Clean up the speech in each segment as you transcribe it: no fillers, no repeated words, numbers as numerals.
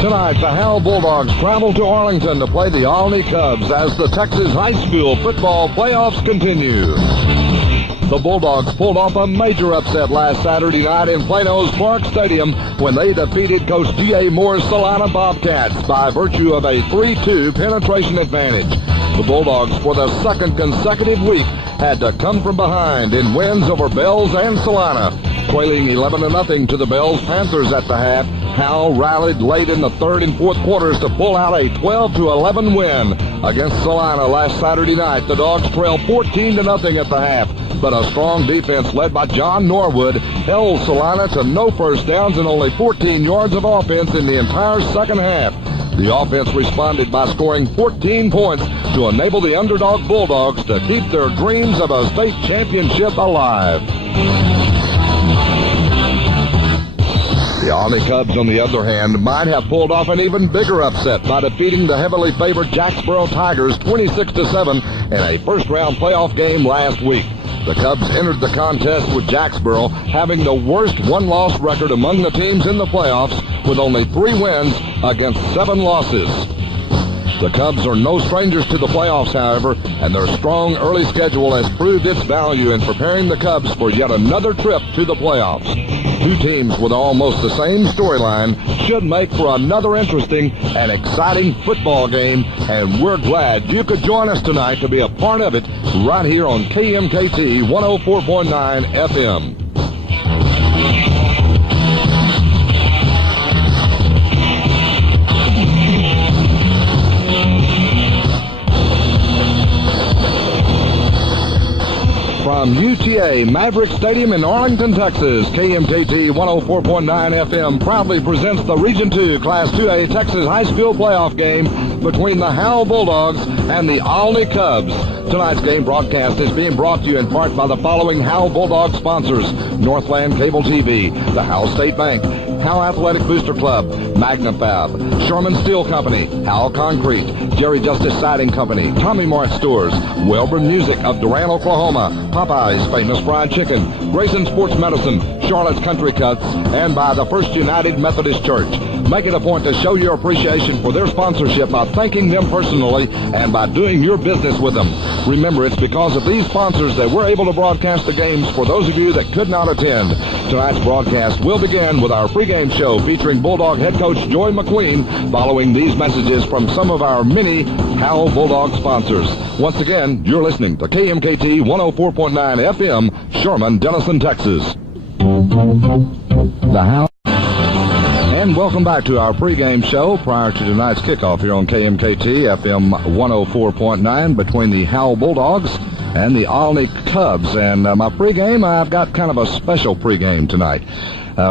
Tonight, the Howe Bulldogs travel to Arlington to play the Olney Cubs as the Texas high school football playoffs continue. The Bulldogs pulled off a major upset last Saturday night in Plano's Clark Stadium when they defeated Coach D.A. Moore's Salina Bobcats by virtue of a 3-2 penetration advantage. The Bulldogs, for the second consecutive week, had to come from behind in wins over Bells and Salina. Trailing 11-0 to the Bells Panthers at the half, Howe rallied late in the third and fourth quarters to pull out a 12-11 win against Salina last Saturday night. The Dogs trailed 14-0 at the half, but a strong defense led by John Norwood held Salina to no first downs and only 14 yards of offense in the entire second half. The offense responded by scoring 14 points to enable the underdog Bulldogs to keep their dreams of a state championship alive. The Olney Cubs, on the other hand, might have pulled off an even bigger upset by defeating the heavily favored Jacksboro Tigers 26-7 in a first-round playoff game last week. The Cubs entered the contest with Jacksboro having the worst one-loss record among the teams in the playoffs, with only 3 wins against 7 losses. The Cubs are no strangers to the playoffs, however, and their strong early schedule has proved its value in preparing the Cubs for yet another trip to the playoffs. 2 teams with almost the same storyline should make for another interesting and exciting football game, and we're glad you could join us tonight to be a part of it right here on KMKT 104.9 FM. From UTA Maverick Stadium in Arlington, Texas, KMKT 104.9 FM proudly presents the Region 2 Class 2A Texas High School Playoff game between the Howe Bulldogs and the Olney Cubs. Tonight's game broadcast is being brought to you in part by the following Howe Bulldog sponsors: Northland Cable TV, the Howe State Bank, Howe Athletic Booster Club, MagnaFab, Sherman Steel Company, Howe Concrete, Jerry Justice Siding Company, Tommy Mart Stores, Wellborn Music of Durant, Oklahoma, Popeye's Famous Fried Chicken, Grayson Sports Medicine, Charlotte's Country Cuts, and by the First United Methodist Church. Make it a point to show your appreciation for their sponsorship by thanking them personally and by doing your business with them. Remember, it's because of these sponsors that we're able to broadcast the games for those of you that could not attend. Tonight's broadcast will begin with our pregame show featuring Bulldog head coach Joy McQueen, following these messages from some of our many Howe Bulldog sponsors. Once again, you're listening to KMKT 104.9 FM, Sherman, Denison, Texas. The Howe. And welcome back to our pregame show prior to tonight's kickoff here on KMKT FM 104.9 between the Howe Bulldogs and the Olney Cubs. And my pregame, I've got kind of a special pregame tonight.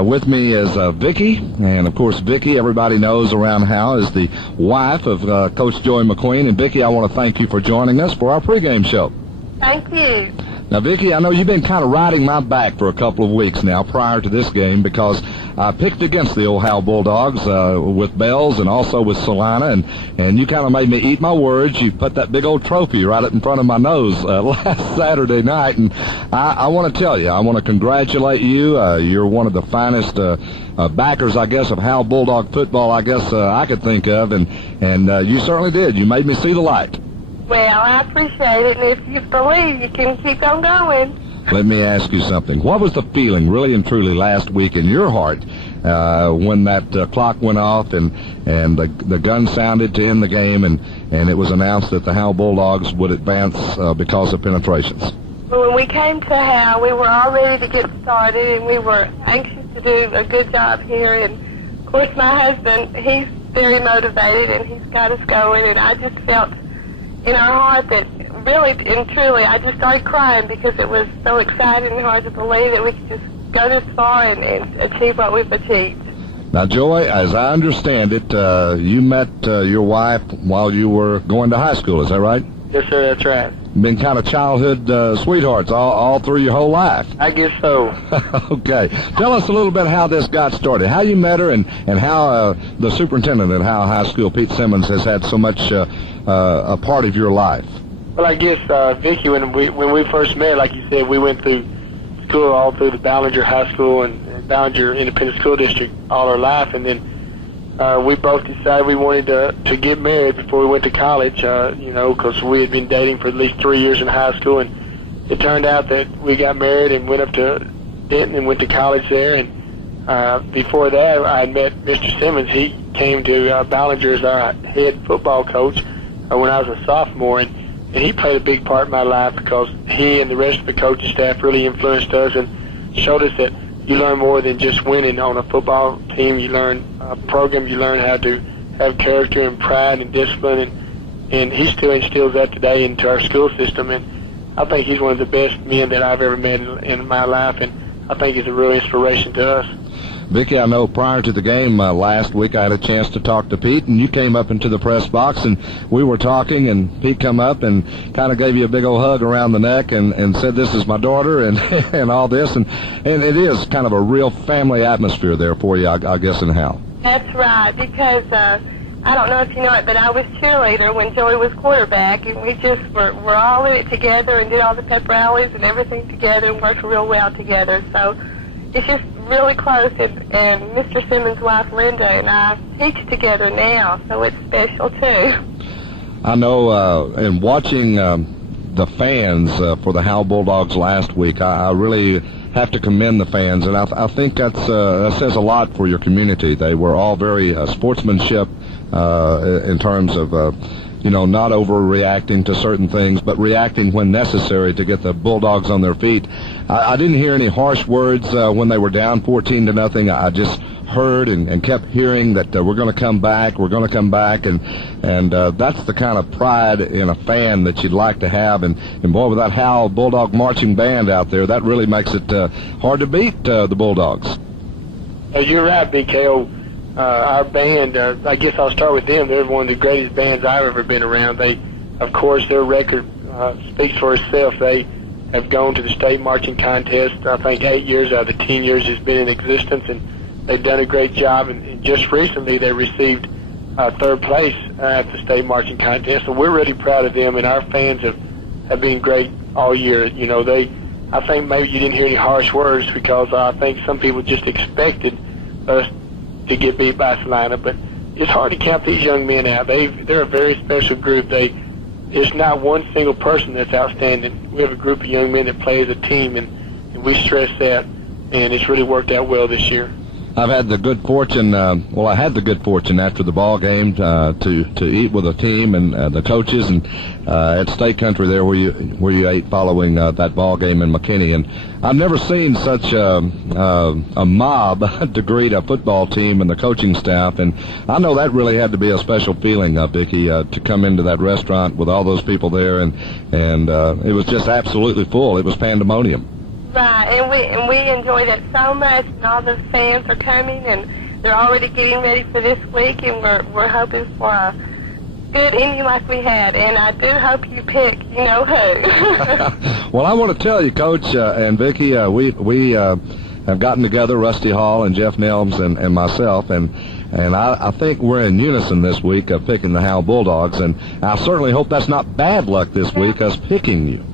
With me is Vicki, and of course Vicki, everybody knows around Howe, is the wife of Coach Joy McQueen. And Vicki, I want to thank you for joining us for our pregame show. Thank you. Now, Vicki, I know you've been kind of riding my back for a couple of weeks now prior to this game because I picked against the old Howe Bulldogs with Bells and also with Salina, and you kind of made me eat my words. You put that big old trophy right up in front of my nose last Saturday night, and I want to tell you, I want to congratulate you. You're one of the finest backers, I guess, of Howe Bulldog football, I guess, I could think of, and you certainly did. You made me see the light. Well, I appreciate it, and if you believe, you can keep on going. Let me ask you something. What was the feeling, really and truly, last week in your heart when that clock went off and the gun sounded to end the game and it was announced that the Howe Bulldogs would advance because of penetrations? Well, when we came to Howe, we were all ready to get started, and we were anxious to do a good job here. And, of course, my husband, he's very motivated, and he's got us going, and I just felt in our heart that really and truly I just started crying because it was so exciting and hard to believe that we could just go this far and achieve what we've achieved. Now, Joy, as I understand it, you met your wife while you were going to high school, is that right? Yes, sir, that's right. Been kind of childhood sweethearts all through your whole life. I guess so. Okay. Tell us a little bit how this got started, how you met her, and how the superintendent at Howe High School, Pete Simmons, has had so much a part of your life. Well, I guess, Vicki, when we first met, like you said, we went through school all through the Ballinger High School and Ballinger Independent School District all our life, and then we both decided we wanted to get married before we went to college, you know, because we had been dating for at least 3 years in high school, and it turned out that we got married and went up to Denton and went to college there. And before that, I had met Mr. Simmons. He came to Ballinger as our head football coach when I was a sophomore, and he played a big part in my life because he and the rest of the coaching staff really influenced us and showed us that you learn more than just winning on a football team. You learn program. You learn how to have character and pride and discipline, and he still instills that today into our school system. And I think he's one of the best men that I've ever met in my life, and I think he's a real inspiration to us. Vicki, I know prior to the game last week I had a chance to talk to Pete, and you came up into the press box, and we were talking, and Pete come up and kind of gave you a big old hug around the neck and said, "This is my daughter," and and all this, and it is kind of a real family atmosphere there for you, I guess, in Howe. That's right, because I don't know if you know it, but I was cheerleader when Joey was quarterback, and we just were all in it together and did all the pep rallies and everything together and worked real well together. So it's just really close, and Mr. Simmons' wife Linda and I teach together now, so it's special too. I know, in watching the fans for the Howe Bulldogs last week, I really have to commend the fans, and I think that says a lot for your community. They were all very sportsmanship in terms of you know, not overreacting to certain things, but reacting when necessary to get the Bulldogs on their feet. I didn't hear any harsh words when they were down 14-0. I just heard and kept hearing that we're going to come back, and that's the kind of pride in a fan that you'd like to have. And boy, with that Howe Bulldog marching band out there, that really makes it hard to beat the Bulldogs. You're right, BKO. Our band, I guess I'll start with them. They're one of the greatest bands I've ever been around. They, of course, their record speaks for itself. They have gone to the state marching contest, I think 8 years out of the 10 years it's been in existence, and they've done a great job. And just recently they received third place at the state marching contest. So we're really proud of them, and our fans have been great all year. You know, I think maybe you didn't hear any harsh words because I think some people just expected us to get beat by Salina, but it's hard to count these young men out. They're a very special group. It's not one single person that's outstanding. We have a group of young men that play as a team, and we stress that, and it's really worked out well this year. I've had the good fortune, I had the good fortune after the ball game to eat with a team and the coaches, and at State Country there where you ate following that ball game in McKinney, and I've never seen such a mob to greet a football team and the coaching staff, and I know that really had to be a special feeling, Vicki, to come into that restaurant with all those people there, and it was just absolutely full. It was pandemonium. Right, and we enjoy that so much, and all the fans are coming, and they're already getting ready for this week, and we're hoping for a good inning like we had, and I do hope you pick, you know who. Well, I want to tell you, Coach and Vicki, we have gotten together, Rusty Hall and Jeff Nelms and myself, and I think we're in unison this week of picking the Howe Bulldogs, and I certainly hope that's not bad luck this week, us picking you.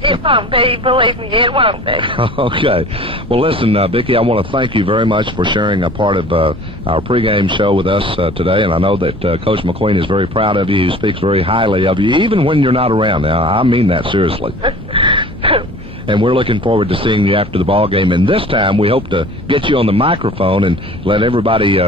It won't be, believe me, it won't be. Okay. Well, listen, Vicki, I want to thank you very much for sharing a part of our pregame show with us today, and I know that Coach McQueen is very proud of you. He speaks very highly of you, even when you're not around. Now, I mean that seriously. And we're looking forward to seeing you after the ball game, and this time we hope to get you on the microphone and let everybody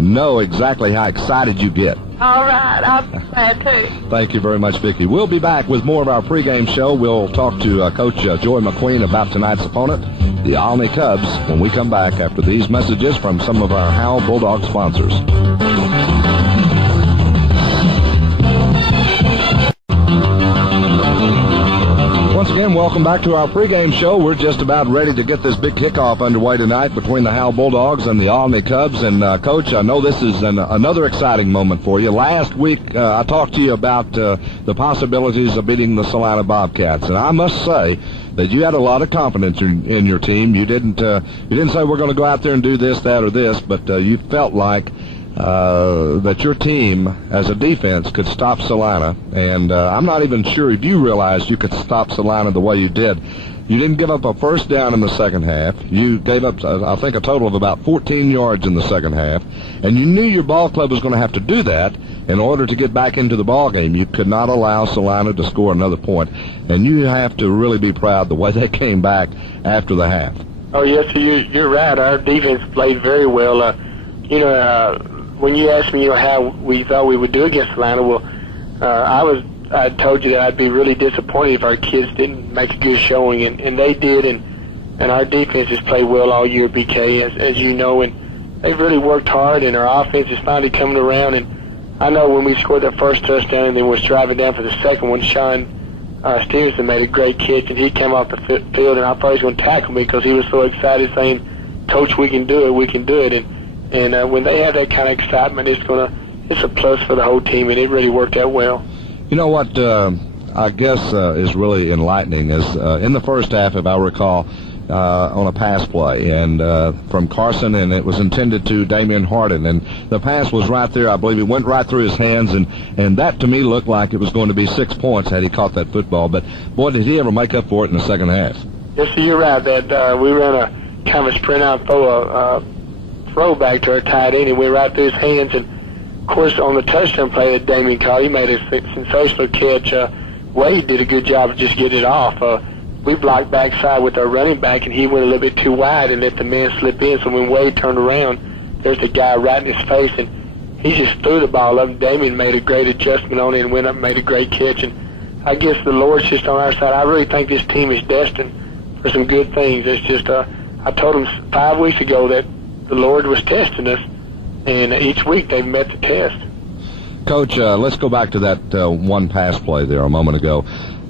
know exactly how excited you get. All right, I'll be glad too. Thank you very much, Vicki. We'll be back with more of our pregame show. We'll talk to Coach Joy McQueen about tonight's opponent, the Olney Cubs, when we come back after these messages from some of our Howe Bulldog sponsors. Once again, welcome back to our pregame show. We're just about ready to get this big kickoff underway tonight between the Howe Bulldogs and the Olney Cubs. And, Coach, I know this is another exciting moment for you. Last week, I talked to you about the possibilities of beating the Salina Bobcats. And I must say that you had a lot of confidence in your team. You didn't say we're going to go out there and do this, that, or this, but you felt like that your team as a defense could stop Salina, and I'm not even sure if you realized you could stop Salina the way you did. You didn't give up a first down in the second half. You gave up, I think, a total of about 14 yards in the second half. And you knew your ball club was going to have to do that in order to get back into the ball game. You could not allow Salina to score another point. And you have to really be proud the way they came back after the half. Oh, yes, sir, you're right. Our defense played very well. When you asked me, how we thought we would do against Salina, well, I told you that I'd be really disappointed if our kids didn't make a good showing, and they did, and our defense has played well all year, BK, as you know, and they've really worked hard, and our offense is finally coming around. And I know when we scored that first touchdown and then was driving down for the second one, Sean Stevenson made a great catch, and he came off the field, and I thought he was going to tackle me because he was so excited, saying, "Coach, we can do it, we can do it." And when they have that kind of excitement, it's a plus for the whole team, and it really worked out well. You know what I guess is really enlightening is in the first half, if I recall, on a pass play and from Carson, and it was intended to Damian Harden, and the pass was right there. I believe it went right through his hands, and that to me looked like it was going to be 6 points had he caught that football. But boy, did he ever make up for it in the second half. Yes, sir, you're right. That we ran a kind of a sprint out, throw back to our tight end, and we were right through his hands. And of course, on the touchdown play that Damian caught, he made a sensational catch. Wade did a good job of just getting it off. We blocked backside with our running back, and he went a little bit too wide and let the man slip in. So when Wade turned around, there's the guy right in his face, and he just threw the ball up. Damian made a great adjustment on it and went up and made a great catch. And I guess the Lord's just on our side. I really think this team is destined for some good things. It's just, I told him 5 weeks ago that the Lord was testing us, and each week they've met the test. Coach, let's go back to that one pass play there a moment ago.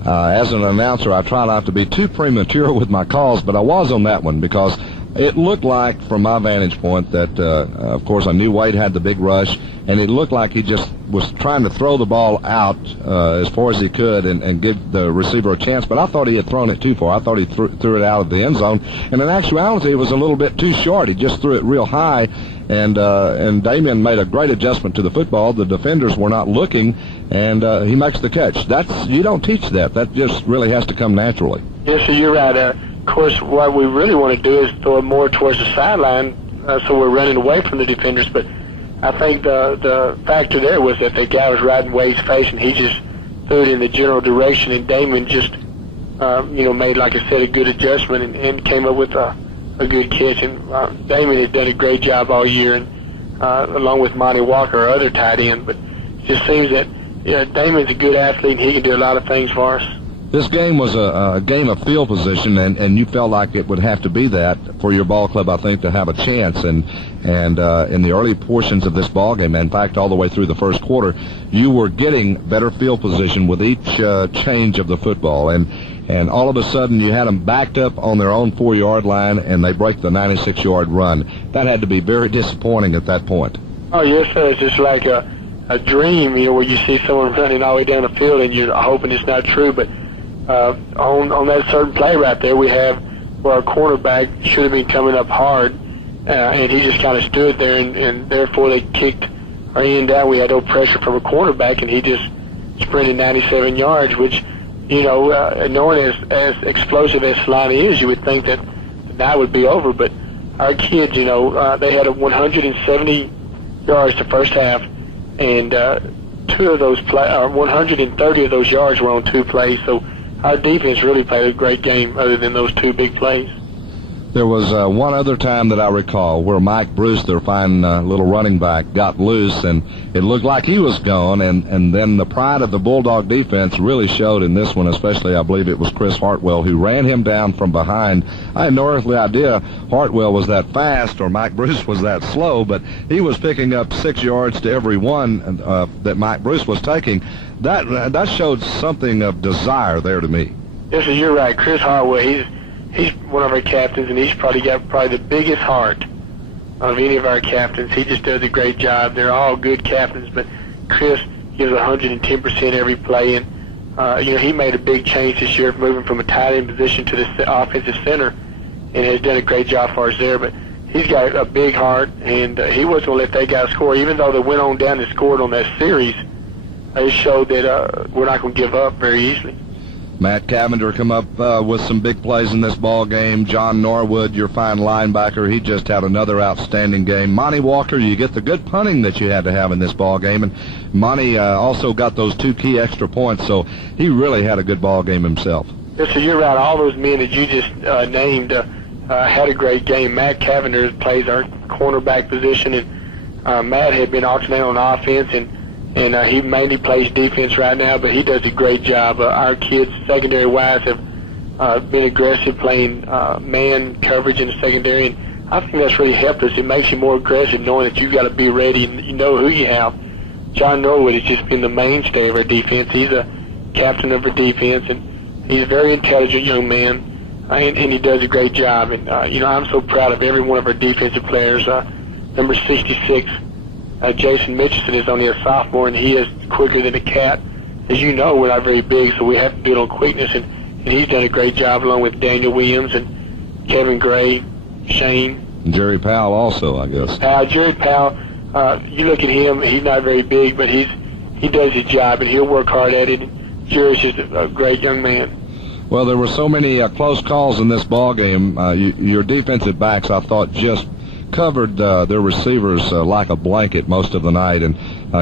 As an announcer, I try not to be too premature with my calls, but I was on that one because it looked like, from my vantage point, that, of course, I knew Wade had the big rush, and it looked like he just was trying to throw the ball out as far as he could and give the receiver a chance, but I thought he had thrown it too far. I thought he threw it out of the end zone, and in actuality, it was a little bit too short. He just threw it real high, and Damian made a great adjustment to the football. The defenders were not looking, and he makes the catch. You don't teach that. That just really has to come naturally. Yes, sir, you're right. Of course, what we really want to do is throw it more towards the sideline, so we're running away from the defenders. But I think the factor there was that the guy was right in Wade's face, and he just threw it in the general direction, and Damon just, made, like I said, a good adjustment and came up with a good catch. And Damon had done a great job all year, and along with Monty Walker, our other tight end. But it just seems that Damon's a good athlete, and he can do a lot of things for us. This game was a game of field position, and you felt like it would have to be that for your ball club, I think, to have a chance. And in the early portions of this ball game, in fact, all the way through the first quarter, you were getting better field position with each change of the football. And all of a sudden, you had them backed up on their own 4-yard line, and they break the 96-yard run. That had to be very disappointing at that point. Oh, yes, sir. It's just like a dream, where you see someone running all the way down the field, and you're hoping it's not true. But on that certain play right there, we have where our cornerback should have been coming up hard, and he just kind of stood there, and therefore they kicked our end down. We had no pressure from a cornerback, and he just sprinted 97 yards, which, knowing as explosive as Salina is, you would think that the night would be over. But our kids, they had 170 yards the first half, and 130 of those yards were on 2 plays. So our defense really played a great game other than those 2 big plays. There was one other time that I recall where Mike Bruce, their fine little running back, got loose, and it looked like he was gone, and then the pride of the Bulldog defense really showed in this one, especially I believe it was Chris Hartwell who ran him down from behind. I had no earthly idea Hartwell was that fast or Mike Bruce was that slow, but he was picking up 6 yards to every one that Mike Bruce was taking. That showed something of desire there to me. Yes, sir, you're right. Chris Hartwell, he's one of our captains, and he's probably got the biggest heart of any of our captains. He just does a great job. They're all good captains, but Chris gives 110% every play, and he made a big change this year, moving from a tight end position to the offensive center, and has done a great job for us there. But he's got a big heart, and he wasn't going to let that guy score, even though they went on down and scored on that series. It showed that we're not going to give up very easily. Matt Cavender come up with some big plays in this ball game. John Norwood, your fine linebacker, he just had another outstanding game. Monty Walker, you get the good punting that you had to have in this ball game, and Monty also got those 2 key extra points, so he really had a good ball game himself. Yes, so you're right. All those men that you just named had a great game. Matt Cavender plays our cornerback position, and Matt had been alternating on offense, and he mainly plays defense right now, but he does a great job. Our kids, secondary-wise, have been aggressive playing man coverage in the secondary, and I think that's really helped us. It makes you more aggressive knowing that you've got to be ready and you know who you have. John Norwood has just been the mainstay of our defense. He's a captain of our defense, and he's a very intelligent young man, and he does a great job. And, I'm so proud of every one of our defensive players. Number 66, Jason Mitchell is only a sophomore, and he is quicker than a cat. As you know, we're not very big, so we have to build on quickness, and he's done a great job along with Daniel Williams and Kevin Gray, Shane. And Jerry Powell also, I guess. Jerry Powell, you look at him, he's not very big, but he does his job, and he'll work hard at it. Jerry's just a great young man. Well, there were so many close calls in this ball game. Your defensive backs, I thought, just covered their receivers like a blanket most of the night, and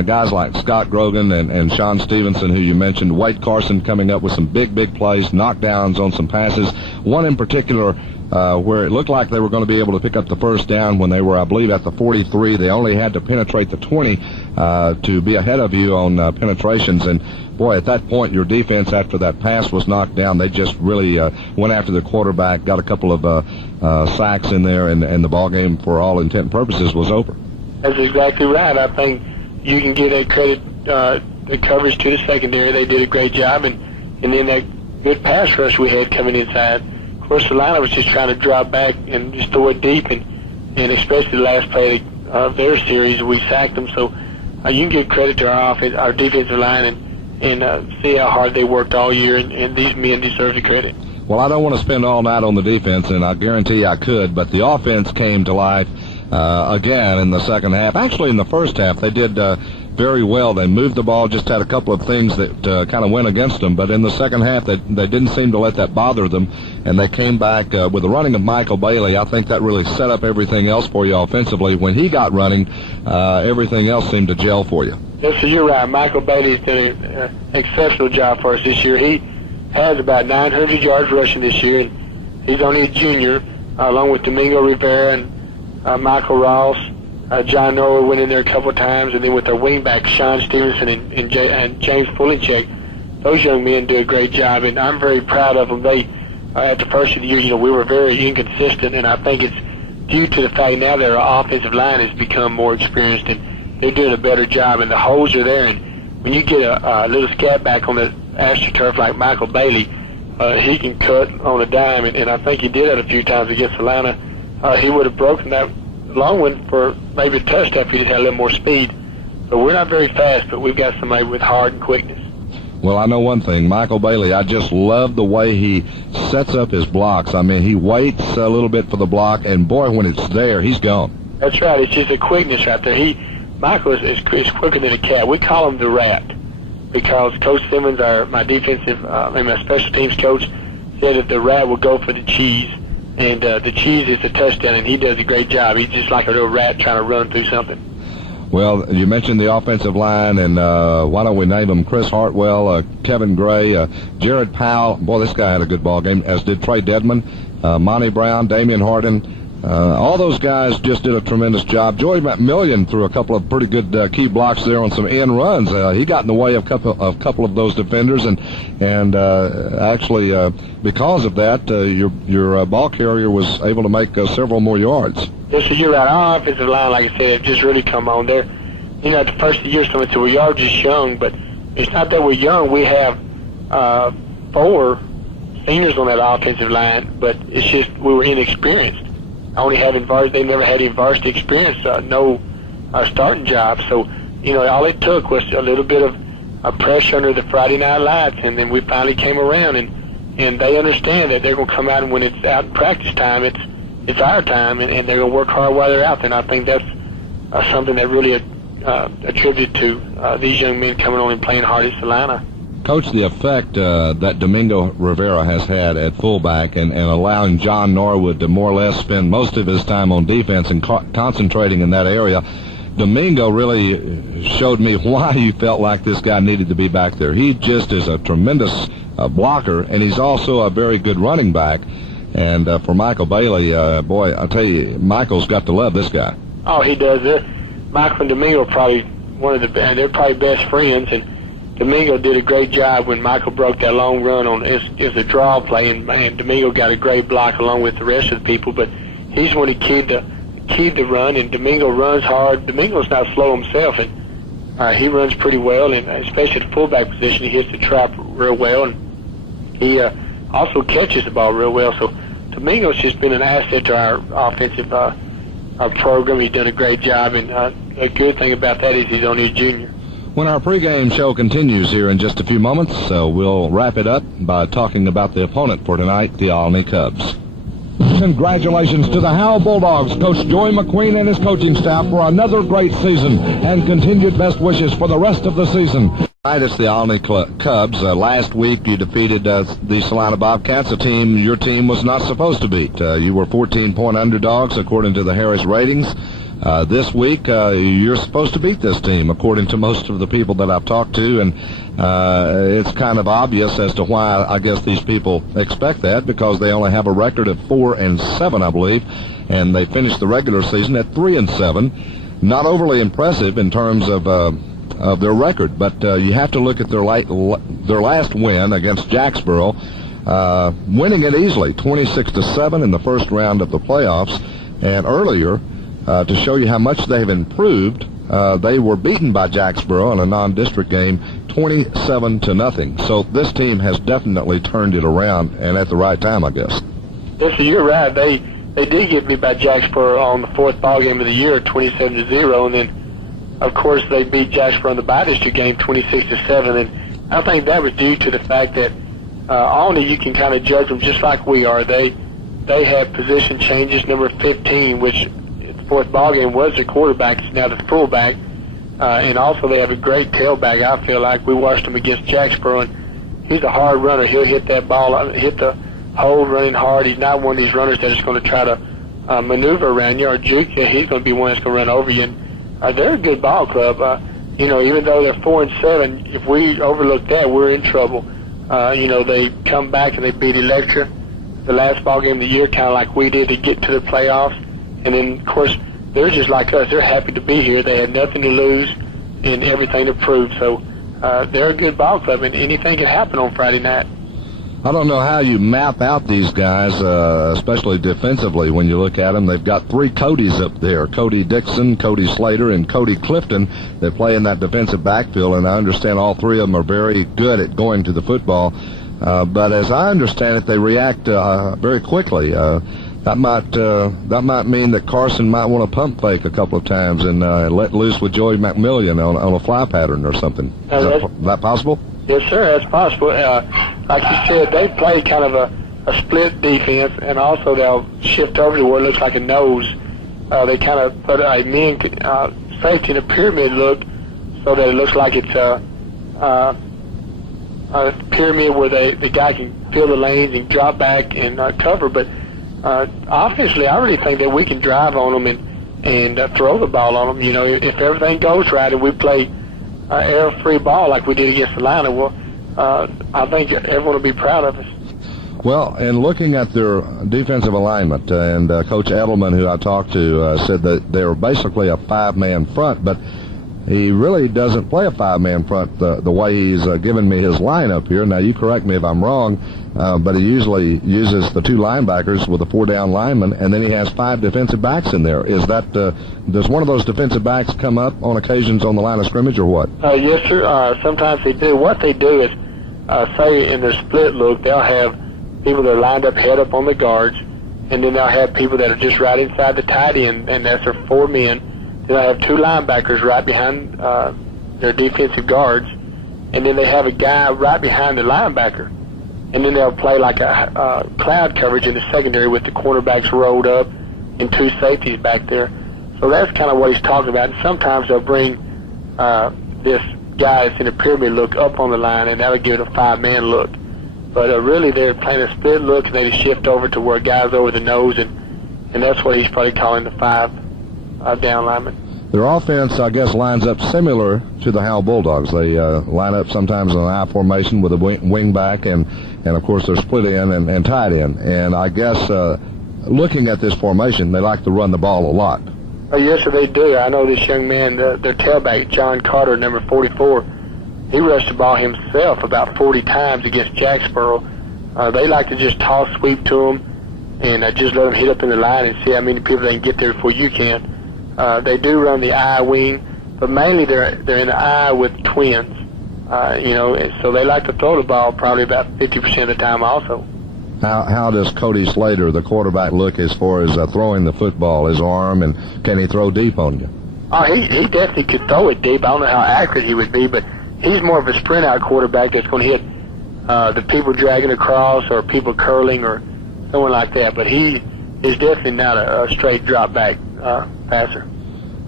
guys like Scott Grogan and Sean Stevenson, who you mentioned, Wade Carson coming up with some big plays, knockdowns on some passes. One in particular where it looked like they were going to be able to pick up the first down when they were, I believe, at the 43. They only had to penetrate the 20 to be ahead of you on penetrations, and boy, at that point, your defense, after that pass was knocked down, they just really went after the quarterback, got a couple of sacks in there, and the ball game, for all intent and purposes, was over. That's exactly right. I think you can give that credit, the coverage to the secondary. They did a great job, and then that good pass rush we had coming inside. Of course, the line was just trying to drop back and just throw it deep, and especially the last play of their series, we sacked them. So you can give credit to our defensive line and see how hard they worked all year, and these men deserve the credit. Well, I don't want to spend all night on the defense, and I guarantee I could, but the offense came to life again in the second half. Actually, in the first half, they did very well. They moved the ball, just had a couple of things that kind of went against them, but in the second half, they didn't seem to let that bother them, and they came back with the running of Michael Bailey. I think that really set up everything else for you offensively. When he got running, everything else seemed to gel for you. Yes, so you're right. Michael Bailey's done an exceptional job for us this year. He has about 900 yards rushing this year, and he's only a junior, along with Domingo Rivera and Michael Ross. John Norwood went in there a couple of times, and then with our wingbacks, Sean Stevenson and James Fulinchek, those young men do a great job, and I'm very proud of them. They, at the first of the year, we were very inconsistent, and I think it's due to the fact now that our offensive line has become more experienced, and they're doing a better job, and the holes are there, and when you get a little scat back on the AstroTurf like Michael Bailey, he can cut on a dime, and I think he did that a few times against Atlanta. He would have broken that long one for maybe a touchdown if he just had a little more speed. So we're not very fast, but we've got somebody with heart and quickness. Well, I know one thing, Michael Bailey, I just love the way he sets up his blocks. I mean, he waits a little bit for the block, and boy, when it's there, he's gone. That's right. It's just a quickness right there. Michael is quicker than a cat. We call him the rat because Coach Simmons, my defensive and my special teams coach, said that the rat will go for the cheese, and the cheese is the touchdown, and he does a great job. He's just like a little rat trying to run through something. Well, you mentioned the offensive line, and why don't we name them? Chris Hartwell, Kevin Gray, Jared Powell. Boy, this guy had a good ball game, as did Trey Dedman, Monty Brown, Damian Harden. All those guys just did a tremendous job. Joey McMillian threw a couple of pretty good key blocks there on some end runs. He got in the way of a couple of those defenders, and actually because of that, your ball carrier was able to make several more yards. Yes, so you're right. Our offensive line, like I said, just really come on there. At the first of the year, someone said, well, y'all just young, but it's not that we're young. We have 4 seniors on that offensive line, but it's just we were inexperienced. Only having they never had any varsity experience, no starting job. So, all it took was a little bit of pressure under the Friday night lights, and then we finally came around, and they understand that they're going to come out, and when it's out in practice time, it's our time, and they're going to work hard while they're out there. And I think that's something that really attributed to these young men coming on and playing hard at Salina. Coach, the effect that Domingo Rivera has had at fullback and allowing John Norwood to more or less spend most of his time on defense and concentrating in that area, Domingo really showed me why you felt like this guy needed to be back there. He just is a tremendous blocker, and he's also a very good running back. And for Michael Bailey, boy, I'll tell you, Michael's got to love this guy. Oh, he does. Michael and Domingo are probably they're probably best friends, and Domingo did a great job when Michael broke that long run on it was a draw play, and Domingo got a great block along with the rest of the people, but he's one who keyed the run, and Domingo runs hard. Domingo's not slow himself, and he runs pretty well, and especially at the fullback position, he hits the trap real well, and he also catches the ball real well. So Domingo's just been an asset to our offensive program. He's done a great job, and a good thing about that is he's only a junior. When our pregame show continues here in just a few moments, we'll wrap it up by talking about the opponent for tonight, the Olney Cubs. Congratulations to the Howe Bulldogs, Coach Joey McQueen and his coaching staff for another great season, and continued best wishes for the rest of the season. Tonight it's the Olney Cubs. Last week you defeated the Salina Bobcats, a team your team was not supposed to beat. You were 14-point underdogs according to the Harris ratings. This week, you're supposed to beat this team, according to most of the people that I've talked to, and it's kind of obvious as to why I guess these people expect that, because they only have a record of 4-7, I believe, and they finished the regular season at 3-7. Not overly impressive in terms of their record, but you have to look at their last win against Jacksboro, winning it easily, 26-7 in the first round of the playoffs, and earlier. To show you how much they've improved, they were beaten by Jacksboro in a non-district game 27-0. So this team has definitely turned it around, and at the right time, I guess. Yes, so you're right. They did get beat by Jacksboro on the fourth ball game of the year, 27-0, and then, of course, they beat Jacksboro in the bi-district game 26-7. And I think that was due to the fact that Olney, you can kind of judge them just like we are. They had position changes. Number 15, which fourth ball game was the quarterback, is now the fullback, and also they have a great tailback. I feel like we watched him against Jacksboro, and he's a hard runner. He'll hit that ball, hit the hole running hard. He's not one of these runners that is going to try to maneuver around you or juke you. He's going to be one that's going to run over you. And they're a good ball club. Even though they're 4-7, if we overlook that, we're in trouble. They come back and they beat Electra the last ball game of the year, kind of like we did, to get to the playoffs. And then, of course, they're just like us. They're happy to be here. They have nothing to lose and everything to prove. So they're a good ball club, and anything can happen on Friday night. I don't know how you map out these guys, especially defensively. When you look at them, they've got three Codys up there, Cody Dixon, Cody Slater, and Cody Clifton. They play in that defensive backfield, and I understand all three of them are very good at going to the football. But as I understand it, they react very quickly. That might mean that Carson might want to pump fake a couple of times and let loose with Joey McMillian on a fly pattern or something. Is that possible? Yes, sir, that's possible. Like you said, they play kind of a split defense, and also they'll shift over to where it looks like a nose. They kind of put a men safety in a pyramid look so that it looks like it's a pyramid where the guy can fill the lanes and drop back and cover, but obviously, I really think that we can drive on them and throw the ball on them. If everything goes right and we play error-free ball like we did against Salina, well, I think everyone will be proud of us. Well, and looking at their defensive alignment, and Coach Edelman, who I talked to, said that they're basically a five-man front, but he really doesn't play a five-man front the way he's given me his lineup here. Now, you correct me if I'm wrong, but he usually uses the two linebackers with a four-down lineman, and then he has five defensive backs in there. Is that does one of those defensive backs come up on occasions on the line of scrimmage, or what? Yes, sir. Sometimes they do. What they do is, say in their split look, they'll have people that are lined up head up on the guards, and then they'll have people that are just right inside the tight end, and that's their four men. Then they have two linebackers right behind their defensive guards, and then they have a guy right behind the linebacker. And then they'll play like a cloud coverage in the secondary with the cornerbacks rolled up and two safeties back there. So that's kind of what he's talking about. And sometimes they'll bring this guy that's in a pyramid look up on the line, and that'll give it a 5-man look. But really, they're playing a split look, and they just shift over to where guys over the nose, and that's what he's probably calling the 5 down linemen. Their offense, I guess, lines up similar to the Howe Bulldogs. They line up sometimes in an I formation with a wing back, and of course they're split in and tight end. And I guess looking at this formation, they like to run the ball a lot. Oh, yes, sir, they do. I know this young man, their tailback, John Carter, number 44, he rushed the ball himself about 40 times against Jacksboro. They like to just toss sweep to him and just let them hit up in the line and see how many people they can get there before you can. They do run the I wing, but mainly they're in the I with twins. So they like to throw the ball probably about 50% of the time also. How does Cody Slater, the quarterback, look as far as throwing the football, his arm, and can he throw deep on you? He definitely could throw it deep. I don't know how accurate he would be, but he's more of a sprint-out quarterback that's going to hit the people dragging across or people curling or someone like that. But he is definitely not a straight drop-back passer.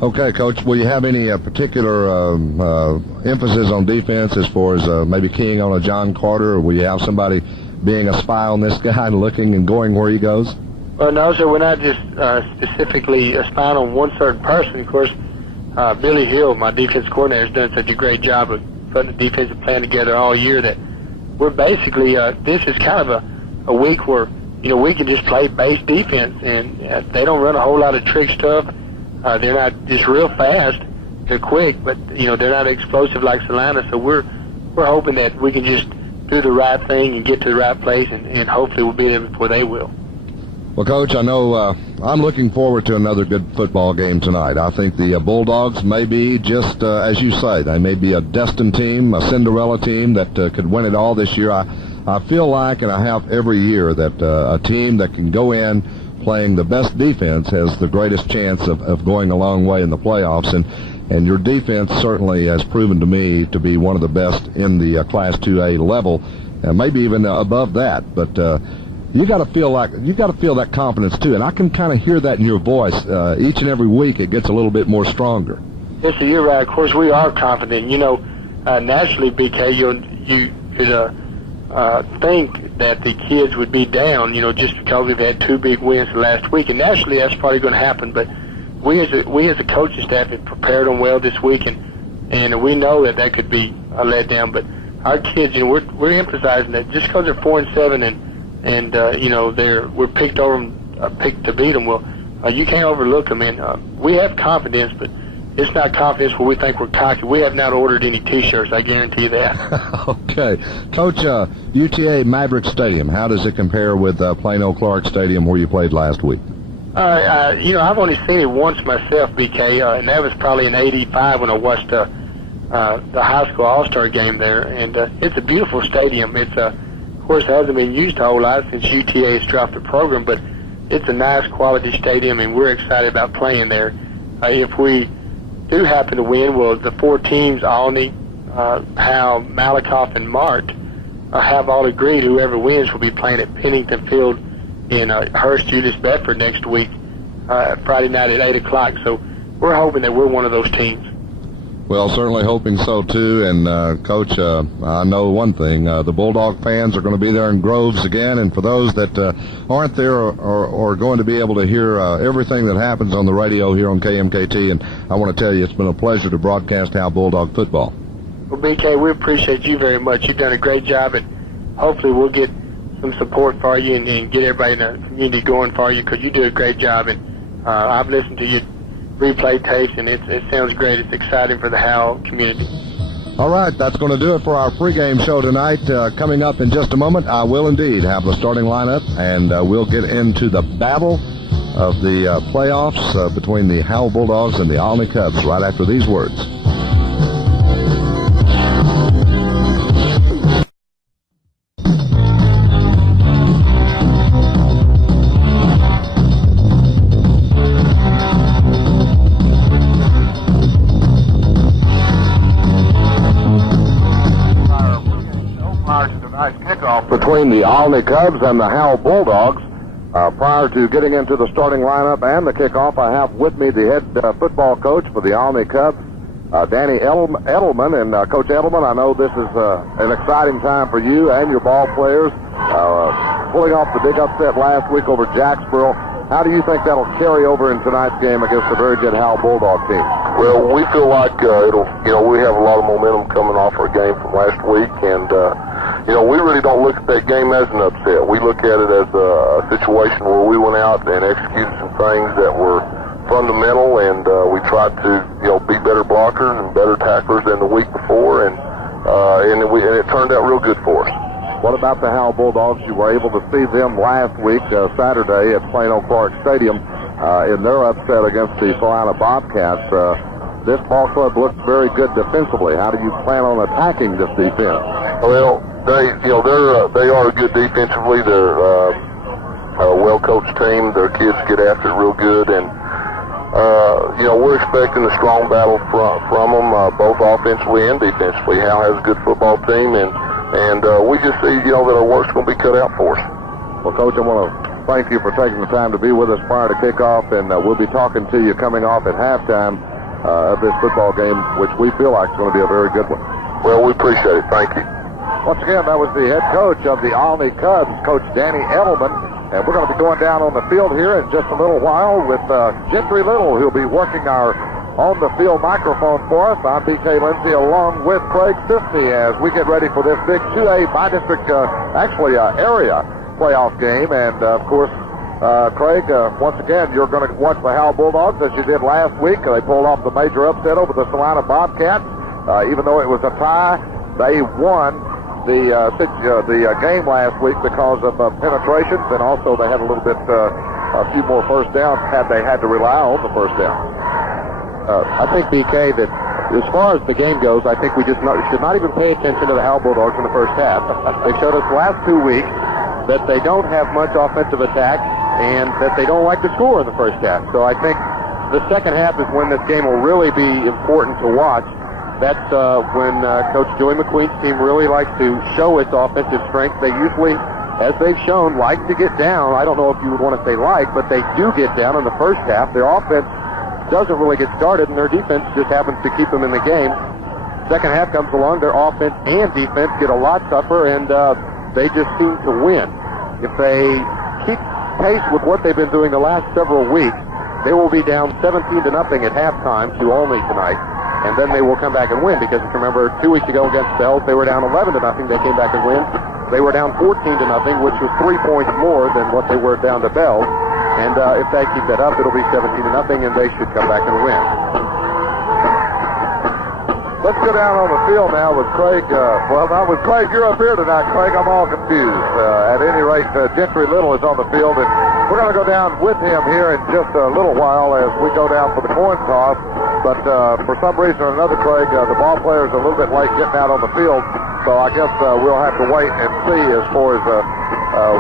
Okay, Coach, will you have any particular emphasis on defense as far as maybe keying on a John Carter, or will you have somebody being a spy on this guy and looking and going where he goes? Well, no, sir, we're not just specifically spying on one certain person. Of course, Billy Hill, my defense coordinator, has done such a great job of putting the defensive plan together all year that we're basically, this is kind of a week where, we can just play base defense, and they don't run a whole lot of trick stuff. They're not just real fast. They're quick, but, they're not explosive like Salina, so we're hoping that we can just do the right thing and get to the right place, and hopefully we'll beat them before they will. Well, Coach, I know I'm looking forward to another good football game tonight. I think the Bulldogs may be just, as you say, they may be a destined team, a Cinderella team that could win it all this year. I feel like, and I have every year, that a team that can go in playing the best defense has the greatest chance of going a long way in the playoffs. And your defense certainly has proven to me to be one of the best in the Class 2A level, and maybe even above that. But you got to feel that confidence too, and I can kind of hear that in your voice. Each and every week, it gets a little bit more stronger. Yes, sir, you're right. Of course, we are confident. Naturally, BK, you could think that the kids would be down, just because we've had 2 big wins the last week, and naturally, that's probably going to happen. But we as a coaching staff have prepared them well this week, and we know that could be a letdown. But our kids, we're emphasizing that just because they're 4-7 and we're picked to beat them. Well, you can't overlook them, and we have confidence, but it's not confidence where we think we're cocky. We have not ordered any T-shirts, I guarantee that. Okay. Coach, UTA Maverick Stadium, how does it compare with Plano Clark Stadium where you played last week? I've only seen it once myself, BK, and that was probably in '85 when I watched the high school All-Star game there. And it's a beautiful stadium. It's of course, it hasn't been used a whole lot since UTA has dropped the program, but it's a nice quality stadium, and we're excited about playing there. If we do happen to win, well, the 4 teams, Olney, Howe, Malakoff, and Mart, have all agreed whoever wins will be playing at Pennington Field in Hurst, Julius Bedford next week, Friday night at 8 o'clock. So we're hoping that we're one of those teams. Well, certainly hoping so, too. And, Coach, I know one thing. The Bulldog fans are going to be there in groves again. And for those that aren't there or going to be able to hear everything that happens on the radio here on KMKT, and I want to tell you it's been a pleasure to broadcast Howe Bulldog football. Well, BK, we appreciate you very much. You've done a great job, and hopefully we'll get some support for you and get everybody in the community going for you, because you do a great job. And I've listened to your replay tapes, and it sounds great. It's exciting for the Howe community. All right, that's going to do it for our pregame show tonight. Coming up in just a moment, I will indeed have the starting lineup, and we'll get into the battle of the playoffs between the Howe Bulldogs and the Olney Cubs right after these words. Between the Olney Cubs and the Howe Bulldogs. Prior to getting into the starting lineup and the kickoff, I have with me the head football coach for the Olney Cubs, Danny Edelman. And Coach Edelman, I know this is an exciting time for you and your ball players. Pulling off the big upset last week over Jacksboro. How do you think that'll carry over in tonight's game against a very good Howe Bulldog team? Well, we feel like we have a lot of momentum coming off our game from last week, and we really don't look at that game as an upset. We look at it as a situation where we went out and executed some things that were fundamental, and we tried to be better blockers and better tacklers than the week before, and it turned out real good for us. What about the Howe Bulldogs? You were able to see them last week, Saturday, at Plano Park Stadium in their upset against the Salina Bobcats. This ball club looks very good defensively. How do you plan on attacking this defense? Well, they are good defensively. They're a well-coached team. Their kids get after it real good, and we're expecting a strong battle from them, both offensively and defensively. Howe has a good football team, and we just see, that our work's going to be cut out for us. Well, Coach, I want to thank you for taking the time to be with us prior to kickoff, and we'll be talking to you coming off at halftime of this football game, which we feel like is going to be a very good one. Well, we appreciate it. Thank you. Once again, that was the head coach of the Olney Cubs, Coach Danny Edelman, and we're going to be going down on the field here in just a little while with Gentry Little, who'll be working our on-the-field microphone for us. I'm B.K. Lindsay along with Craig Siskey as we get ready for this big 2A by-district, area playoff game. And, of course, Craig, once again, you're going to watch the Howe Bulldogs as you did last week. They pulled off the major upset over the Salina Bobcats. Even though it was a tie, they won the game last week because of penetrations, and also they had a little bit, a few more first downs had they had to rely on the first down. I think, BK, that as far as the game goes, I think we just should not even pay attention to the Howe Bulldogs in the first half. They showed us the last 2 weeks that they don't have much offensive attack and that they don't like to score in the first half. So I think the second half is when this game will really be important to watch. That's when Coach Joey McQueen's team really likes to show its offensive strength. They usually, as they've shown, like to get down. I don't know if you would want to say like, but they do get down in the first half. Their offense doesn't really get started, and their defense just happens to keep them in the game. Second half comes along, their offense and defense get a lot tougher, and they just seem to win. If they keep pace with what they've been doing the last several weeks, they will be down 17-0 at halftime to Olney tonight, and then they will come back and win, because if you remember 2 weeks ago against Bells, they were down 11-0. They came back and win. They were down 14-0, which was 3 points more than what they were down to Bells. And if they keep that up, it'll be 17-0, and they should come back and win. Let's go down on the field now with Craig. Not with Craig. You're up here tonight, Craig. I'm all confused. At any rate, Gentry Little is on the field, and we're going to go down with him here in just a little while as we go down for the coin toss. But for some reason or another, Craig, the ball players are a little bit late getting out on the field, so I guess we'll have to wait and see as far as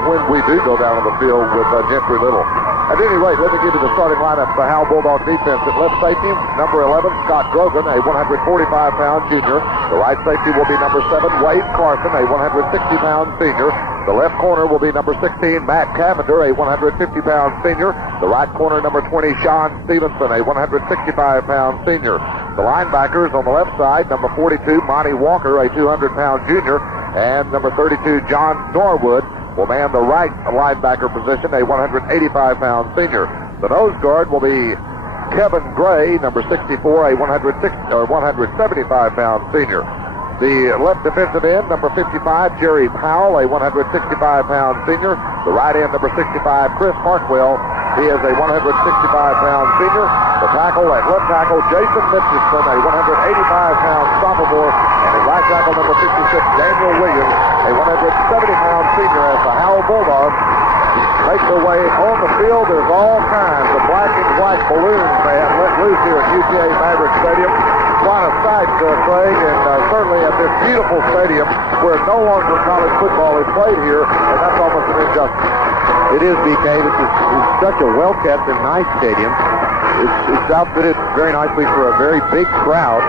when we do go down on the field with Gentry Little. At any rate, let me give you the starting lineup for Howe Bulldog defense. At left safety, number 11, Scott Grogan, a 145-pound junior. The right safety will be number 7, Wade Carson, a 160-pound senior. The left corner will be number 16, Matt Cavender, a 150-pound senior. The right corner, number 20, Sean Stevenson, a 165-pound senior. The linebackers on the left side, number 42, Monty Walker, a 200-pound junior. And number 32, John Norwood, will man the right linebacker position, a 185-pound senior. The nose guard will be Kevin Gray, number 64, a 175-pound senior. The left defensive end, number 55, Jerry Powell, a 165-pound senior. The right end, number 65, Chris Hartwell. He is a 165-pound senior. The tackle at left tackle, Jason Mitchison, a 185-pound sophomore. And at right tackle, number 56, Daniel Williams, a 170-pound senior, as the Howe Bulldogs make their way on the field. There's all kinds of black and white balloons they have let loose here at UTA Maverick Stadium. Quite a sight, Craig, and certainly at this beautiful stadium where no longer college football is played here, and that's almost an injustice. It is, BK. This is such a well-kept and nice stadium. It's outfitted very nicely for a very big crowd.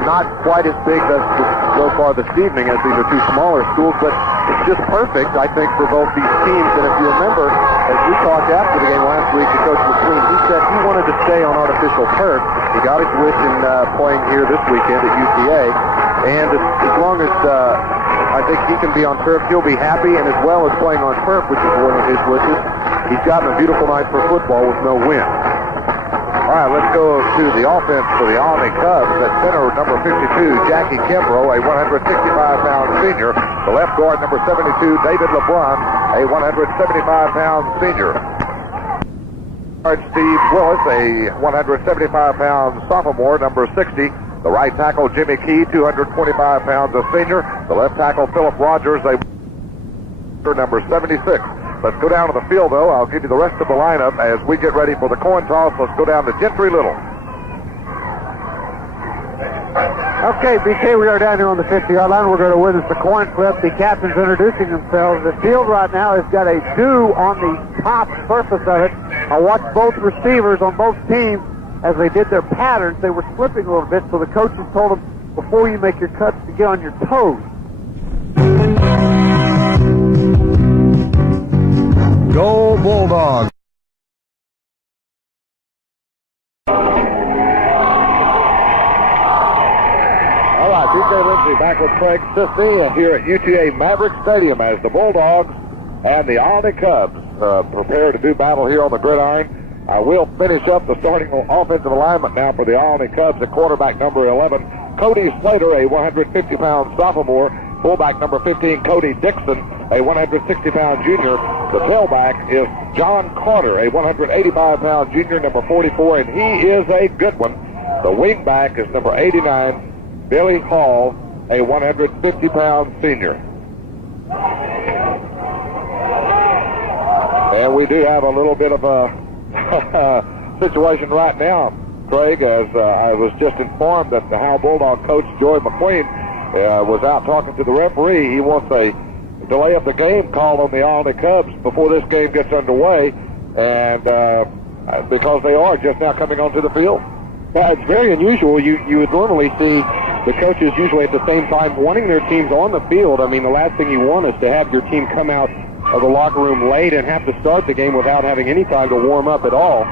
Not quite as big so far this evening as these are two smaller schools, but it's just perfect, I think, for both these teams. And if you remember, as we talked after the game last week to Coach McQueen, he said he wanted to stay on artificial turf. He got his wish in playing here this weekend at UTA. And as long as I think he can be on turf, he'll be happy. And as well as playing on turf, which is one of his wishes, he's gotten a beautiful night for football with no wind. All right, let's go to the offense for the Olney Cubs. At center, number 52, Jackie Kimbrough, a 165-pound senior. The left guard, number 72, David LeBron, a 175-pound senior. Steve Willis, a 175-pound sophomore, number 60. The right tackle, Jimmy Key, 225 pounds, a senior. The left tackle, Philip Rogers, a number 76. Let's go down to the field, though. I'll give you the rest of the lineup as we get ready for the coin toss. Let's go down to Gentry Little. Okay, BK, we are down here on the 50-yard line. We're going to witness the coin flip. The captains introducing themselves. The field right now has got a dew on the top surface of it. I watched both receivers on both teams as they did their patterns. They were slipping a little bit, so the coaches told them, before you make your cuts, to get on your toes. Go Bulldogs! All right, BK Lindsay back with Craig Sisney here at UTA Maverick Stadium as the Bulldogs and the Olney Cubs prepare to do battle here on the gridiron. We'll finish up the starting offensive alignment now for the Olney Cubs at quarterback number 11, Cody Slater, a 150-pound sophomore. Fullback number 15, Cody Dixon, a 160-pound junior. The tailback is John Carter, a 185-pound junior, number 44, and he is a good one. The wingback is number 89, Billy Hall, a 150-pound senior. And we do have a little bit of a situation right now, Craig, as I was just informed that the Howe Bulldog coach, Joy McQueen, was out talking to the referee. He wants a delay of the game called on the Olney Cubs before this game gets underway, and because they are just now coming onto the field. Yeah, it's very unusual. You would normally see the coaches usually at the same time wanting their teams on the field. I mean, the last thing you want is to have your team come out of the locker room late and have to start the game without having any time to warm up at all.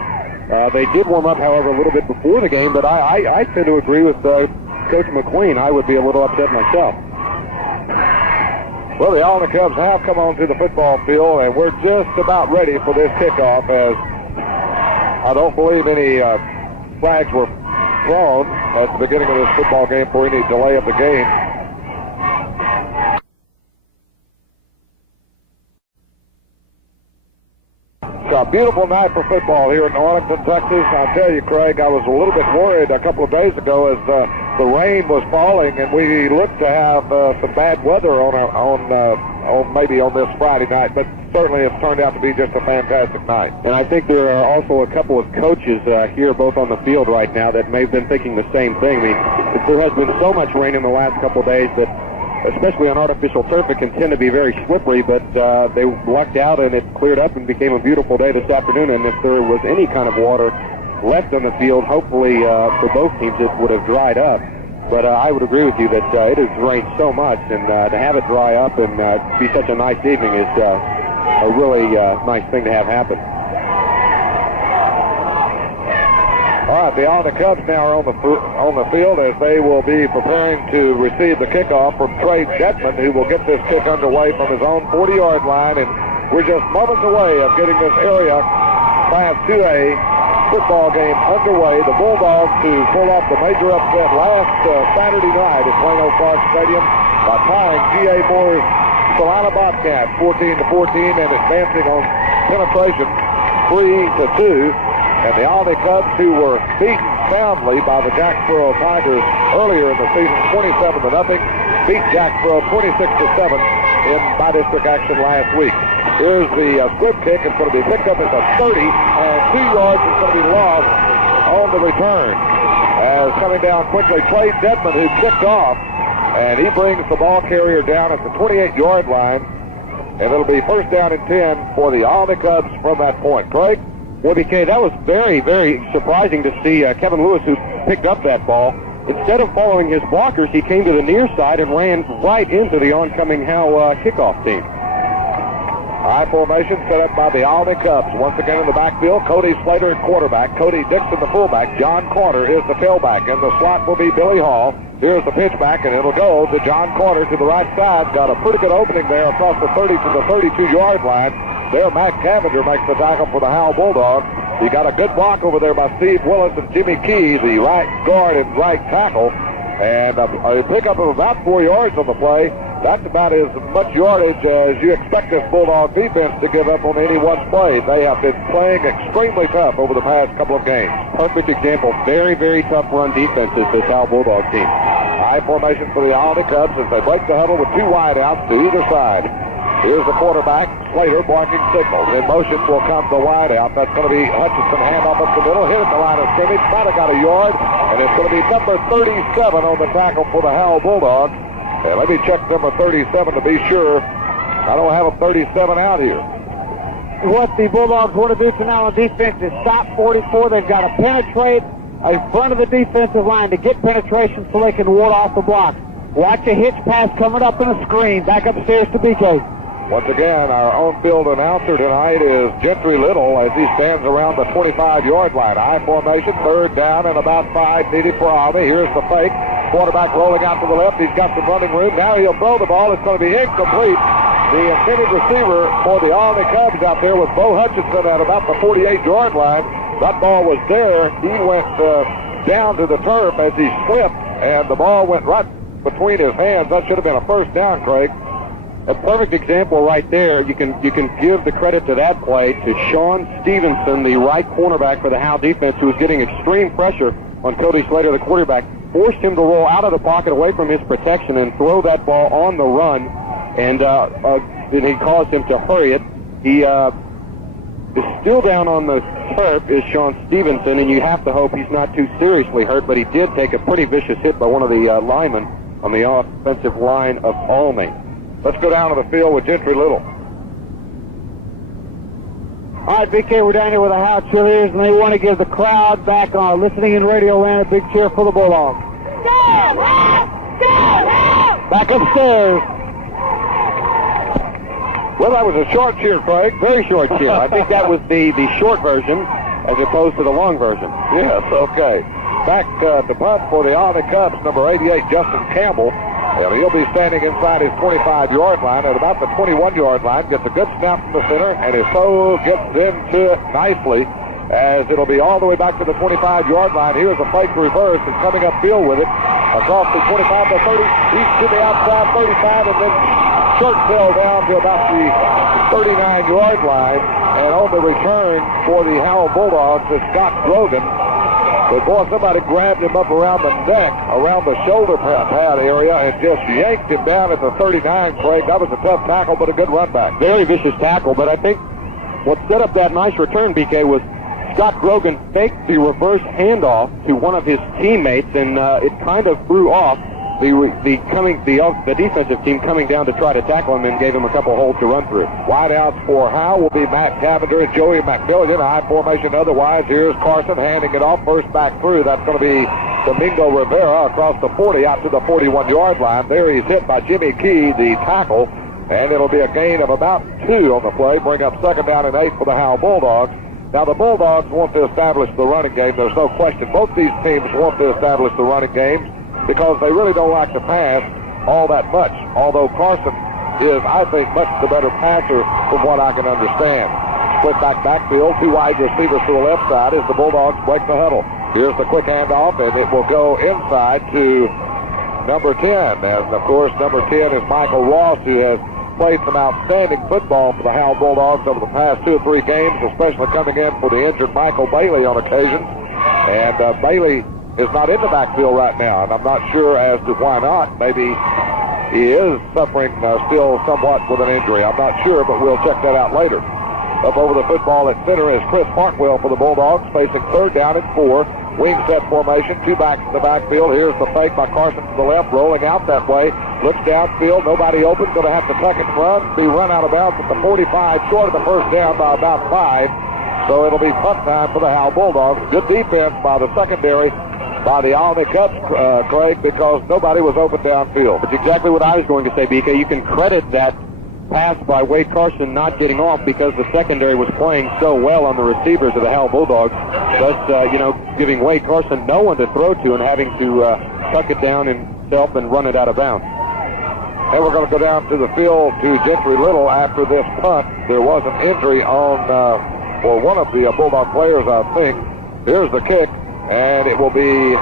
They did warm up, however, a little bit before the game, but I tend to agree with Coach McQueen. I would be a little upset myself. Well, the Olney Cubs have come onto the football field, and we're just about ready for this kickoff, as I don't believe any flags were thrown at the beginning of this football game for any delay of the game. It's a beautiful night for football here in Arlington, Texas. I tell you, Craig, I was a little bit worried a couple of days ago as the rain was falling, and we looked to have some bad weather on maybe on this Friday night, but certainly it's turned out to be just a fantastic night. And I think there are also a couple of coaches here both on the field right now that may have been thinking the same thing. I mean, there has been so much rain in the last couple of days that, especially on artificial turf, it can tend to be very slippery, but they lucked out and it cleared up and became a beautiful day this afternoon. And if there was any kind of water left on the field, hopefully for both teams it would have dried up. But I would agree with you that it has rained so much, and to have it dry up and be such a nice evening is a really nice thing to have happen. All right, the Olney Cubs now are on the field as they will be preparing to receive the kickoff from Trey Detman, who will get this kick underway from his own 40-yard line. And we're just moments away of getting this area Class 2A football game underway. The Bulldogs, who pulled off the major upset last Saturday night at Plano Park Stadium by tying G.A. Moore's Salina Bobcats 14-14 and advancing on penetration 3-2. And the Olney Cubs, who were beaten soundly by the Jacksboro Tigers earlier in the season 27-0, beat Jacksboro 26-7 in by-district action last week. Here's the squib kick. It's going to be picked up at the 30, and 2 yards is going to be lost on the return. As coming down quickly, Trey Detman, who kicked off, and he brings the ball carrier down at the 28-yard line, and it'll be first down and 10 for the Olney Cubs from that point. Craig? Well, BK, that was very, very surprising to see Kevin Lewis, who picked up that ball, instead of following his blockers, he came to the near side and ran right into the oncoming Howe kickoff team. High formation set up by the Olney Cubs. Once again in the backfield, Cody Slater at quarterback, Cody Dixon the fullback, John Carter is the tailback, and the slot will be Billy Hall. Here's the pitch back, and it'll go to John Carter to the right side. Got a pretty good opening there across the 30 to the 32-yard line. There, Matt Cavender makes the tackle for the Howe Bulldogs. He got a good block over there by Steve Willis and Jimmy Key, the right guard and right tackle. And a pickup of about 4 yards on the play. That's about as much yardage as you expect this Bulldog defense to give up on any one play. They have been playing extremely tough over the past couple of games. Perfect example. Very, very tough run defenses, this Howe Bulldog team. High formation for the Olney Cubs as they break the huddle with 2 wideouts to either side. Here's the quarterback, Slater, barking signals. In motion will come the wideout. That's going to be Hutchinson, handoff up the middle, hit at the line of scrimmage, might have got a yard, and it's going to be number 37 on the tackle for the Howe Bulldogs. And let me check number 37 to be sure. I don't have a 37 out here. What the Bulldogs want to do to now on defense is stop 44. They've got to penetrate in front of the defensive line to get penetration so they can ward off the block. Watch a hitch pass coming up in a screen. Back upstairs to BK. Once again, our on-field announcer tonight is Gentry Little as he stands around the 25-yard line. High formation, 3rd down and about 5 needed for Olney. Here's the fake. Quarterback rolling out to the left. He's got some running room. Now he'll throw the ball. It's going to be incomplete. The intended receiver for the Olney Cubs out there was Bo Hutchinson at about the 48-yard line. That ball was there. He went down to the turf as he slipped, and the ball went right between his hands. That should have been a first down, Craig. A perfect example right there. You can give the credit to that play to Sean Stevenson, the right cornerback for the Howe defense, who was getting extreme pressure on Cody Slater, the quarterback. Forced him to roll out of the pocket away from his protection and throw that ball on the run, and he caused him to hurry it. He is still down on the turf is Sean Stevenson, and you have to hope he's not too seriously hurt, but he did take a pretty vicious hit by one of the linemen on the offensive line of Olney. Let's go down to the field with Gentry Little. All right, BK, we're down here with the Howe cheerleaders, and they want to give the crowd back on listening in Radio Land a big cheer for the Bulldogs. Back upstairs. Well, that was a short cheer, Craig. Very short cheer. I think that was the short version as opposed to the long version. Yes, okay. Back to punt for the Olney Cubs, number 88, Justin Campbell. And he'll be standing inside his 25-yard line at about the 21-yard line. Gets a good snap from the center, and his toe gets into it nicely as it'll be all the way back to the 25-yard line. Here's a fake reverse and coming upfield with it across the 25 to 30. He's to the outside 35, and then shirt fell down to about the 39-yard line. And on the return for the Howe Bulldogs is Scott Grogan. But, boy, somebody grabbed him up around the neck, around the shoulder pad area, and just yanked him down at the 39, Craig. That was a tough tackle, but a good run back. Very vicious tackle, but I think what set up that nice return, BK, was Scott Grogan faked the reverse handoff to one of his teammates, and it kind of threw off the defensive team coming down to try to tackle him and gave him a couple holes to run through. Wideouts for Howe will be Matt Cavender and Joey McMillian. High formation otherwise. Here's Carson handing it off first back through. That's going to be Domingo Rivera across the 40 out to the 41-yard line. There he's hit by Jimmy Key, the tackle, and it'll be a gain of about 2 on the play. Bring up 2nd down and 8 for the Howe Bulldogs. Now, the Bulldogs want to establish the running game. There's no question. Both these teams want to establish the running games because they really don't like to pass all that much, although Carson is, I think, much the better passer from what I can understand. Split backfield, 2 wide receivers to the left side as the Bulldogs break the huddle. Here's the quick handoff, and it will go inside to number 10. And, of course, number 10 is Michael Ross, who has played some outstanding football for the Howe Bulldogs over the past 2 or 3 games, especially coming in for the injured Michael Bailey on occasion. And Bailey is not in the backfield right now, and I'm not sure as to why not. Maybe he is suffering still somewhat with an injury. I'm not sure, but we'll check that out later. Up over the football at center is Chris Hartwell for the Bulldogs, facing 3rd down and 4. Wing set formation, 2 backs in the backfield. Here's the fake by Carson to the left, rolling out that way. Looks downfield, nobody open, going to have to tuck and run. Be run out of bounds at the 45, short of the first down by about 5. So it'll be punt time for the Howe Bulldogs. Good defense by the secondary by the Olney Cubs, Craig, because nobody was open downfield. That's exactly what I was going to say, BK. You can credit that pass by Wade Carson not getting off because the secondary was playing so well on the receivers of the Howe Bulldogs, thus, giving Wade Carson no one to throw to and having to tuck it down himself and run it out of bounds. And we're going to go down to the field to Gentry Little after this punt. There was an injury on, for one of the Bulldog players, I think. Here's the kick, and it will be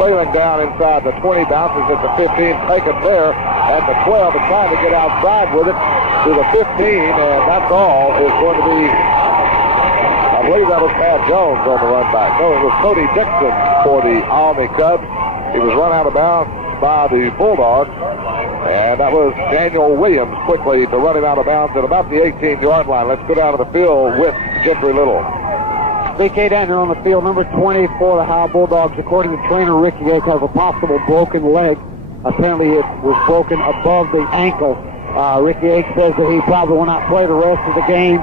sailing down inside the 20, bounces at the 15, taken there at the 12, and trying to get outside with it to the 15, and that's all is going to be, I believe that was Pat Jones on the run back. No, it was Cody Dixon for the Olney Cubs. He was run out of bounds by the Bulldogs, and that was Daniel Williams quickly to run him out of bounds at about the 18-yard line. Let's go down to the field with Gentry Little. BK down here on the field, number 20 for the Howe Bulldogs. According to trainer Ricky Yates, has a possible broken leg. Apparently it was broken above the ankle. Ricky Yates says that he probably will not play the rest of the game,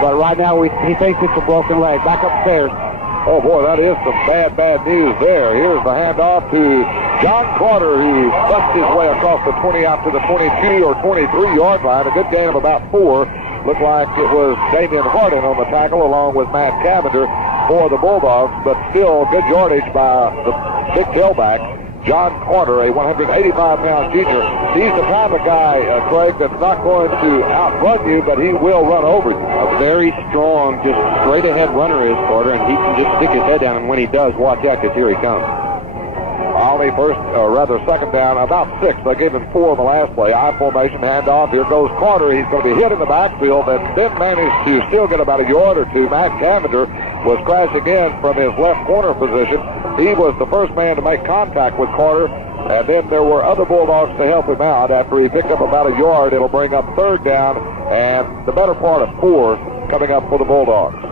but right now he thinks it's a broken leg. Back upstairs. Oh, boy, that is some bad news there. Here's the handoff to John Carter, who bucked his way across the 20 out to the 22 or 23-yard line. A good gain of about 4. Looked like it was Damian Harden on the tackle along with Matt Cavender for the Bulldogs, but still good yardage by the big tailback, John Carter, a 185-pound junior. He's the type of guy, Craig, that's not going to outrun you, but he will run over you. A very strong, just straight-ahead runner is Carter, and he can just stick his head down, and when he does, watch out, because here he comes. Olney second down, about 6. They gave him 4 in the last play. I formation handoff. Here goes Carter. He's going to be hit in the backfield and then managed to still get about a yard or two. Matt Cavender was crashing in from his left corner position. He was the first man to make contact with Carter, and then there were other Bulldogs to help him out. After he picked up about a yard, it'll bring up third down and the better part of 4 coming up for the Bulldogs.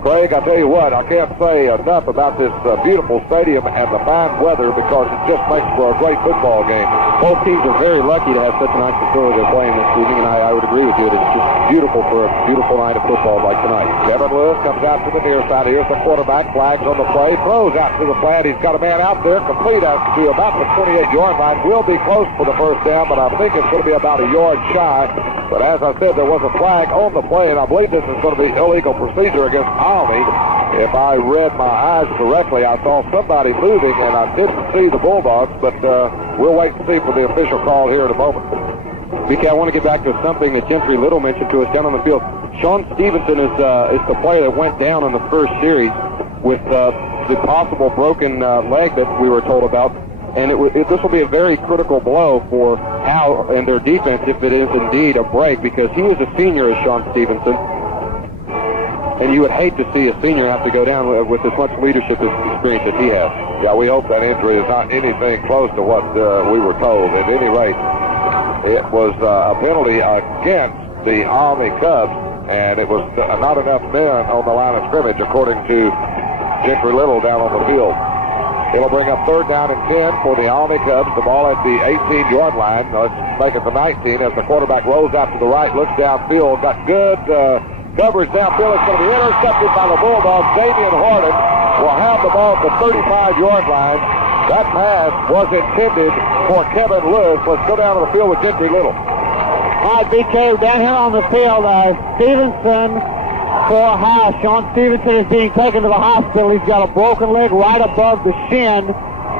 Craig, I tell you what, I can't say enough about this beautiful stadium and the fine weather because it just makes for a great football game. Both teams are very lucky to have such a nice facility they're playing this evening, and I would agree with you. It's just beautiful for a beautiful night of football like tonight. Devin Lewis comes out to the near side. Here's the quarterback, flags on the play, throws out to the flat. He's got a man out there, complete out to about the 28-yard line. Will be close for the first down, but I think it's going to be about a yard shy. But as I said, there was a flag on the play, and I believe this is going to be illegal procedure against Olney. If I read my eyes correctly, I saw somebody moving, and I didn't see the Bulldogs, but we'll wait and see for the official call here in a moment. BK, I want to get back to something that Gentry Little mentioned to us down on the field. Sean Stevenson is the player that went down in the first series with the possible broken leg that we were told about. And this will be a very critical blow for Howe and their defense if it is indeed a break, because he is a senior as Sean Stevenson. And you would hate to see a senior have to go down with as much leadership experience as he has. Yeah, we hope that injury is not anything close to what we were told. At any rate, it was a penalty against the Olney Cubs, and it was not enough men on the line of scrimmage, according to Gentry Little down on the field. It'll bring up third down and 10 for the Olney Cubs. The ball at the 18-yard line. Let's make it the 19 as the quarterback rolls out to the right, looks downfield, got good coverage downfield. It's going to be intercepted by the Bulldogs. Damian Harden will have the ball at the 35-yard line. That pass was intended for Kevin Lewis. Let's go down to the field with Gentry Little. All right, BK, down here on the field, Stevenson for Howe. Sean Stevenson is being taken to the hospital. He's got a broken leg right above the shin.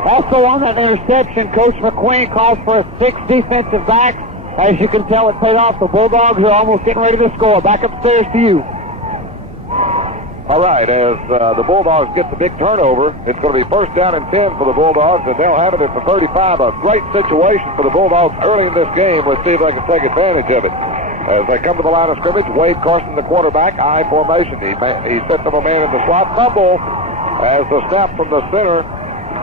Also on that interception, Coach McQueen calls for 6 defensive backs. As you can tell, it paid off. The Bulldogs are almost getting ready to score. Back upstairs to you. All right, as the Bulldogs get the big turnover, it's going to be first down and 10 for the Bulldogs, and they'll have it at the 35. A great situation for the Bulldogs early in this game. Let's see if they can take advantage of it. As they come to the line of scrimmage, Wade Carson, the quarterback, I formation. He sets up a man in the slot. Fumble as the snap from the center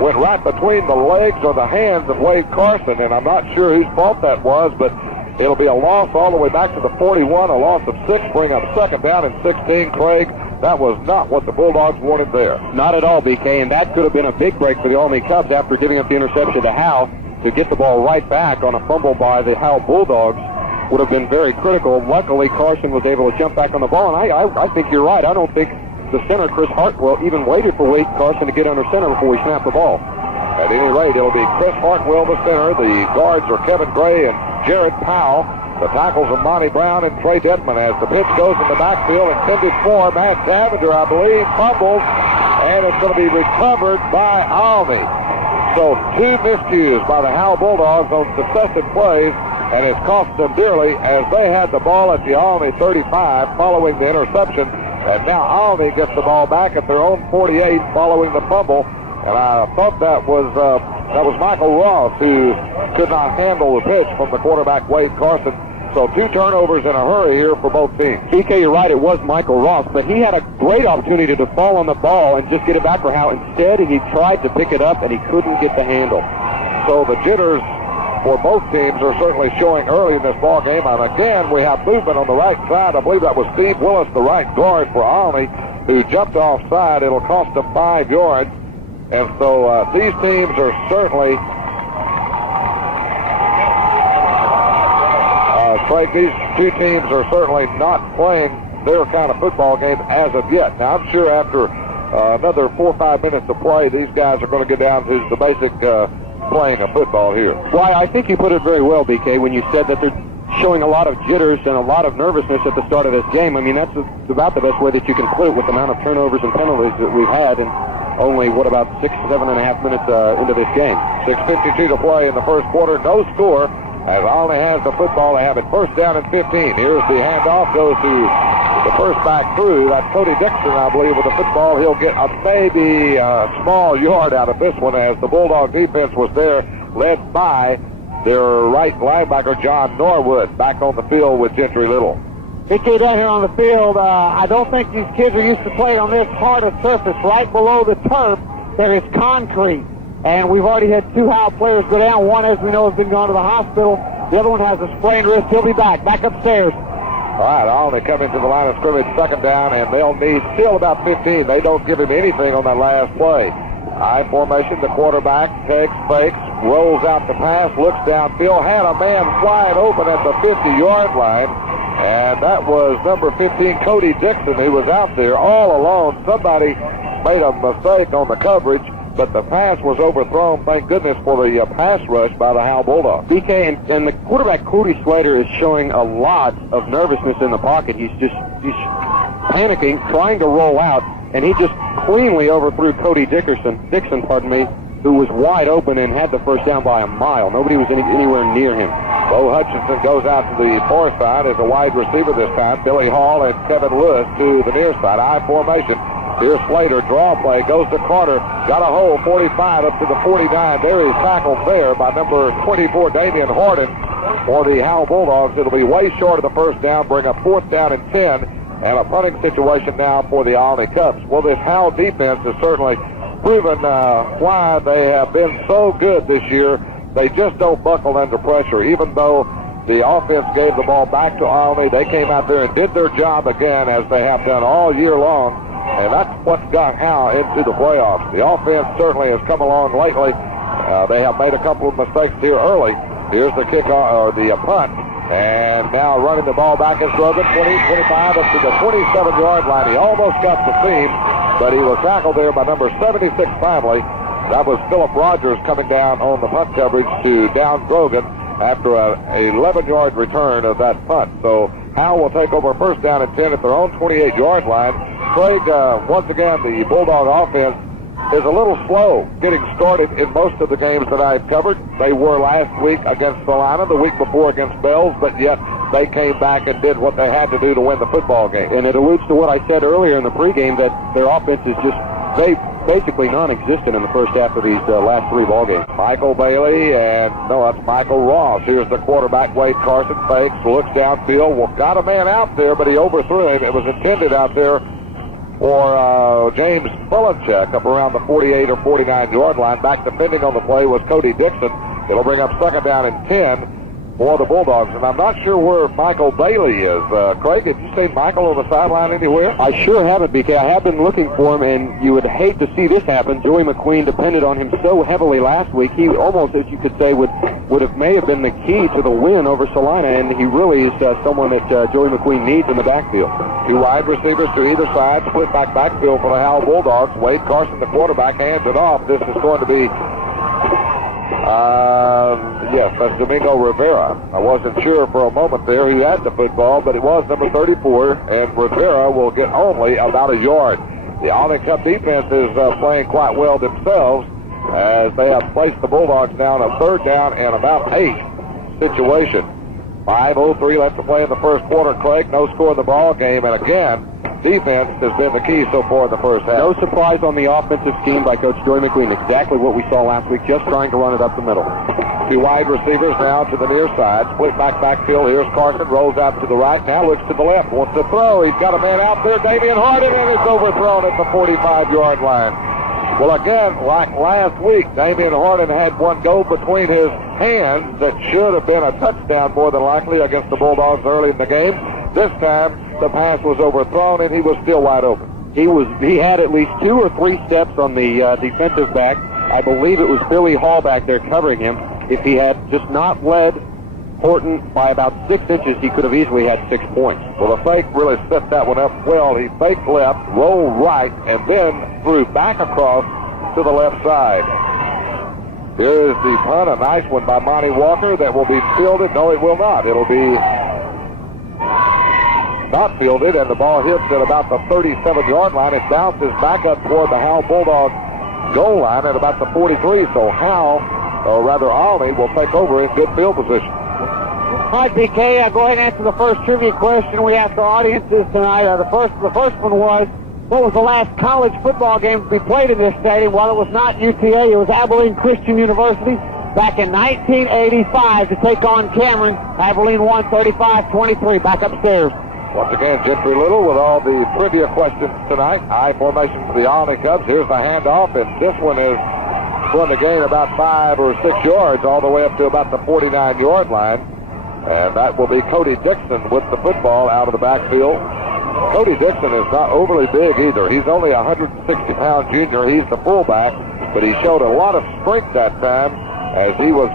went right between the legs or the hands of Wade Carson, and I'm not sure whose fault that was, but it'll be a loss all the way back to the 41, a loss of 6, bring up second down and 16. Craig, that was not what the Bulldogs wanted there. Not at all, BK, and that could have been a big break for the Olney Cubs after giving up the interception to Howe. To get the ball right back on a fumble by the Howe Bulldogs would have been very critical. Luckily, Carson was able to jump back on the ball, and I think you're right. I don't think the center, Chris Hartwell, even waited for Wade Carson to get under center before he snapped the ball. At any rate, it'll be Chris Hartwell, the center. The guards are Kevin Gray and Jared Powell. The tackles are Monty Brown and Trey Dedman. As the pitch goes in the backfield, intended for Matt Davinger, I believe, fumbles, and it's going to be recovered by Olney. So 2 miscues by the Howe Bulldogs on successive plays, and it's cost them dearly as they had the ball at the Olney 35 following the interception, and now Olney gets the ball back at their own 48 following the fumble. And I thought that was Michael Ross who could not handle the pitch from the quarterback, Wade Carson. So 2 turnovers in a hurry here for both teams. BK, you're right, it was Michael Ross, but he had a great opportunity to fall on the ball and just get it back for Howe. Instead, he tried to pick it up, and he couldn't get the handle. So the jitters for both teams are certainly showing early in this ball game. And again, we have movement on the right side. I believe that was Steve Willis, the right guard for Olney, who jumped offside. It'll cost them 5 yards. And so these teams are certainly, Craig, these 2 teams are certainly not playing their kind of football game as of yet. Now, I'm sure after another 4 or 5 minutes of play, these guys are going to get down to the basic playing of football here. Well, I think you put it very well, BK, when you said that they're showing a lot of jitters and a lot of nervousness at the start of this game. I mean, that's about the best way that you can put it with the amount of turnovers and penalties that we've had. And only, about 7.5 minutes into this game. 6:52 to play in the first quarter. No score as Olney has the football. They have it first down and 15. Here's the handoff. Goes to the first back through. That's Cody Dixon, I believe, with the football. He'll get maybe a small yard out of this one as the Bulldog defense was there, led by their right linebacker, John Norwood, back on the field with Gentry Little. BK, down here on the field, I don't think these kids are used to playing on this harder surface. Right below the turf, there is concrete. And we've already had 2 Howe players go down. One, as we know, has been gone to the hospital. The other one has a sprained wrist. He'll be back upstairs. All right, Olney coming to the line of scrimmage, second down, and they'll need still about 15. They don't give him anything on that last play. High formation, the quarterback takes, fakes, rolls out the pass, looks downfield, had a man wide open at the 50-yard line. And that was number 15, Cody Dixon, who was out there all alone. Somebody made a mistake on the coverage, but the pass was overthrown. Thank goodness for the pass rush by the Howe Bulldogs. BK, and the quarterback, Cody Slater, is showing a lot of nervousness in the pocket. He's panicking, trying to roll out, and he just cleanly overthrew Cody Dixon, who was wide open and had the first down by a mile. Nobody was anywhere near him. Bo Hutchinson goes out to the far side as a wide receiver this time. Billy Hall and Kevin Lewis to the near side. High formation. Here's Slater. Draw play. Goes to Carter. Got a hole. 45 up to the 49. There is tackled there by number 24, Damian Horton. For the Howe Bulldogs, it'll be way short of the first down. Bring up 4th down and 10. And a punting situation now for the Olney Cubs. Well, this Howe defense has certainly proven why they have been so good this year. They just don't buckle under pressure. Even though the offense gave the ball back to Olney, they came out there and did their job again, as they have done all year long. And that's what's got Howe into the playoffs. The offense certainly has come along lately. They have made a couple of mistakes here early. Here's the kickoff, or the punt. And now running the ball back is Grogan, 20-25 up to the 27-yard line. He almost got the seam, but he was tackled there by number 76 finally. That was Philip Rogers coming down on the punt coverage to down Grogan after an 11-yard return of that punt. So Howe will take over first down and 10 at their own 28-yard line. Craig, once again, the Bulldog offense is a little slow getting started in most of the games that I've covered. They were last week against Salina, the week before against Bells, but yet they came back and did what they had to do to win the football game. And it alludes to what I said earlier in the pregame, that their offense is just basically non-existent in the first half of these last 3 ball games. Michael Bailey, and no, that's Michael Ross. Here's the quarterback, Wade Carson, fakes, looks downfield. Well, got a man out there, but he overthrew him. It was intended out there for James Fulenchek up around the 48 or 49-yard line. Back defending on the play was Cody Dixon. It'll bring up second down and 10. for the Bulldogs. And I'm not sure where Michael Bailey is. Craig, did you see Michael on the sideline anywhere? I sure haven't, BK. I have been looking for him, and you would hate to see this happen. Joey McQueen depended on him so heavily last week. He almost, as you could say, may have been the key to the win over Salina, and he really is someone that Joey McQueen needs in the backfield. Two wide receivers to either side, split backfield for the Howe Bulldogs. Wade Carson, the quarterback, hands it off. This is going to be yes, that's Domingo Rivera. I wasn't sure for a moment there who had the football, but it was number 34, and Rivera will get only about a yard. The Olney Cubs defense is playing quite well themselves as they have placed the Bulldogs down a third down and about 8 situation. 5:03 left to play in the first quarter, Craig. No score in the ball game, and again, defense has been the key so far in the first half. No surprise on the offensive scheme by Coach Joey McQueen. Exactly what we saw last week, just trying to run it up the middle. Two wide receivers now to the near side. Split backfield. Here's Carson. Rolls out to the right. Now looks to the left. Wants to throw. He's got a man out there. Damian Hardin, and it's overthrown at the 45-yard line. Well, again, like last week, Damian Hardin had one go between his hands that should have been a touchdown more than likely against the Bulldogs early in the game. This time, the pass was overthrown, and he was still wide open. He had at least 2 or 3 steps on the defensive back. I believe it was Billy Hall back there covering him. If he had just not led Horton by about 6 inches, he could have easily had 6 points. Well, the fake really set that one up well. He faked left, rolled right, and then threw back across to the left side. Here is the punt, a nice one by Monty Walker that will be fielded. No, it will not. It'll be not fielded, and the ball hits at about the 37-yard line. It bounces back up toward the Howe Bulldog goal line at about the 43. So Howe, or rather Olney, will take over in good field position. All right, BK, go ahead and answer the first trivia question we asked our audiences tonight. The first one was, what was the last college football game to be played in this stadium? Well, it was not UTA. It was Abilene Christian University back in 1985 to take on Cameron. Abilene won 35-23. Back upstairs. Once again, Gentry Little with all the trivia questions tonight. I formation for the Olney Cubs. Here's the handoff, and this one is going to gain about 5 or 6 yards all the way up to about the 49-yard line. And that will be Cody Dixon with the football out of the backfield. Cody Dixon is not overly big either. He's only a 160-pound junior. He's the fullback, but he showed a lot of strength that time as he was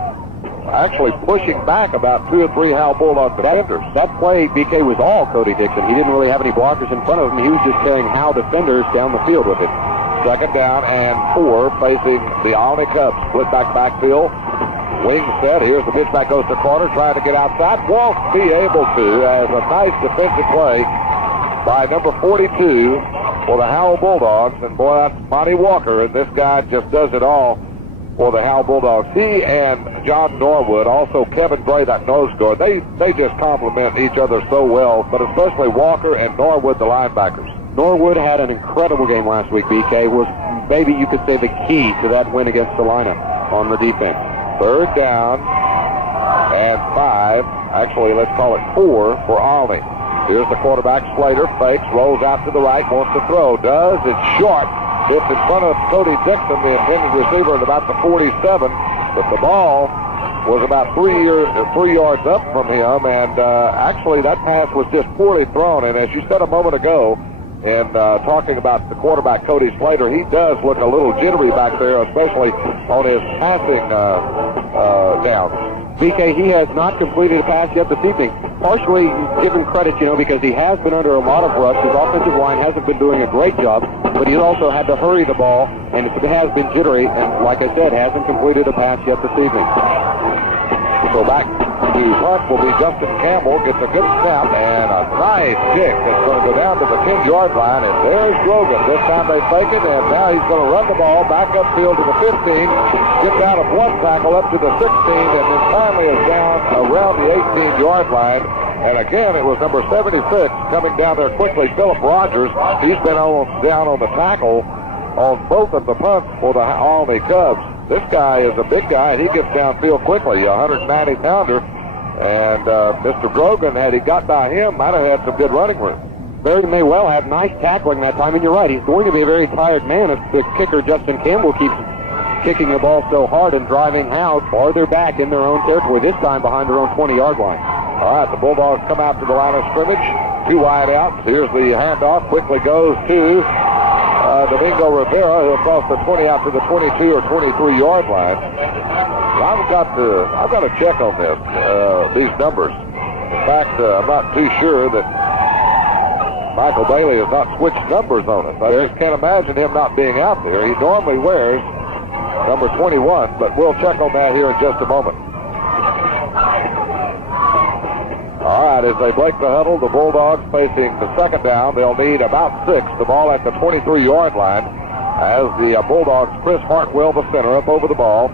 actually pushing back about 2 or 3 Howe Bulldog defenders. That play, BK, was all Cody Dixon. He didn't really have any blockers in front of him. He was just carrying Howe defenders down the field with it. Second down and 4 facing the Olney Cubs. Split backfield. Wing set. Here's the pitch back goes to Carter trying to get outside. Won't be able to as a nice defensive play by number 42 for the Howe Bulldogs. And boy, that's Monty Walker, and this guy just does it all for the Howe Bulldogs. He and John Norwood, also Kevin Gray, that nose guard, they just complement each other so well, but especially Walker and Norwood, the linebackers. Norwood had an incredible game last week, BK. Was maybe you could say the key to that win against Salina on the defense. Third down and 5, actually let's call it 4 for Olney. Here's the quarterback, Slater, fakes, rolls out to the right, wants to throw, does, it's short, hits in front of Cody Dixon, the intended receiver at about the 47, but the ball was about 3 yards up from him, and actually that pass was just poorly thrown, and as you said a moment ago, in talking about the quarterback, Cody Slater, he does look a little jittery back there, especially on his passing downs. BK, he has not completed a pass yet this evening. Partially give him credit, because he has been under a lot of rush. His offensive line hasn't been doing a great job, but he's also had to hurry the ball, and it has been jittery, and like I said, hasn't completed a pass yet this evening. So back to punt will be Justin Campbell, gets a good snap, and a nice kick that's going to go down to the 10-yard line, and there's Grogan. This time they fake it, and now he's going to run the ball back upfield to the 15, gets out of one tackle up to the 16, and then finally is down around the 18-yard line. And again, it was number 76 coming down there quickly, Philip Rogers. He's been down on the tackle on both of the punts for the Olney Cubs. This guy is a big guy, and he gets downfield quickly, a 190-pounder. And Mr. Grogan, had he got by him, might have had some good running room. Barry may well have nice tackling that time, and you're right. He's going to be a very tired man if the kicker, Justin Campbell, keeps kicking the ball so hard and driving Howe farther back in their own territory, this time behind their own 20-yard line. All right, the Bulldogs come out to the line of scrimmage. 2 wide out. Here's the handoff. Quickly goes to Domingo Rivera, who across the 20 out to the 22 or 23-yard line. I've got to check on this, these numbers. In fact, I'm not too sure that Michael Bailey has not switched numbers on us. I just can't imagine him not being out there. He normally wears number 21, but we'll check on that here in just a moment. All right, as they break the huddle, the Bulldogs facing the second down. They'll need about 6. The ball at the 23-yard line as the Bulldogs, Chris Hartwell, the center, up over the ball.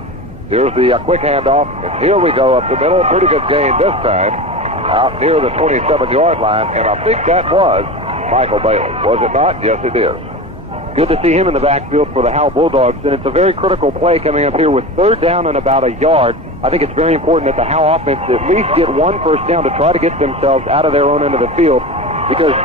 Here's the quick handoff, and here we go up the middle. Pretty good gain this time out near the 27-yard line, and I think that was Michael Bailey. Was it not? Yes, it is. Good to see him in the backfield for the Howe Bulldogs, and it's a very critical play coming up here with 3rd down and about a yard. I think it's very important that the Howe offense at least get 1 first down to try to get themselves out of their own end of the field, because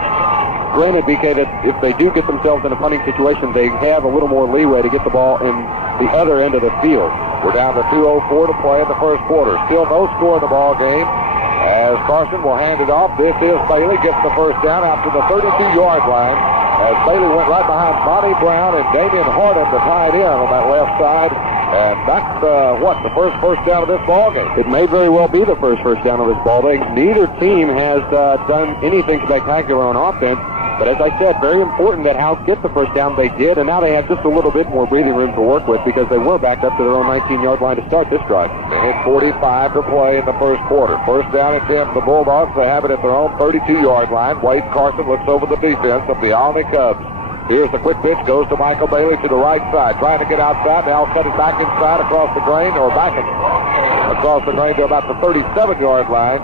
granted, BK, that if they do get themselves in a punting situation, they have a little more leeway to get the ball in the other end of the field. We're down to 2:04 to play in the first quarter. Still no score in the ball game as Carson will hand it off. This is Bailey, gets the first down out to the 32-yard line as Bailey went right behind Monty Brown and Damian Harden to tie it in on that left side. And that's, the first down of this ball game. It may very well be the first down of this ball game. Neither team has done anything spectacular on offense. But as I said, very important that House get the first down. They did, and now they have just a little bit more breathing room to work with because they were backed up to their own 19-yard line to start this drive. They hit 45 to play in the first quarter. First down and 10 for the Bulldogs. They have it at their own 32-yard line. Wade Carson looks over the defense of the Olney Cubs. Here's the quick pitch, goes to Michael Bailey to the right side, trying to get outside. Now cut it back inside across the grain, or back across the grain to about the 37-yard line.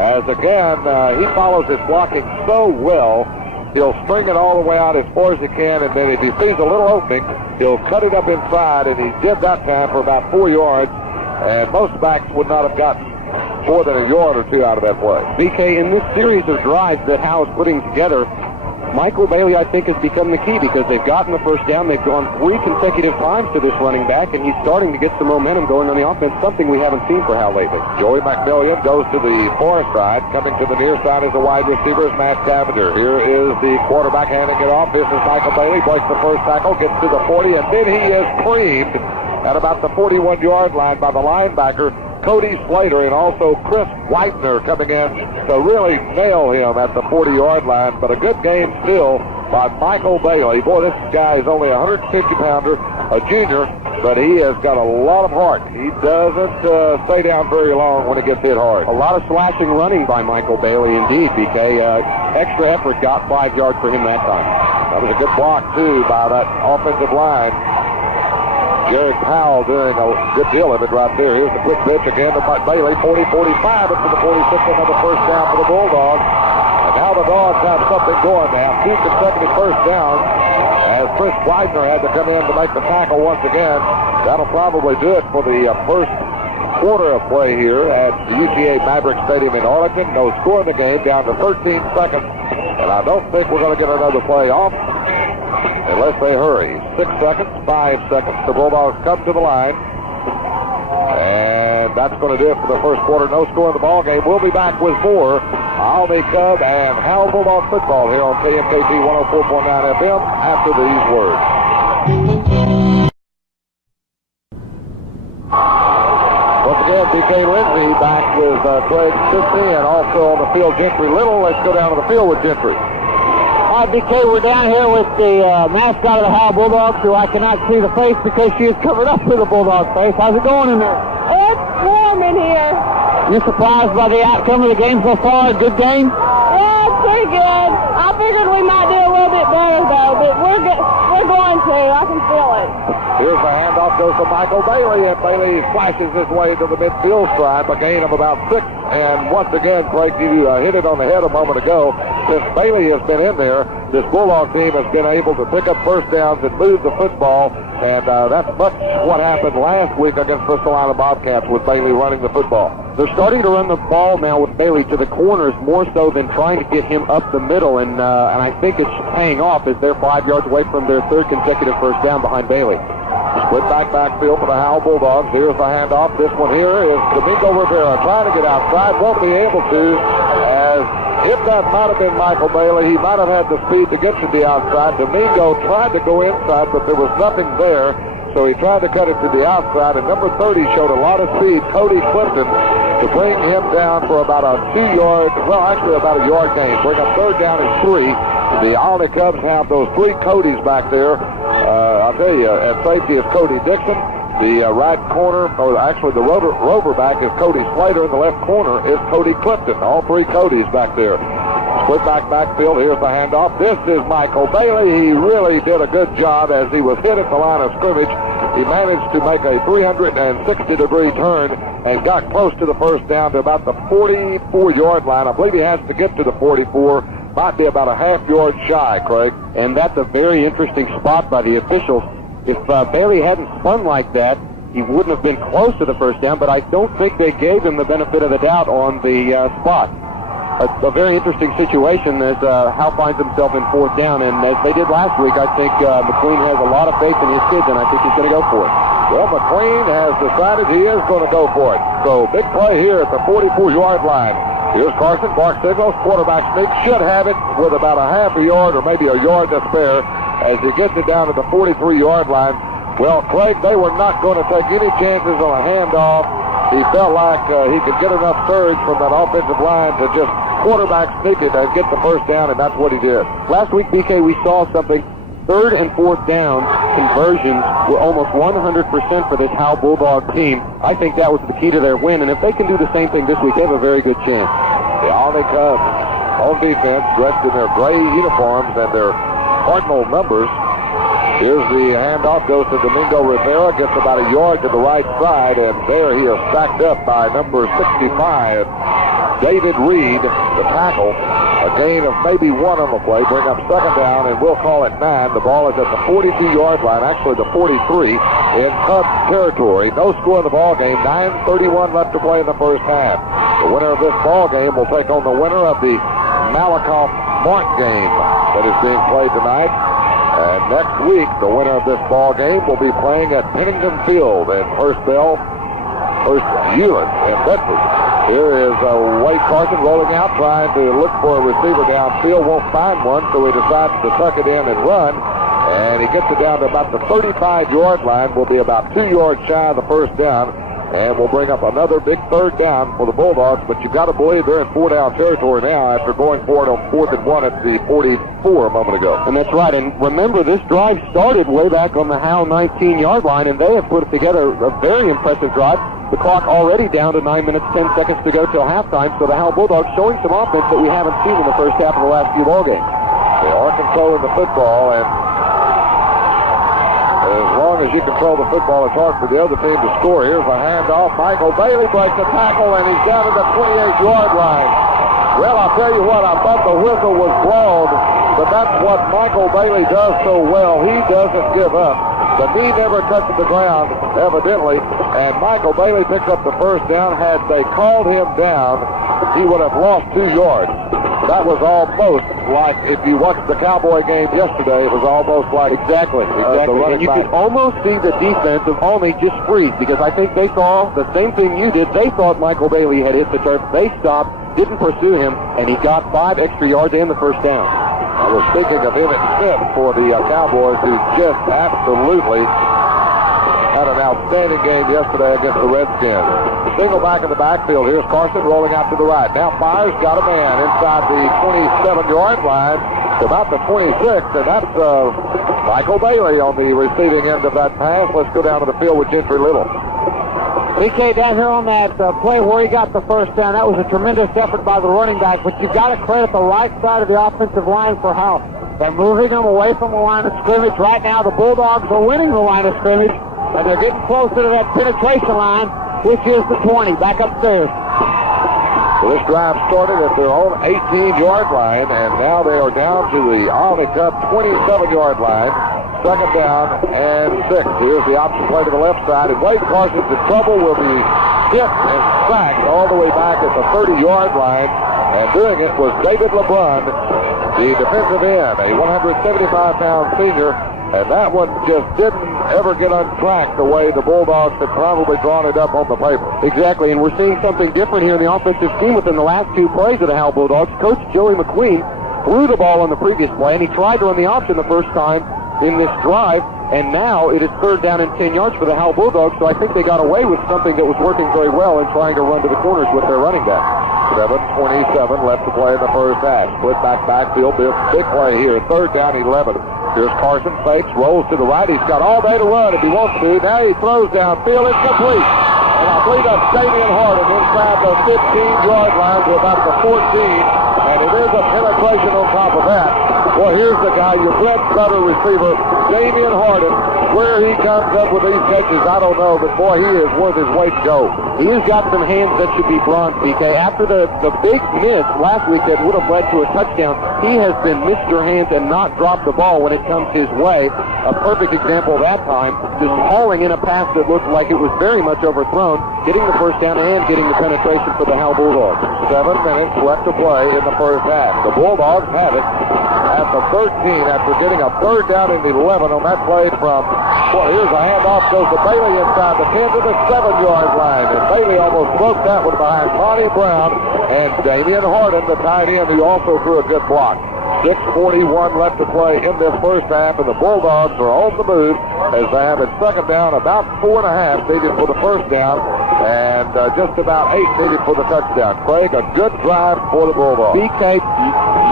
As again, he follows his blocking so well. He'll string it all the way out as far as he can, and then if he sees a little opening, he'll cut it up inside, and he did that time for about 4 yards, and most backs would not have gotten more than a yard or 2 out of that play. BK, in this series of drives that Howe is putting together, Michael Bailey, I think, has become the key because they've gotten the first down. They've gone 3 consecutive times to this running back, and he's starting to get some momentum going on the offense, something we haven't seen for Howe lately. Joey McMillian goes to the far side. Coming to the near side as a wide receiver is Matt Cavender. Here is the quarterback handing it off. This is Michael Bailey. Breaks the first tackle, gets to the 40, and then he is creamed at about the 41-yard line by the linebacker, Cody Slater, and also Chris Whitener coming in to really nail him at the 40-yard line. But a good game still by Michael Bailey. Boy, this guy is only a 150-pounder, a junior, but he has got a lot of heart. He doesn't stay down very long when it gets hit hard. A lot of slashing running by Michael Bailey, indeed, BK. Extra effort got 5 yards for him that time. That was a good block, too, by that offensive line. Jerry Powell doing a good deal of it right there. Here's the quick pitch again to Bailey. 40-45 up to the 46, another first down for the Bulldogs. And now the Dogs have something going. They have 2 consecutive first downs as Chris Widener had to come in to make the tackle once again. That'll probably do it for the first quarter of play here at the UTA Maverick Stadium in Arlington. No score in the game, down to 13 seconds. And I don't think we're going to get another play off unless they hurry. 6 seconds, 5 seconds. The Bulldogs come to the line. And that's going to do it for the first quarter. No score in the ball game. We'll be back with more Olney Cub and Howe Bulldog football here on KMKT 104.9 FM after these words. Once again, BK Lindsay back with Craig Simpson and also on the field Gentry Little. Let's go down to the field with Gentry. All right, BK, we're down here with the mascot of the Howe Bulldogs, who I cannot see the face because she is covered up with a Bulldog face. How's it going in there? It's warm in here. You surprised by the outcome of the game so far? A good game? Yeah, it's pretty good. I figured we might do a little bit better, though, but we're going to. I can feel it. Here's the handoff, goes to Michael Bailey, and Bailey flashes his way to the midfield stripe, a gain of about 6. And once again, Craig, you hit it on the head a moment ago. Since Bailey has been in there, this Bulldog team has been able to pick up first downs and move the football, and that's much what happened last week against Bristol Island Bobcats with Bailey running the football. They're starting to run the ball now with Bailey to the corners more so than trying to get him up the middle, and I think it's paying off as they're 5 yards away from their 3rd consecutive first down behind Bailey. Split backfield for the Howe Bulldogs. Here's the handoff. This one here is Domingo Rivera trying to get outside. Won't be able to, as if that might have been Michael Bailey, he might have had the speed to get to the outside. Domingo tried to go inside, but there was nothing there, so he tried to cut it to the outside, and number 30 showed a lot of speed, Cody Clifton, to bring him down for about a 2-yard, well, actually about a yard gain. Bring up third down and 3. The Olney Cubs have those 3 Codys back there. I'll tell you, at safety is Cody Dixon. The right corner, or actually the rover back is Cody Slater, and the left corner is Cody Clifton. All 3 Codys back there. Split backfield. Here's the handoff. This is Michael Bailey. He really did a good job as he was hit at the line of scrimmage. He managed to make a 360-degree turn and got close to the first down to about the 44-yard line. I believe he has to get to the 44. Might be about a half-yard shy, Craig. And that's a very interesting spot by the officials. If Bailey hadn't spun like that, he wouldn't have been close to the first down, but I don't think they gave him the benefit of the doubt on the spot. A very interesting situation as Howe finds himself in 4th down, and as they did last week, I think McQueen has a lot of faith in his kids, and I think he's going to go for it. Well, McQueen has decided he is going to go for it. So big play here at the 44-yard line. Here's Carson, bark signals, quarterback sneak, should have it with about a half a yard or maybe a yard to spare as he gets it down to the 43-yard line. Well, Craig, they were not going to take any chances on a handoff. He felt like he could get enough surge from that offensive line to just quarterback sneak it and get the first down, and that's what he did. Last week, BK, we saw something. 3rd and 4th down conversions were almost 100% for this Howe Bulldog team. I think that was the key to their win, and if they can do the same thing this week, they have a very good chance. The Olney Cubs on defense, dressed in their gray uniforms and their cardinal numbers. Here's the handoff, goes to Domingo Rivera, gets about a yard to the right side, and there he is sacked up by number 65, David Reed, the tackle. A gain of maybe 1 on the play, bring up 2nd down, and we'll call it 9. The ball is at the 42-yard line, actually the 43, in Cubs territory. No score in the ball game, 9:31 left to play in the first half. The winner of this ball game will take on the winner of the Malakoff-Mont game that is being played tonight. And next week, the winner of this ball game will be playing at Pennington Field in First Euland in Bedford. Here is Wade Carson rolling out, trying to look for a receiver downfield. Won't find one, so he decides to tuck it in and run. And he gets it down to about the 35-yard line. Will be about 2 yards shy of the first down. And we'll bring up another big 3rd down for the Bulldogs. But you've got to believe they're in 4-down territory now after going for it on 4th and 1 at the 44 a moment ago. And that's right. And remember, this drive started way back on the Howe 19-yard line, and they have put together a very impressive drive. The clock already down to 9 minutes, 10 seconds to go till halftime, so the Howe Bulldogs showing some offense that we haven't seen in the first half of the last few ball games. They are controlling the football, and as long as you control the football, it's hard for the other team to score. Here's a handoff. Michael Bailey breaks the tackle, and he's down to the 28-yard line. Well, I'll tell you what, I thought the whistle was blown, but that's what Michael Bailey does so well. He doesn't give up. The knee never touches the ground, evidently, and Michael Bailey picks up the first down. Had they called him down, he would have lost 2 yards. That was almost like, if you watched the Cowboy game yesterday, it was almost like exactly. And you could almost see the defense of Olney just freeze, because I think they saw the same thing you did. They thought Michael Bailey had hit the turf. They stopped, didn't pursue him, and he got 5 extra yards and the first down. I was speaking of Emmett Smith for the Cowboys, who just absolutely had an outstanding game yesterday against the Redskins. Single back in the backfield. Here's Carson rolling out to the right. Now fires, got a man inside the 27-yard line to about the 26, and that's Michael Bailey on the receiving end of that pass. Let's go down to the field with Gentry Little. BK, down here on that play where he got the first down, that was a tremendous effort by the running back, but you've got to credit the right side of the offensive line for Howe. They're moving them away from the line of scrimmage. Right now, the Bulldogs are winning the line of scrimmage, and they're getting closer to that penetration line, which is the 20, back upstairs. So this drive started at their own 18-yard line, and now they are down to the Olney Cubs 27-yard line. 2nd down and 6. Here's the option play to the left side, and Wade Carson's in trouble, will be hit and sacked all the way back at the 30-yard line, and doing it was David LeBrun. the defensive end, a 175-pound senior, and that one just didn't ever get on track the way the Bulldogs had probably drawn it up on the paper. Exactly, and we're seeing something different here in the offensive scheme within the last two plays of the Howe Bulldogs. Coach Joey McQueen threw the ball on the previous play, and he tried to run the option the first time in this drive, and now it is 3rd down and 10 yards for the Howe Bulldogs, so I think they got away with something that was working very well in trying to run to the corners with their running back. 7:27 left to play in the first half. Split backfield, big play here. 3rd down, 11. Here's Carson, fakes, rolls to the right. He's got all day to run if he wants to. Now he throws downfield. It's complete. And I believe that's Damian Harden inside the 15-yard line to about the 14. And it is a penetration on top of that. Well, here's the guy, your bread-and-butter receiver, Damian Harden. Where he comes up with these catches, I don't know, but boy, he is worth his weight in gold. He has got some hands that should be bronze, BK. After the big miss last week that would have led to a touchdown, he has been Mr. Hands and not dropped the ball when it comes his way. A perfect example of that time, just hauling in a pass that looked like it was very much overthrown, getting the first down and getting the penetration for the Howe Bulldogs. 7 minutes left to play in the first half. The Bulldogs have it at the 13 after getting a 3rd down and 11 on that play from, well, here's a handoff, goes to Bailey inside the 10 to the 7-yard line. And Bailey almost broke that one behind Monty Brown and Damian Harden, the tight end, who also threw a good block. 6:41 left to play in this first half, and the Bulldogs are on the move as they have it 2nd down, about 4.5 needed for the first down, and just about 8 needed for the touchdown. Craig, a good drive for the Bulldogs. BK,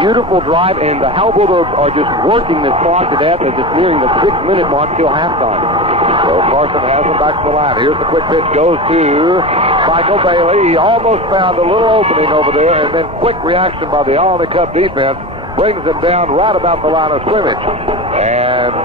beautiful drive, and the Howe Bulldogs are just working this clock to death as it's nearing the 6-minute mark till halftime. So Carson has him back to the line. Here's the quick pitch, goes to Michael Bailey. He almost found a little opening over there, and then quick reaction by the Olney Cubs defense brings him down right about the line of scrimmage. And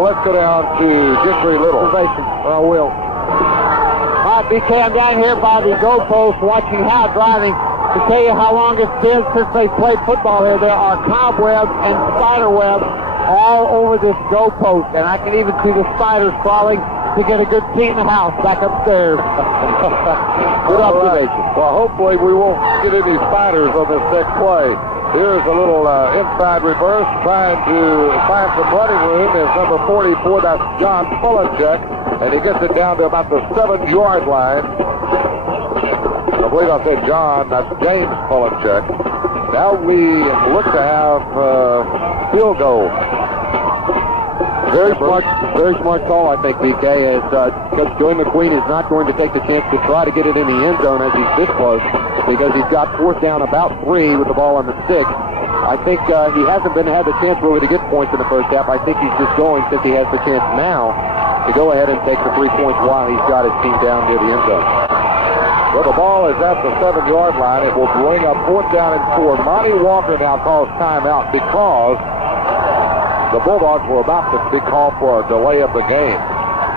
let's go down to Gentry Little. I will. All right, BK, I'm down here by the goalpost watching Howe driving. To tell you how long it's been since they played football here, there are cobwebs and spider webs all over this goalpost, and I can even see the spiders crawling to get a good seat in the house back upstairs. Good observation. Well, hopefully we won't get any spiders on this next play. Here's a little inside reverse, trying to find some running room. Is number 44, that's John Fulenchek, and he gets it down to about the 7-yard line. I believe I said John, that's James Fulenchek. Now we look to have field goal. Very smart call, I think, BK, as Coach Joey McQueen is not going to take the chance to try to get it in the end zone as he's this close, because he's got 4th down about 3 with the ball on the 6. I think he hasn't had the chance really to get points in the first half. I think he's just going, since he has the chance now, to go ahead and take the 3 points while he's got his team down near the end zone. Well, the ball is at the 7-yard line. It will bring up 4th down and 4. Monty Walker now calls timeout because the Bulldogs were about to be called for a delay of the game.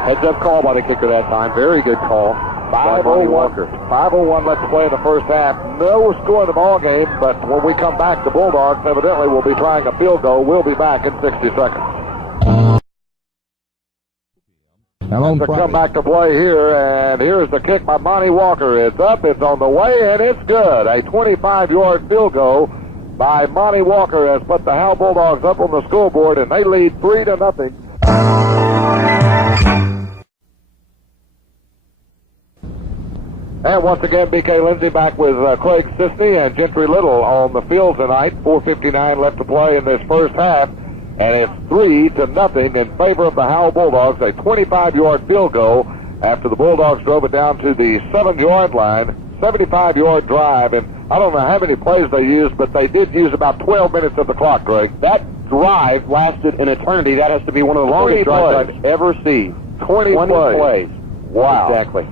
Heads-up call by the kicker that time. Very good call. 5:01 left to play in the first half. No score in the ball game, but when we come back, the Bulldogs evidently will be trying a field goal. We'll be back in 60 seconds. And to come back to play here, and here's the kick by Monty Walker. It's up, it's on the way, and it's good. A 25-yard field goal by Monty Walker has put the Howe Bulldogs up on the scoreboard, and they lead 3-0. And once again, BK Lindsay back with Craig Sisney and Gentry Little on the field tonight. 4:59 left to play in this first half, and it's 3-0 in favor of the Howe Bulldogs. A 25-yard field goal after the Bulldogs drove it down to the 7-yard line. 75-yard drive, and I don't know how many plays they used, but they did use about 12 minutes of the clock, Greg. That drive lasted an eternity. That has to be one of the longest drives I've ever seen. 20 plays. Wow. Exactly.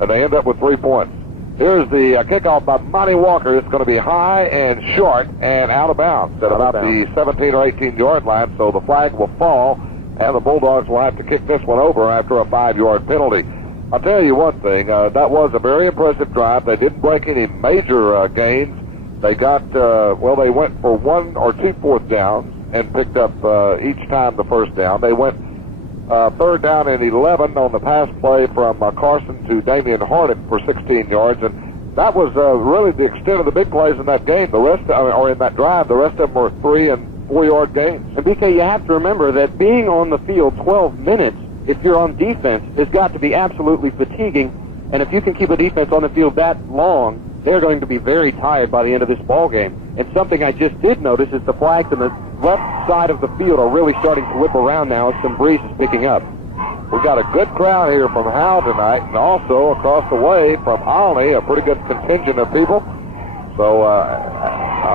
And they end up with 3 points. Here's the kickoff by Monty Walker. It's going to be high and short and out of bounds at about the 17 or 18-yard line, so the flag will fall, and the Bulldogs will have to kick this one over after a 5-yard penalty. I'll tell you one thing, that was a very impressive drive. They didn't break any major gains. They got, they went for 1 or 2 fourth downs and picked up each time the first down. They went 3rd down and 11 on the pass play from Carson to Damian Harden for 16 yards, and that was really the extent of the big plays in that game. The rest, or in that drive, the rest of them were 3- and 4-yard gains. And BK, you have to remember that being on the field 12 minutes, if you're on defense, has got to be absolutely fatiguing. And if you can keep a defense on the field that long, they're going to be very tired by the end of this ball game. And something I just did notice is the flags on the left side of the field are really starting to whip around now as some breeze is picking up. We've got a good crowd here from Howe tonight, and also across the way from Olney, a pretty good contingent of people. So,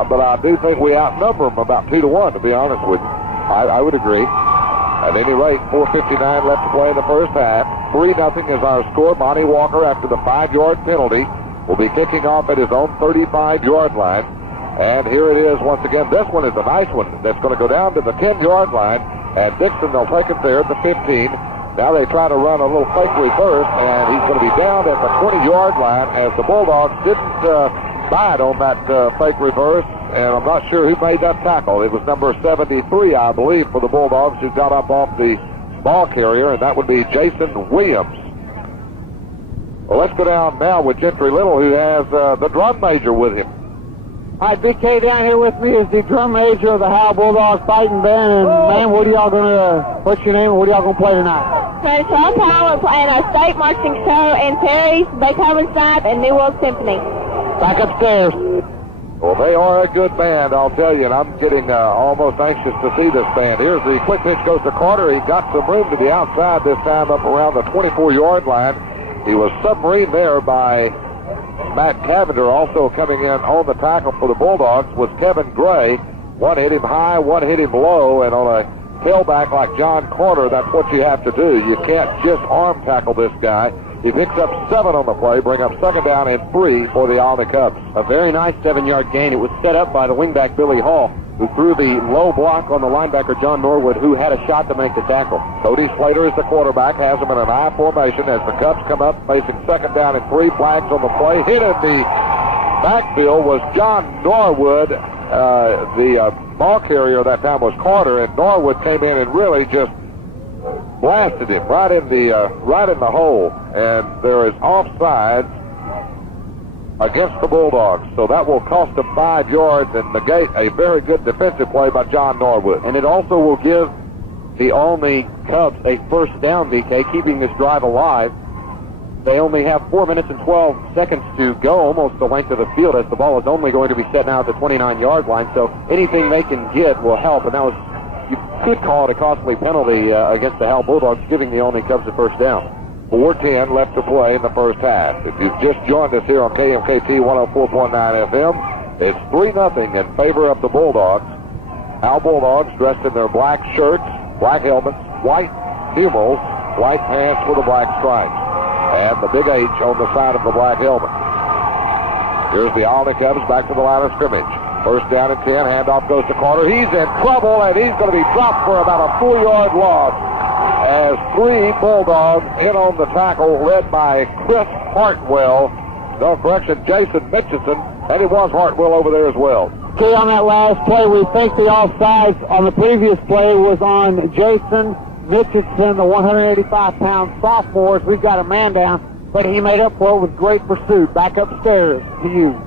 but I do think we outnumber them about 2-1, to be honest with you. I would agree. At any rate, 4:59 left to play in the first half. 3-0 is our score. Monty Walker, after the 5-yard penalty, will be kicking off at his own 35-yard line. And here it is once again. This one is a nice one that's going to go down to the 10-yard line. And Dixon, they'll take it there at the 15. Now they try to run a little fake reverse, and he's going to be down at the 20-yard line as the Bulldogs didn't bite on that fake reverse. And I'm not sure who made that tackle. It was number 73, I believe, for the Bulldogs, who got up off the ball carrier, and that would be Jason Williams. Well, let's go down now with Gentry Little, who has the drum major with him. All right, BK, down here with me is the drum major of the Howe Bulldogs fighting band. And, man, what are y'all going to, what's your name and what are y'all going to play tonight? So Charles Howell are playing our state marching show and Terry's Beethoven Side and New World Symphony. Back upstairs. Well, they are a good band, I'll tell you, and I'm getting almost anxious to see this band. Here's the quick pitch goes to Carter. He got some room to the outside this time up around the 24-yard line. He was submarined there by Matt Cavender. Also coming in on the tackle for the Bulldogs was Kevin Gray. One hit him high, one hit him low, and on a tailback like John Carter, that's what you have to do. You can't just arm tackle this guy. He picks up 7 on the play, bring up 2nd down and 3 for the Olney Cubs. A very nice 7-yard gain. It was set up by the wingback Billy Hall, who threw the low block on the linebacker John Norwood, who had a shot to make the tackle. Cody Slater is the quarterback, has him in an I formation as the Cubs come up, facing 2nd down and 3. Flags on the play. Hit in the backfield was John Norwood. The ball carrier that time was Carter, and Norwood came in and really just blasted him right in the hole, and there is offsides against the Bulldogs. So that will cost them 5 yards and negate a very good defensive play by John Norwood. And it also will give the Olney Cubs a first down, BK, keeping this drive alive. They only have 4 minutes and 12 seconds to go, almost the length of the field, as the ball is only going to be set now at the 29-yard line. So anything they can get will help, and that was, you could call it a costly penalty against the Howe Bulldogs, giving the Olney Cubs a first down. 4:10 left to play in the first half. If you've just joined us here on KMKT 104.9 FM, it's 3-0 in favor of the Bulldogs. Howe Bulldogs dressed in their black shirts, black helmets, white numerals, white pants with the black stripes, and the big H on the side of the black helmet. Here's the Olney Cubs back to the line of scrimmage. First down and 10, handoff goes to Carter. He's in trouble, and he's going to be dropped for about a 4-yard loss as 3 Bulldogs in on the tackle, led by Chris Hartwell. No correction, Jason Mitchison, and it was Hartwell over there as well. Okay, on that last play, we think the offsides on the previous play was on Jason Mitchison, the 185-pound sophomore. We've got a man down, but he made up for it with great pursuit. Back upstairs to you.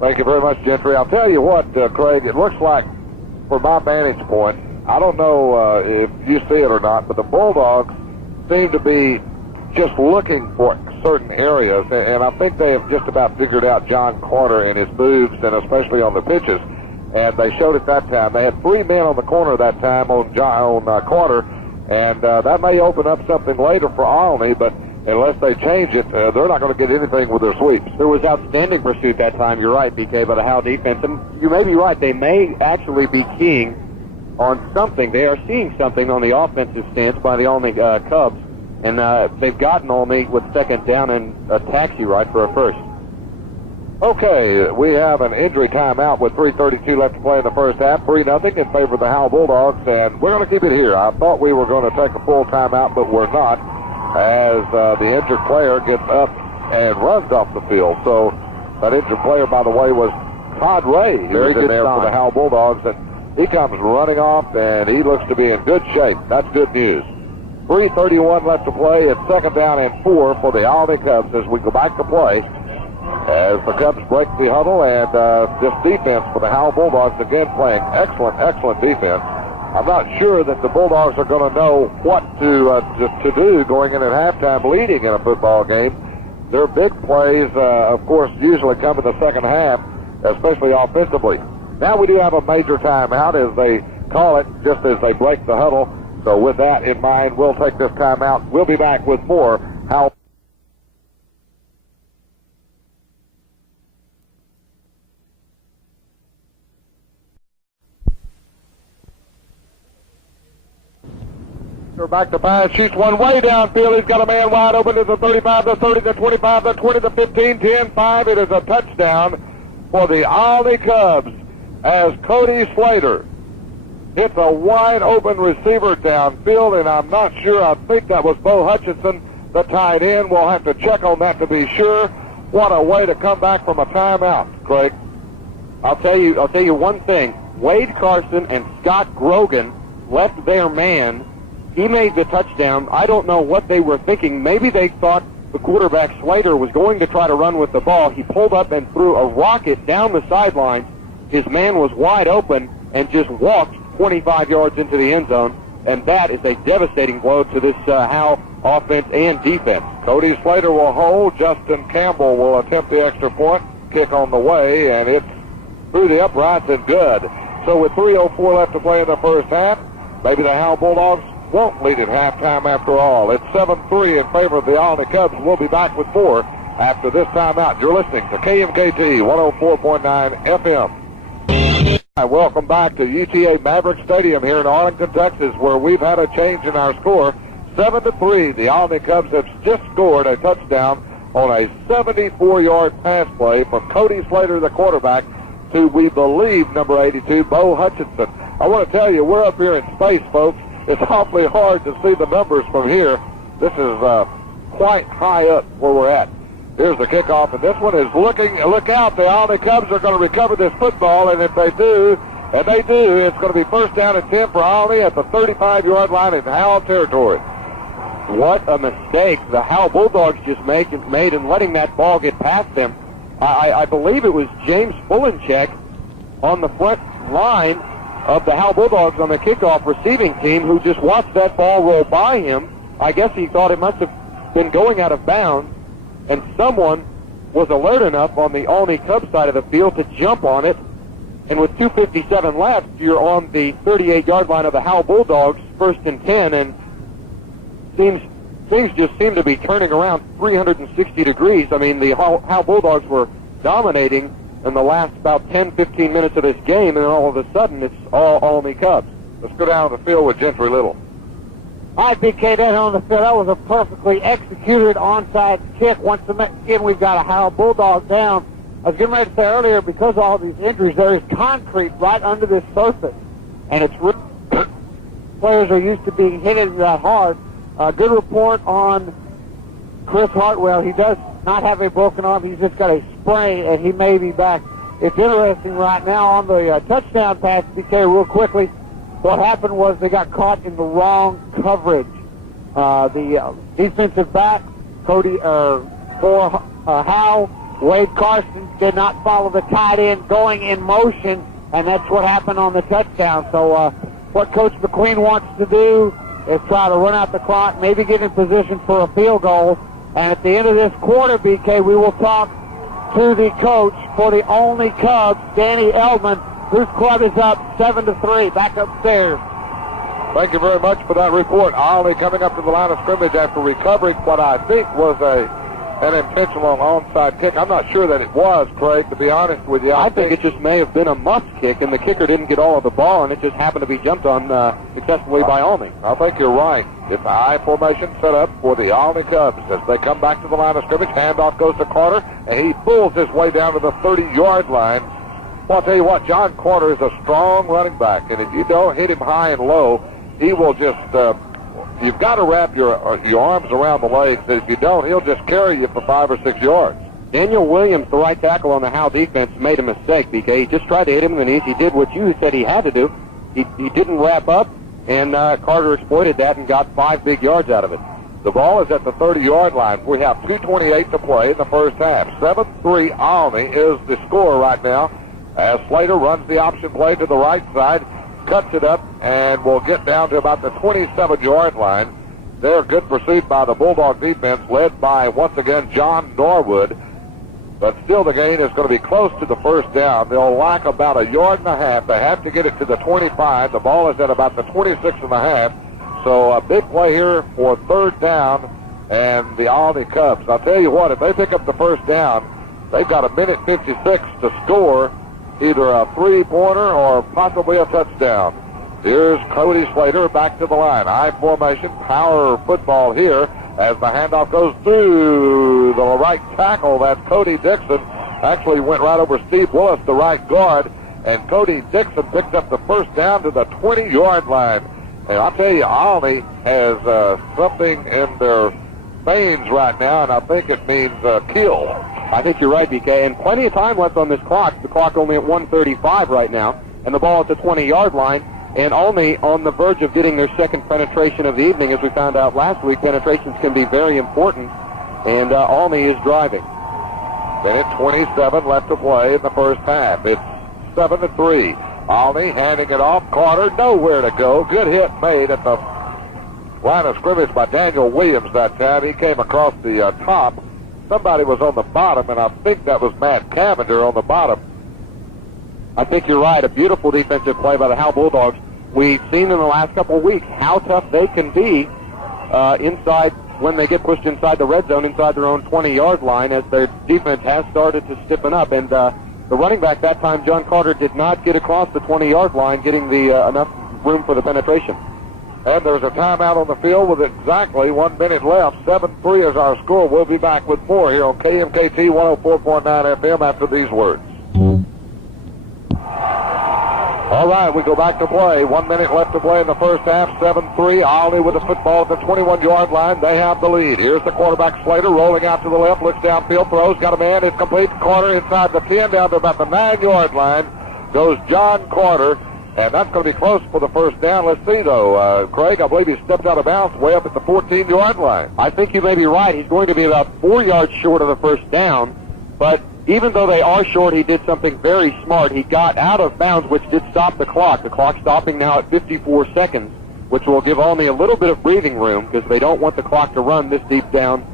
Thank you very much, Gentry. I'll tell you what, Craig, it looks like, from my vantage point, I don't know if you see it or not, but the Bulldogs seem to be just looking for certain areas, and I think they have just about figured out John Carter and his moves, and especially on the pitches. And they showed it that time. They had 3 men on the corner that time on Carter, and that may open up something later for Olney, but unless they change it, they're not going to get anything with their sweeps. There was outstanding pursuit that time, you're right, BK, by the Howe defense. And you may be right, they may actually be keying on something. They are seeing something on the offensive stance by the Olney Cubs, and they've gotten Olney with 2nd down and a taxi ride for a first. Okay, we have an injury timeout with 3:32 left to play in the first half. 3-0 in favor of the Howe Bulldogs, and we're going to keep it here. I thought we were going to take a full timeout, but we're not, as the injured player gets up and runs off the field. So that injured player, by the way, was Todd Ray. He was in there for the Howe Bulldogs, and he comes running off, and he looks to be in good shape. That's good news. 3:31 left to play. It's 2nd down and 4 for the Olney Cubs as we go back to play as the Cubs break the huddle, and this defense for the Howe Bulldogs again playing excellent defense. I'm not sure that the Bulldogs are going to know what to do going in at halftime leading in a football game. Their big plays, of course, usually come in the second half, especially offensively. Now we do have a major timeout, as they call it, just as they break the huddle. So with that in mind, we'll take this timeout. We'll be back with more Howe. Back to pass, shoots one way downfield. He's got a man wide open to the 35, the 30, the 25, the 20, the 15, 10, 5. It is a touchdown for the Olney Cubs as Cody Slater hits a wide open receiver downfield, and I'm not sure. I think that was Bo Hutchinson, the tight end. We'll have to check on that to be sure. What a way to come back from a timeout, Craig. I'll tell you one thing. Wade Carson and Scott Grogan left their man. He made the touchdown. I don't know what they were thinking. Maybe they thought the quarterback Slater was going to try to run with the ball. He pulled up and threw a rocket down the sidelines. His man was wide open and just walked 25 yards into the end zone, and that is a devastating blow to this Howe offense and defense. Cody Slater will hold. Justin Campbell will attempt the extra point. Kick on the way, and it's through the uprights and good. So with 3:04 left to play in the first half, maybe the Howe Bulldogs won't lead at halftime after all. It's 7-3 in favor of the Olney Cubs. We'll be back with more after this timeout. You're listening to KMKT 104.9 FM. Welcome back to UTA Maverick Stadium here in Arlington, Texas, where we've had a change in our score. 7-3. The Olney Cubs have just scored a touchdown on a 74-yard pass play from Cody Slater, the quarterback, to, we believe, number 82, Bo Hutchinson. I want to tell you, we're up here in space, folks. It's awfully hard to see the numbers from here. This is quite high up where we're at. Here's the kickoff, and this one is look out. The Olney Cubs are going to recover this football, and if they do, it's going to be first down and 10 for Olney at the 35-yard line in Howe territory. What a mistake the Howe Bulldogs just made in letting that ball get past them. I believe it was James Fulencheck on the front line of the Howe Bulldogs on the kickoff receiving team who just watched that ball roll by him. I guess he thought it must have been going out of bounds, and someone was alert enough on the Olney Cubs side of the field to jump on it. And with 2:57 left, you're on the 38-yard line of the Howe Bulldogs, first and 10, and things just seem to be turning around 360 degrees. I mean, the Howe Bulldogs were dominating in the last about 10-15 minutes of this game, and then all of a sudden it's all Olney Cubs. Let's go down the field with Gentry Little. All right, BK, that on the field, that was a perfectly executed onside kick. Once again, we've got a Howe Bulldog down. I was getting ready to say earlier, because of all these injuries, there is concrete right under this surface, and it's really players are used to being hit that hard. Good report on Chris Hartwell. He does not have a broken arm. He's just got a sprain, and he may be back. It's interesting right now on the touchdown pass, BK, real quickly. What happened was they got caught in the wrong coverage. The defensive back, for Howe, Wade Carson, did not follow the tight end going in motion, and that's what happened on the touchdown. So what Coach McQueen wants to do is try to run out the clock, maybe get in position for a field goal. And at the end of this quarter, BK, we will talk to the coach for the Olney Cubs, Danny Eldman, whose club is up 7-3. Back upstairs. Thank you very much for that report. Olney coming up to the line of scrimmage after recovering what I think was an intentional onside kick. I'm not sure that it was, Craig, to be honest with you. I think it just may have been a muff kick, and the kicker didn't get all of the ball, and it just happened to be jumped on successfully by Olney. I think you're right. It's a high formation set up for the Olney Cubs as they come back to the line of scrimmage. Handoff goes to Carter, and he pulls his way down to the 30-yard line. Well, I'll tell you what, John Carter is a strong running back, and if you don't hit him high and low, he will just you've got to wrap your arms around the legs. If you don't, he'll just carry you for 5 or 6 yards. Daniel Williams, the right tackle on the Howe defense, made a mistake, BK. He just tried to hit him in the knees. He did what you said he had to do. He didn't wrap up, and Carter exploited that and got 5 big yards out of it. The ball is at the 30-yard line. We have 2:28 to play in the first half. 7-3 Olney is the score right now as Slater runs the option play to the right side, cuts it up, and will get down to about the 27-yard line. There, good pursuit by the Bulldog defense, led by, once again, John Norwood. But still, the gain is going to be close to the first down. They'll lack about 1.5 yards. They have to get it to the 25. The ball is at about the 26.5. So a big play here for third down and the Olney Cubs. I'll tell you what, if they pick up the first down, they've got 1:56 to score either a three-pointer or possibly a touchdown. Here's Cody Slater back to the line. High formation, power football here as the handoff goes through the right tackle. That's Cody Dixon. Actually went right over Steve Willis, the right guard, and Cody Dixon picked up the first down to the 20-yard line. And I'll tell you, Olney has something in their veins right now, and I think it means kill. I think you're right, BK, and plenty of time left on this clock. The clock only at 1:35 right now, and the ball at the 20-yard line, and Olney on the verge of getting their second penetration of the evening. As we found out last week, penetrations can be very important, and Olney is driving. Minute 27 left to play in the first half. It's 7-3. Olney handing it off. Carter, nowhere to go. Good hit made at the line of scrimmage by Daniel Williams that time. He came across the top. Somebody was on the bottom, and I think that was Matt Cavender on the bottom. I think you're right. A beautiful defensive play by the Howe Bulldogs. We've seen in the last couple of weeks how tough they can be inside when they get pushed inside the red zone, inside their own 20-yard line, as their defense has started to stiffen up. And the running back that time, John Carter, did not get across the 20-yard line, getting the enough room for the penetration. And there's a timeout on the field with exactly 1 minute left. 7-3 is our score. We'll be back with more here on KMKT 104.9 FM after these words. All right, we go back to play. 1 minute left to play in the first half. 7-3. Olney with the football at the 21-yard line. They have the lead. Here's the quarterback, Slater, rolling out to the left, looks downfield, throws, got a man. It's complete. Carter inside the 10, down to about the 9-yard line. Goes John Carter, and that's going to be close for the first down. Let's see, though. Craig, I believe he stepped out of bounds way up at the 14-yard line. I think you may be right. He's going to be about 4 yards short of the first down, but even though they are short, he did something very smart. He got out of bounds, which did stop the clock. The clock stopping now at 54 seconds, which will give Olney a little bit of breathing room because they don't want the clock to run this deep down,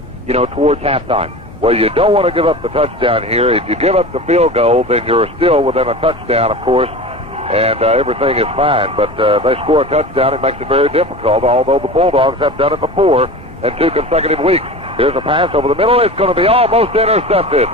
towards halftime. Well, you don't want to give up the touchdown here. If you give up the field goal, then you're still within a touchdown, of course, and everything is fine. But they score a touchdown, it makes it very difficult, although the Bulldogs have done it before in 2 consecutive weeks. Here's a pass over the middle. It's going to be almost intercepted.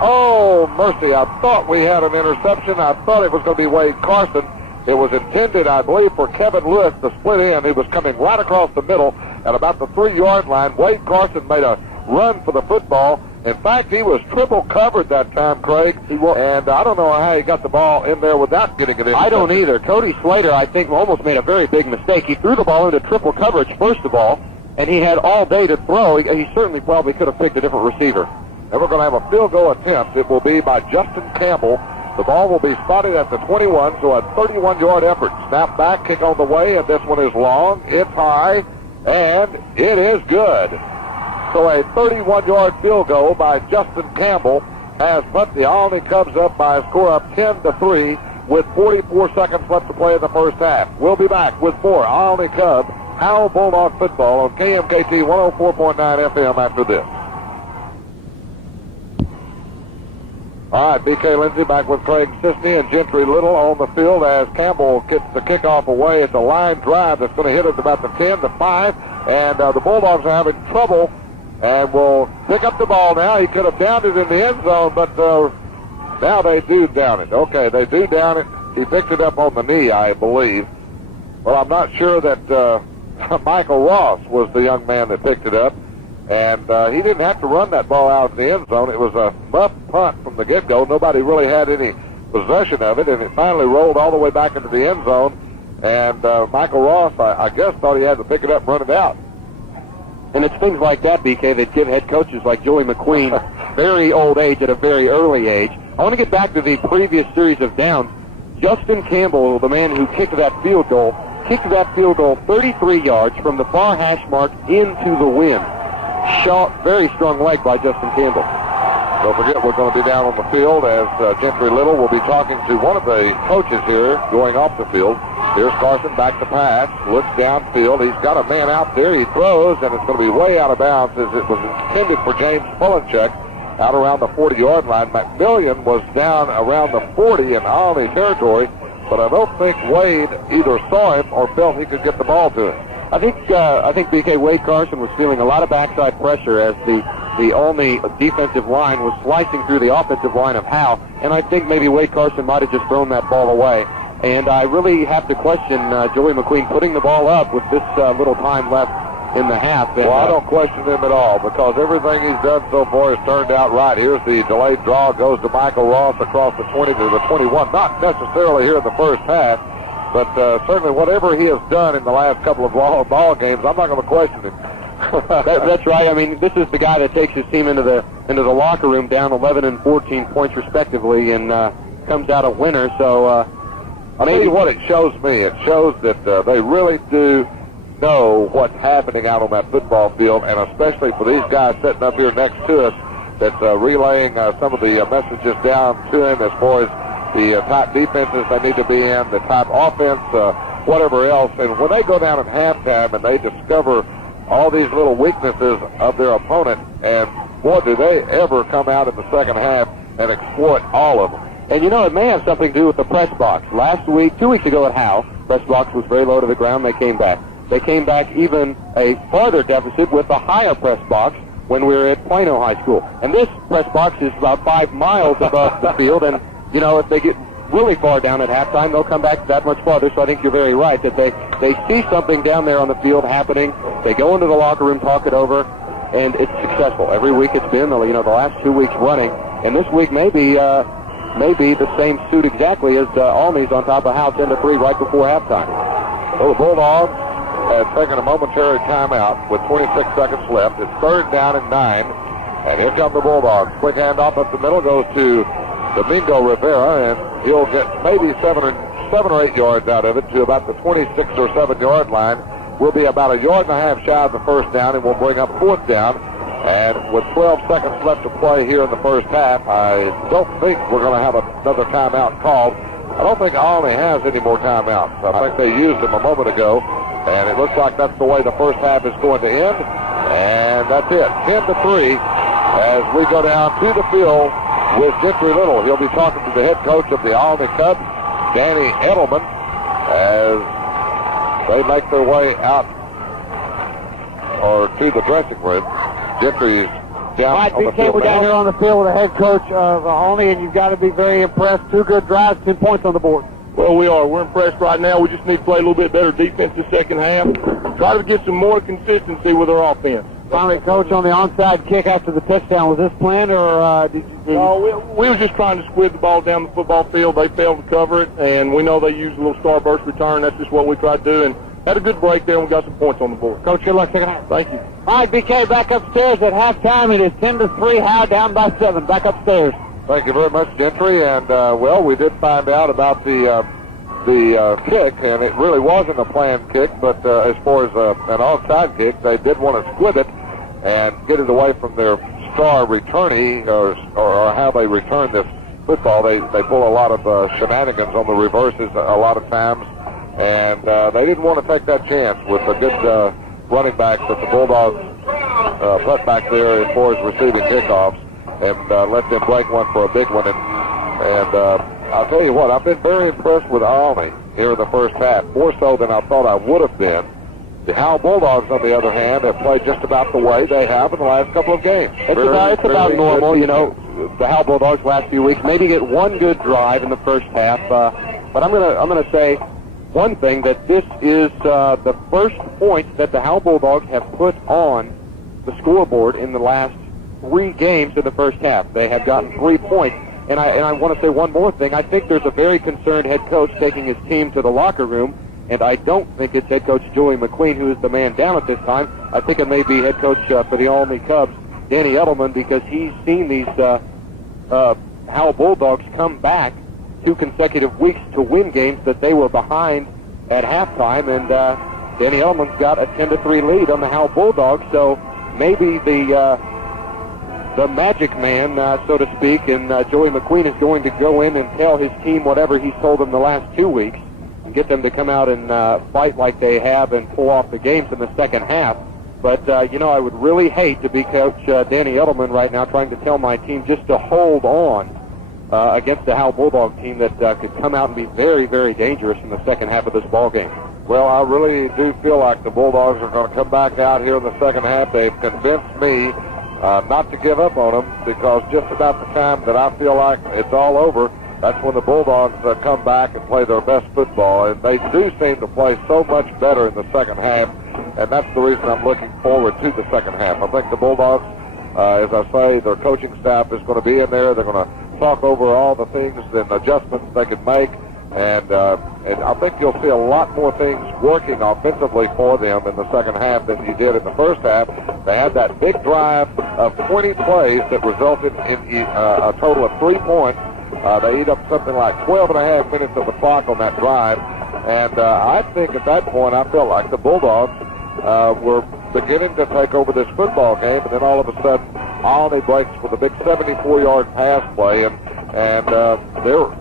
Oh, mercy. I thought we had an interception. I thought it was going to be Wade Carson. It was intended, I believe, for Kevin Lewis to split in. He was coming right across the middle at about the 3-yard line. Wade Carson made a run for the football. In fact, he was triple covered that time, Craig. And I don't know how he got the ball in there without getting it in. I don't either. Cody Slater, I think, almost made a very big mistake. He threw the ball into triple coverage, first of all, and he had all day to throw. He certainly probably could have picked a different receiver. And we're going to have a field goal attempt. It will be by Justin Campbell. The ball will be spotted at the 21, so a 31-yard effort. Snap back, kick on the way, and this one is long. It's high, and it is good. So a 31-yard field goal by Justin Campbell has put the Olney Cubs up by a score of 10-3 with 44 seconds left to play in the first half. We'll be back with more Olney Cubs, Howe Bulldog football on KMKT 104.9 FM after this. All right, B.K. Lindsay back with Craig Sisney and Gentry Little on the field as Campbell gets the kickoff away. It's a line drive that's going to hit at about the 10, the 5, and the Bulldogs are having trouble and will pick up the ball now. He could have downed it in the end zone, but now they do down it. Okay, they do down it. He picked it up on the knee, I believe. Well, I'm not sure that Michael Ross was the young man that picked it up. And he didn't have to run that ball out in the end zone. It was a muff punt from the get-go. Nobody really had any possession of it, and it finally rolled all the way back into the end zone. And Michael Ross, I guess, thought he had to pick it up and run it out. And it's things like that, BK, that give head coaches like Joey McQueen very old age at a very early age. I want to get back to the previous series of downs. Justin Campbell, the man who kicked that field goal, kicked that field goal 33 yards from the far hash mark into the wind. Very strong leg by Justin Campbell. Don't forget, we're going to be down on the field as Gentry Little will be talking to one of the coaches here going off the field. Here's Carson back to pass, looks downfield. He's got a man out there. He throws, and it's going to be way out of bounds as it was intended for James Pulenchek out around the 40-yard line. McMillian was down around the 40 in Olney territory, but I don't think Wade either saw him or felt he could get the ball to him. I think BK Wade Carson was feeling a lot of backside pressure as the Olney defensive line was slicing through the offensive line of Howe, and I think maybe Wade Carson might have just thrown that ball away. And I really have to question Joey McQueen putting the ball up with this little time left in the half. And, well, I don't question him at all because everything he's done so far has turned out right. Here's the delayed draw, goes to Michael Ross across the 20 to the 21. Not necessarily here in the first half, but certainly whatever he has done in the last couple of ball games, I'm not going to question him. That's right. I mean, this is the guy that takes his team into the locker room down 11 and 14 points respectively, and comes out a winner. So I'll tell you what it shows me. It shows that they really do know what's happening out on that football field, and especially for these guys sitting up here next to us, that's relaying some of the messages down to him as far as the type defenses they need to be in, the type offense, whatever else. And when they go down at halftime and they discover all these little weaknesses of their opponent, and boy, do they ever come out in the second half and exploit all of them. And you know, it may have something to do with the press box. 2 weeks ago at Howe, press box was very low to the ground. They came back. They came back even a farther deficit with a higher press box when we were at Plano High School. And this press box is about 5 miles above the field, and you know, if they get really far down at halftime, they'll come back that much farther. So I think you're very right that they see something down there on the field happening. They go into the locker room, talk it over, and it's successful. Every week it's been, the last 2 weeks running, and this week maybe the same suit exactly as Olney's on top of Howe 10-3 right before halftime. Well, the Bulldogs have taken a momentary timeout with 26 seconds left. It's 3rd down and 9, and here come the Bulldogs. Quick handoff up the middle goes to Domingo Rivera, and he'll get maybe 7 or 8 yards out of it to about the 26 or 7 yard line. We'll be about 1.5 yards shy of the first down, and we'll bring up 4th down. And with 12 seconds left to play here in the first half, I don't think we're going to have another timeout called. I don't think Olney has any more timeouts. I think they used them a moment ago, and it looks like that's the way the first half is going to end. And that's it, 10-3, as we go down to the field with Gentry Little. He'll be talking to the head coach of the Olney Cubs, Danny Edelman, as they make their way out or to the dressing room. Gentry's down All right, on the BK, field we're down now. here on the field with the head coach of Olney, and you've got to be very impressed. 2 good drives, 10 points on the board. Well, we are. We're impressed right now. We just need to play a little bit better defense the second half. Try to get some more consistency with our offense. Finally, Coach, on the onside kick after the touchdown, was this planned, or did you... No, we were just trying to squid the ball down the football field. They failed to cover it, and we know they use a little starburst return. That's just what we tried to do, and had a good break there, and we got some points on the board. Coach, good luck second half. Thank you. All right, BK, back upstairs at halftime. It is 10-3, Howe down by 7. Back upstairs. Thank you very much, Gentry. And, well, we did find out about the kick, and it really wasn't a planned kick, but as far as an onside kick, they did want to squib it and get it away from their star returnee, or how they return this football. They pull a lot of shenanigans on the reverses a lot of times, and they didn't want to take that chance with a good running back that the Bulldogs put back there as far as receiving kickoffs, and let them break one for a big one. And I'll tell you what, I've been very impressed with Olney here in the first half, more so than I thought I would have been. The Howe Bulldogs, on the other hand, have played just about the way they have in the last couple of games. It's about normal, you know. The Howe Bulldogs last few weeks maybe get one good drive in the first half, but I'm gonna say one thing, that this is the first point that the Howe Bulldogs have put on the scoreboard in the last 3 games of the first half. They have gotten 3 points. And I want to say one more thing. I think there's a very concerned head coach taking his team to the locker room, and I don't think it's head coach Joey McQueen who is the man down at this time. I think it may be head coach for the Olney Cubs, Danny Edelman, because he's seen these Howe Bulldogs come back 2 consecutive weeks to win games that they were behind at halftime, and Danny Edelman's got a 10-3 lead on the Howe Bulldogs. So maybe the magic man, so to speak, and Joey McQueen is going to go in and tell his team whatever he's told them the last 2 weeks and get them to come out and fight like they have and pull off the games in the second half. But, I would really hate to be Coach Danny Edelman right now trying to tell my team just to hold on against the Howe Bulldog team that could come out and be very, very dangerous in the second half of this ball game. Well, I really do feel like the Bulldogs are going to come back out here in the second half. They've convinced me not to give up on them, because just about the time that I feel like it's all over, that's when the Bulldogs come back and play their best football. And they do seem to play so much better in the second half, and that's the reason I'm looking forward to the second half. I think the Bulldogs, as I say, their coaching staff is going to be in there. They're going to talk over all the things and adjustments they can make. And I think you'll see a lot more things working offensively for them in the second half than you did in the first half. They had that big drive of 20 plays that resulted in a total of 3 points. They eat up something like 12 and a half minutes of the clock on that drive. And I think at that point I felt like the Bulldogs were beginning to take over this football game. And then all of a sudden, Olney breaks with a big 74-yard pass play. And they're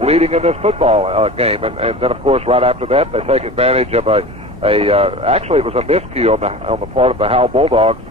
leading in this football game, and then of course right after that they take advantage of actually it was a miscue on the part of the Howe Bulldogs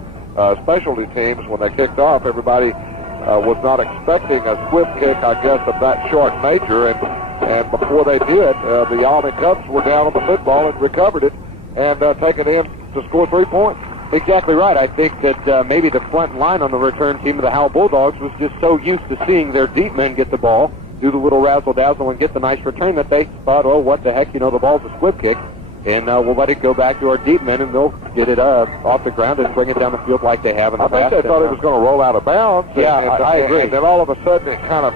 specialty teams when they kicked off. Everybody was not expecting a swift kick, I guess, of that short nature, and before they did, the Olney Cubs were down on the football and recovered it and taken in to score 3 points. Exactly right. I think that maybe the front line on the return team of the Howe Bulldogs was just so used to seeing their deep men get the ball, do the little razzle-dazzle and get the nice return, that they thought, oh, what the heck, the ball's a squib kick, and we'll let it go back to our deep men, and they'll get it off the ground and bring it down the field like they have in the past. I think they thought it was going to roll out of bounds. Yeah, I agree. And then all of a sudden it kind of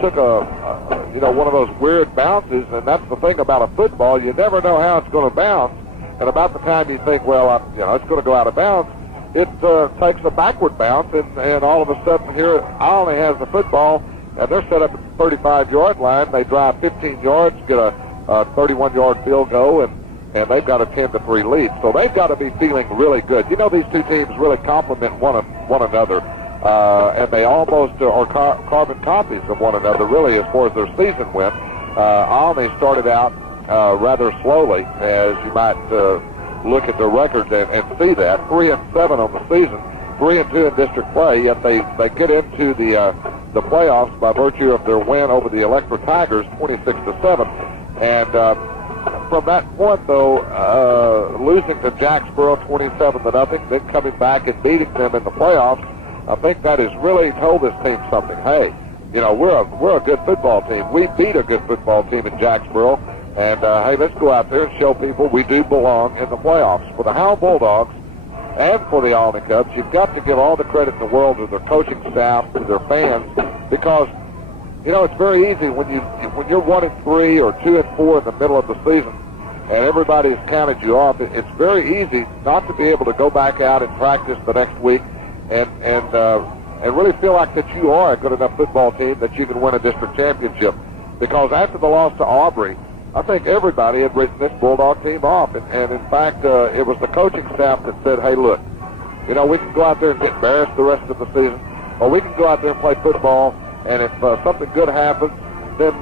took one of those weird bounces, and that's the thing about a football. You never know how it's going to bounce, and about the time you think, well, it's going to go out of bounds, it takes a backward bounce, and all of a sudden here Olney has the football, and they're set up at the 35-yard line. They drive 15 yards, get a 31-yard field goal, and they've got a 10-3 lead. So they've got to be feeling really good. These two teams really complement one another, and they almost are carbon copies of one another, really, as far as their season went. Olney started out rather slowly, as you might look at their records and see that. 3-7 on the season, 3-2 in district play, yet they get into the playoffs by virtue of their win over the Electra Tigers, 26-7. And from that point, though, losing to Jacksboro 27-0, then coming back and beating them in the playoffs, I think that has really told this team something. Hey, we're a good football team. We beat a good football team in Jacksboro, and hey, let's go out there and show people we do belong in the playoffs. For the Howe Bulldogs and for the Olney Cubs, you've got to give all the credit in the world to their coaching staff, to their fans, because it's very easy when you're 1-3 or 2-4 in the middle of the season, and everybody's counted you off. It's very easy not to be able to go back out and practice the next week and really feel like that you are a good enough football team that you can win a district championship. Because after the loss to Aubrey, I think everybody had written this Bulldog team off, and in fact, it was the coaching staff that said, hey, look, we can go out there and get embarrassed the rest of the season, or we can go out there and play football, and if something good happens, then,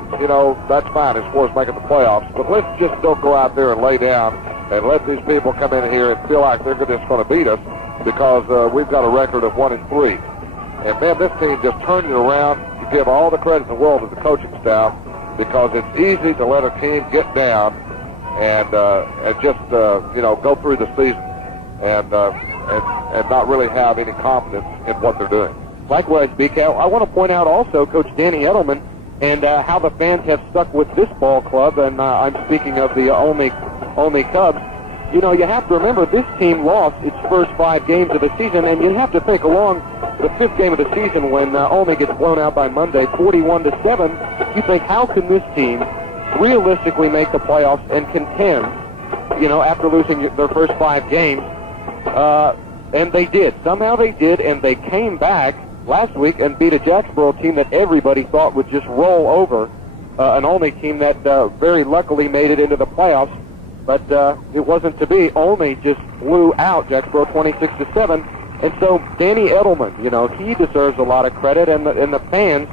that's fine as far as making the playoffs. But let's just don't go out there and lay down and let these people come in here and feel like they're just going to beat us, because we've got a record of 1-3. And, man, this team just turned it around. You give all the credit in the world to the coaching staff, because it's easy to let a team get down and just go through the season and not really have any confidence in what they're doing. Likewise, BK, I want to point out also Coach Danny Edelman and how the fans have stuck with this ball club, and I'm speaking of the Olney Cubs. You have to remember this team lost its first 5 games of the season, and you have to think along the 5th game of the season when Olney gets blown out by Monday, 41-7. You think, how can this team realistically make the playoffs and contend? After losing their first 5 games, and they did. Somehow they did, and they came back last week and beat a Jacksboro team that everybody thought would just roll over an Olney team that very luckily made it into the playoffs, but it wasn't to be. Olney just blew out Jacksboro 26-7, and so Danny Edelman, he deserves a lot of credit, and the fans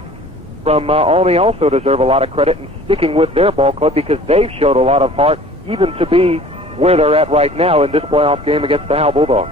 from Olney also deserve a lot of credit in sticking with their ball club, because they've showed a lot of heart even to be where they're at right now in this playoff game against the Howe Bulldogs.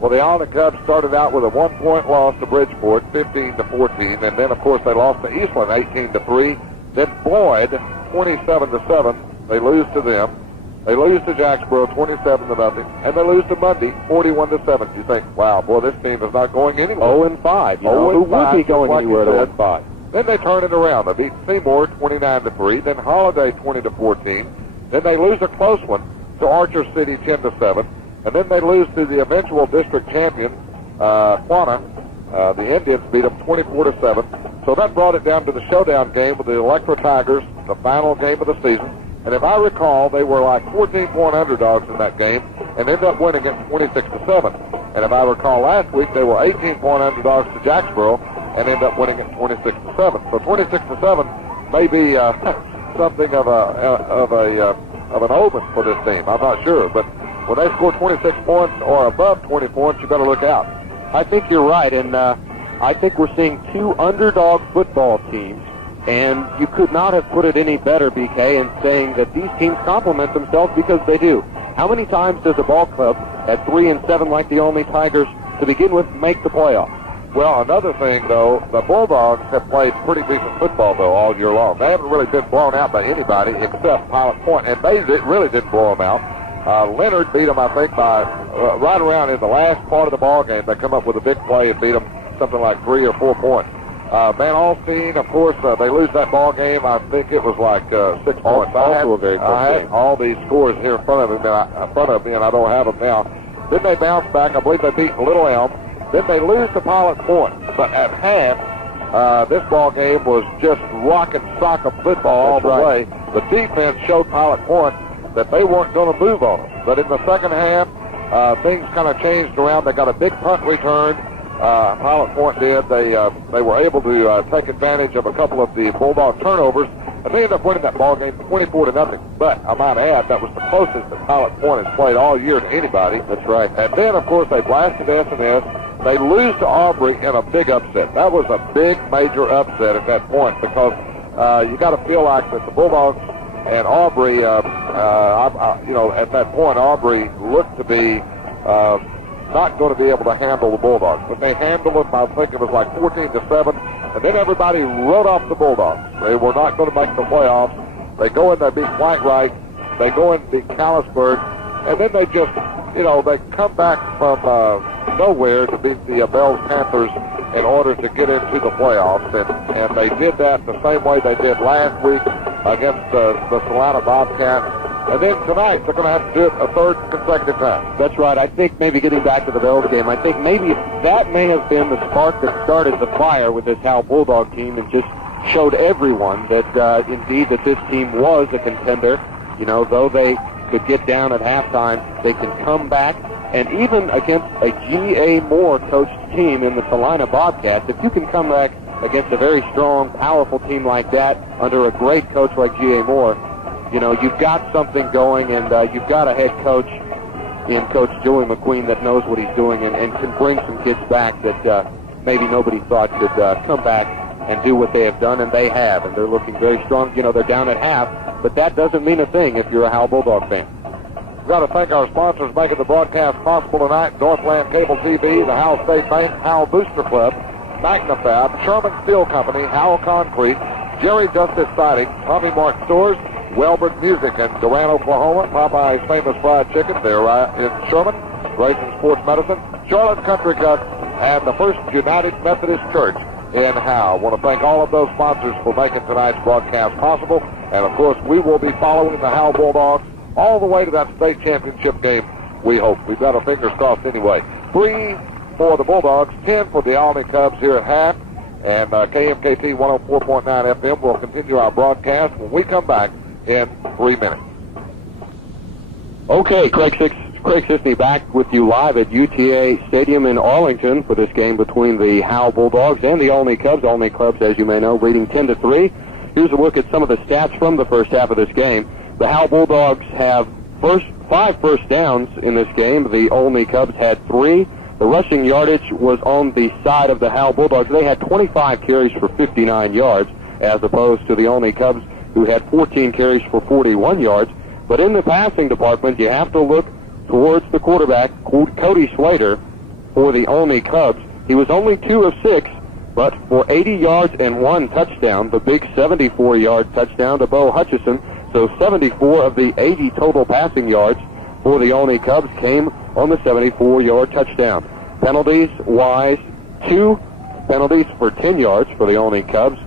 Well, the Olney Cubs started out with a 1-point loss to Bridgeport, 15-14, and then, of course, they lost to Eastland, 18-3. Then Floyd, 27-7. They lose to them. They lose to Jacksboro, 27-0, and they lose to Mundy, 41-7. You think, wow, boy, this team is not going anywhere. 0-5. Who would be going anywhere to 0-5? Then they turn it around. They beat Seymour, 29-3. Then Holiday, 20-14. Then they lose a close one to Archer City, 10-7. And then they lose to the eventual district champion, Quanah. The Indians beat them 24-7. So that brought it down to the showdown game with the Electra Tigers, the final game of the season. And if I recall, they were like 14-point underdogs in that game and ended up winning it 26-7. And if I recall last week, they were 18-point underdogs to Jacksboro and ended up winning it 26-7. So 26-7 may be something of an omen for this team. I'm not sure, but when they score 26 points or above 20 points, you better look out. I think you're right, and I think we're seeing two underdog football teams, and you could not have put it any better, BK, in saying that these teams complement themselves, because they do. How many times does a ball club at 3-7 like the Olney Tigers to begin with make the playoffs? Well, another thing, though, the Bulldogs have played pretty decent football, though, all year long. They haven't really been blown out by anybody except Pilot Point, and they really didn't blow them out. Leonard beat them, I think, by right around in the last part of the ball game. They come up with a big play and beat them something like 3 or 4 points. Van Alstine, of course, they lose that ball game. I think it was like 6 points. I had all these scores here in front of me, and I don't have them now. Then they bounce back. I believe they beat Little Elm. Then they lose to Pilot Point. But at half, this ball game was just rock and sock of football all the way. The defense showed Pilot Point that they weren't going to move on them. But in the second half, things kind of changed around. They got a big punt return. Pilot Point did. They were able to take advantage of a couple of the Bulldog turnovers, and they ended up winning that ball game 24-0. But I might add, that was the closest that Pilot Point has played all year to anybody. That's right. And then, of course, they blasted S&S. They lose to Aubrey in a big upset. That was a big, major upset at that point, because you got to feel like that the Bulldogs and Aubrey, at that point, Aubrey looked to be not going to be able to handle the Bulldogs. But they handled them, I think it was like 14-7, and then everybody wrote off the Bulldogs. They were not going to make the playoffs. They go in, they beat Whitewright, they go in, beat Callisburg, and then they just, they come back from nowhere to beat the Bells Panthers in order to get into the playoffs, and they did that the same way they did last week against the Salina Bobcats. And then tonight, they're going to have to do it a third consecutive time. That's right. I think maybe getting back to the Bells game, I think maybe that may have been the spark that started the fire with this Howe Bulldog team, and just showed everyone that indeed that this team was a contender. Though they could get down at halftime, they can come back. And even against a G.A. Moore coached team in the Salina Bobcats, if you can come back against a very strong, powerful team like that under a great coach like G.A. Moore, you've got something going, and you've got a head coach in Coach Joey McQueen that knows what he's doing and can bring some kids back that maybe nobody thought could come back and do what they have done, and they have, and they're looking very strong. They're down at half, but that doesn't mean a thing if you're a Howe Bulldog fan. We've got to thank our sponsors making the broadcast possible tonight: Northland Cable TV, the Howe State Bank, Howe Booster Club, Magnafab, Sherman Steel Company, Howe Concrete, Jerry Justice Siding, Tommy Martin Stores, Welbert Music in Durant, Oklahoma, Popeye's Famous Fried Chicken, they're in Sherman, Grayson Sports Medicine, Charlotte Country Club, and the First United Methodist Church in Howe. I want to thank all of those sponsors for making tonight's broadcast possible. And, of course, we will be following the Howe Bulldogs all the way to that state championship game, we hope. We've got our fingers crossed anyway. 3 for the Bulldogs, 10 for the Olney Cubs here at half. And KMKT 104.9 FM will continue our broadcast when we come back in 3 minutes. Okay, Craig Sisney back with you live at UTA Stadium in Arlington for this game between the Howe Bulldogs and the Olney Cubs. Olney Cubs, as you may know, leading 10-3. Here's a look at some of the stats from the first half of this game. The Howe Bulldogs have 5 first downs in this game. The Olney Cubs had 3. The rushing yardage was on the side of the Howe Bulldogs. They had 25 carries for 59 yards, as opposed to the Olney Cubs, who had 14 carries for 41 yards. But in the passing department, you have to look towards the quarterback, Cody Slater, for the Olney Cubs. He was only 2 of 6, but for 80 yards and 1 touchdown, the big 74-yard touchdown to Bo Hutchison. So 74 of the 80 total passing yards for the Olney Cubs came on the 74-yard touchdown. Penalties-wise, 2 penalties for 10 yards for the Olney Cubs,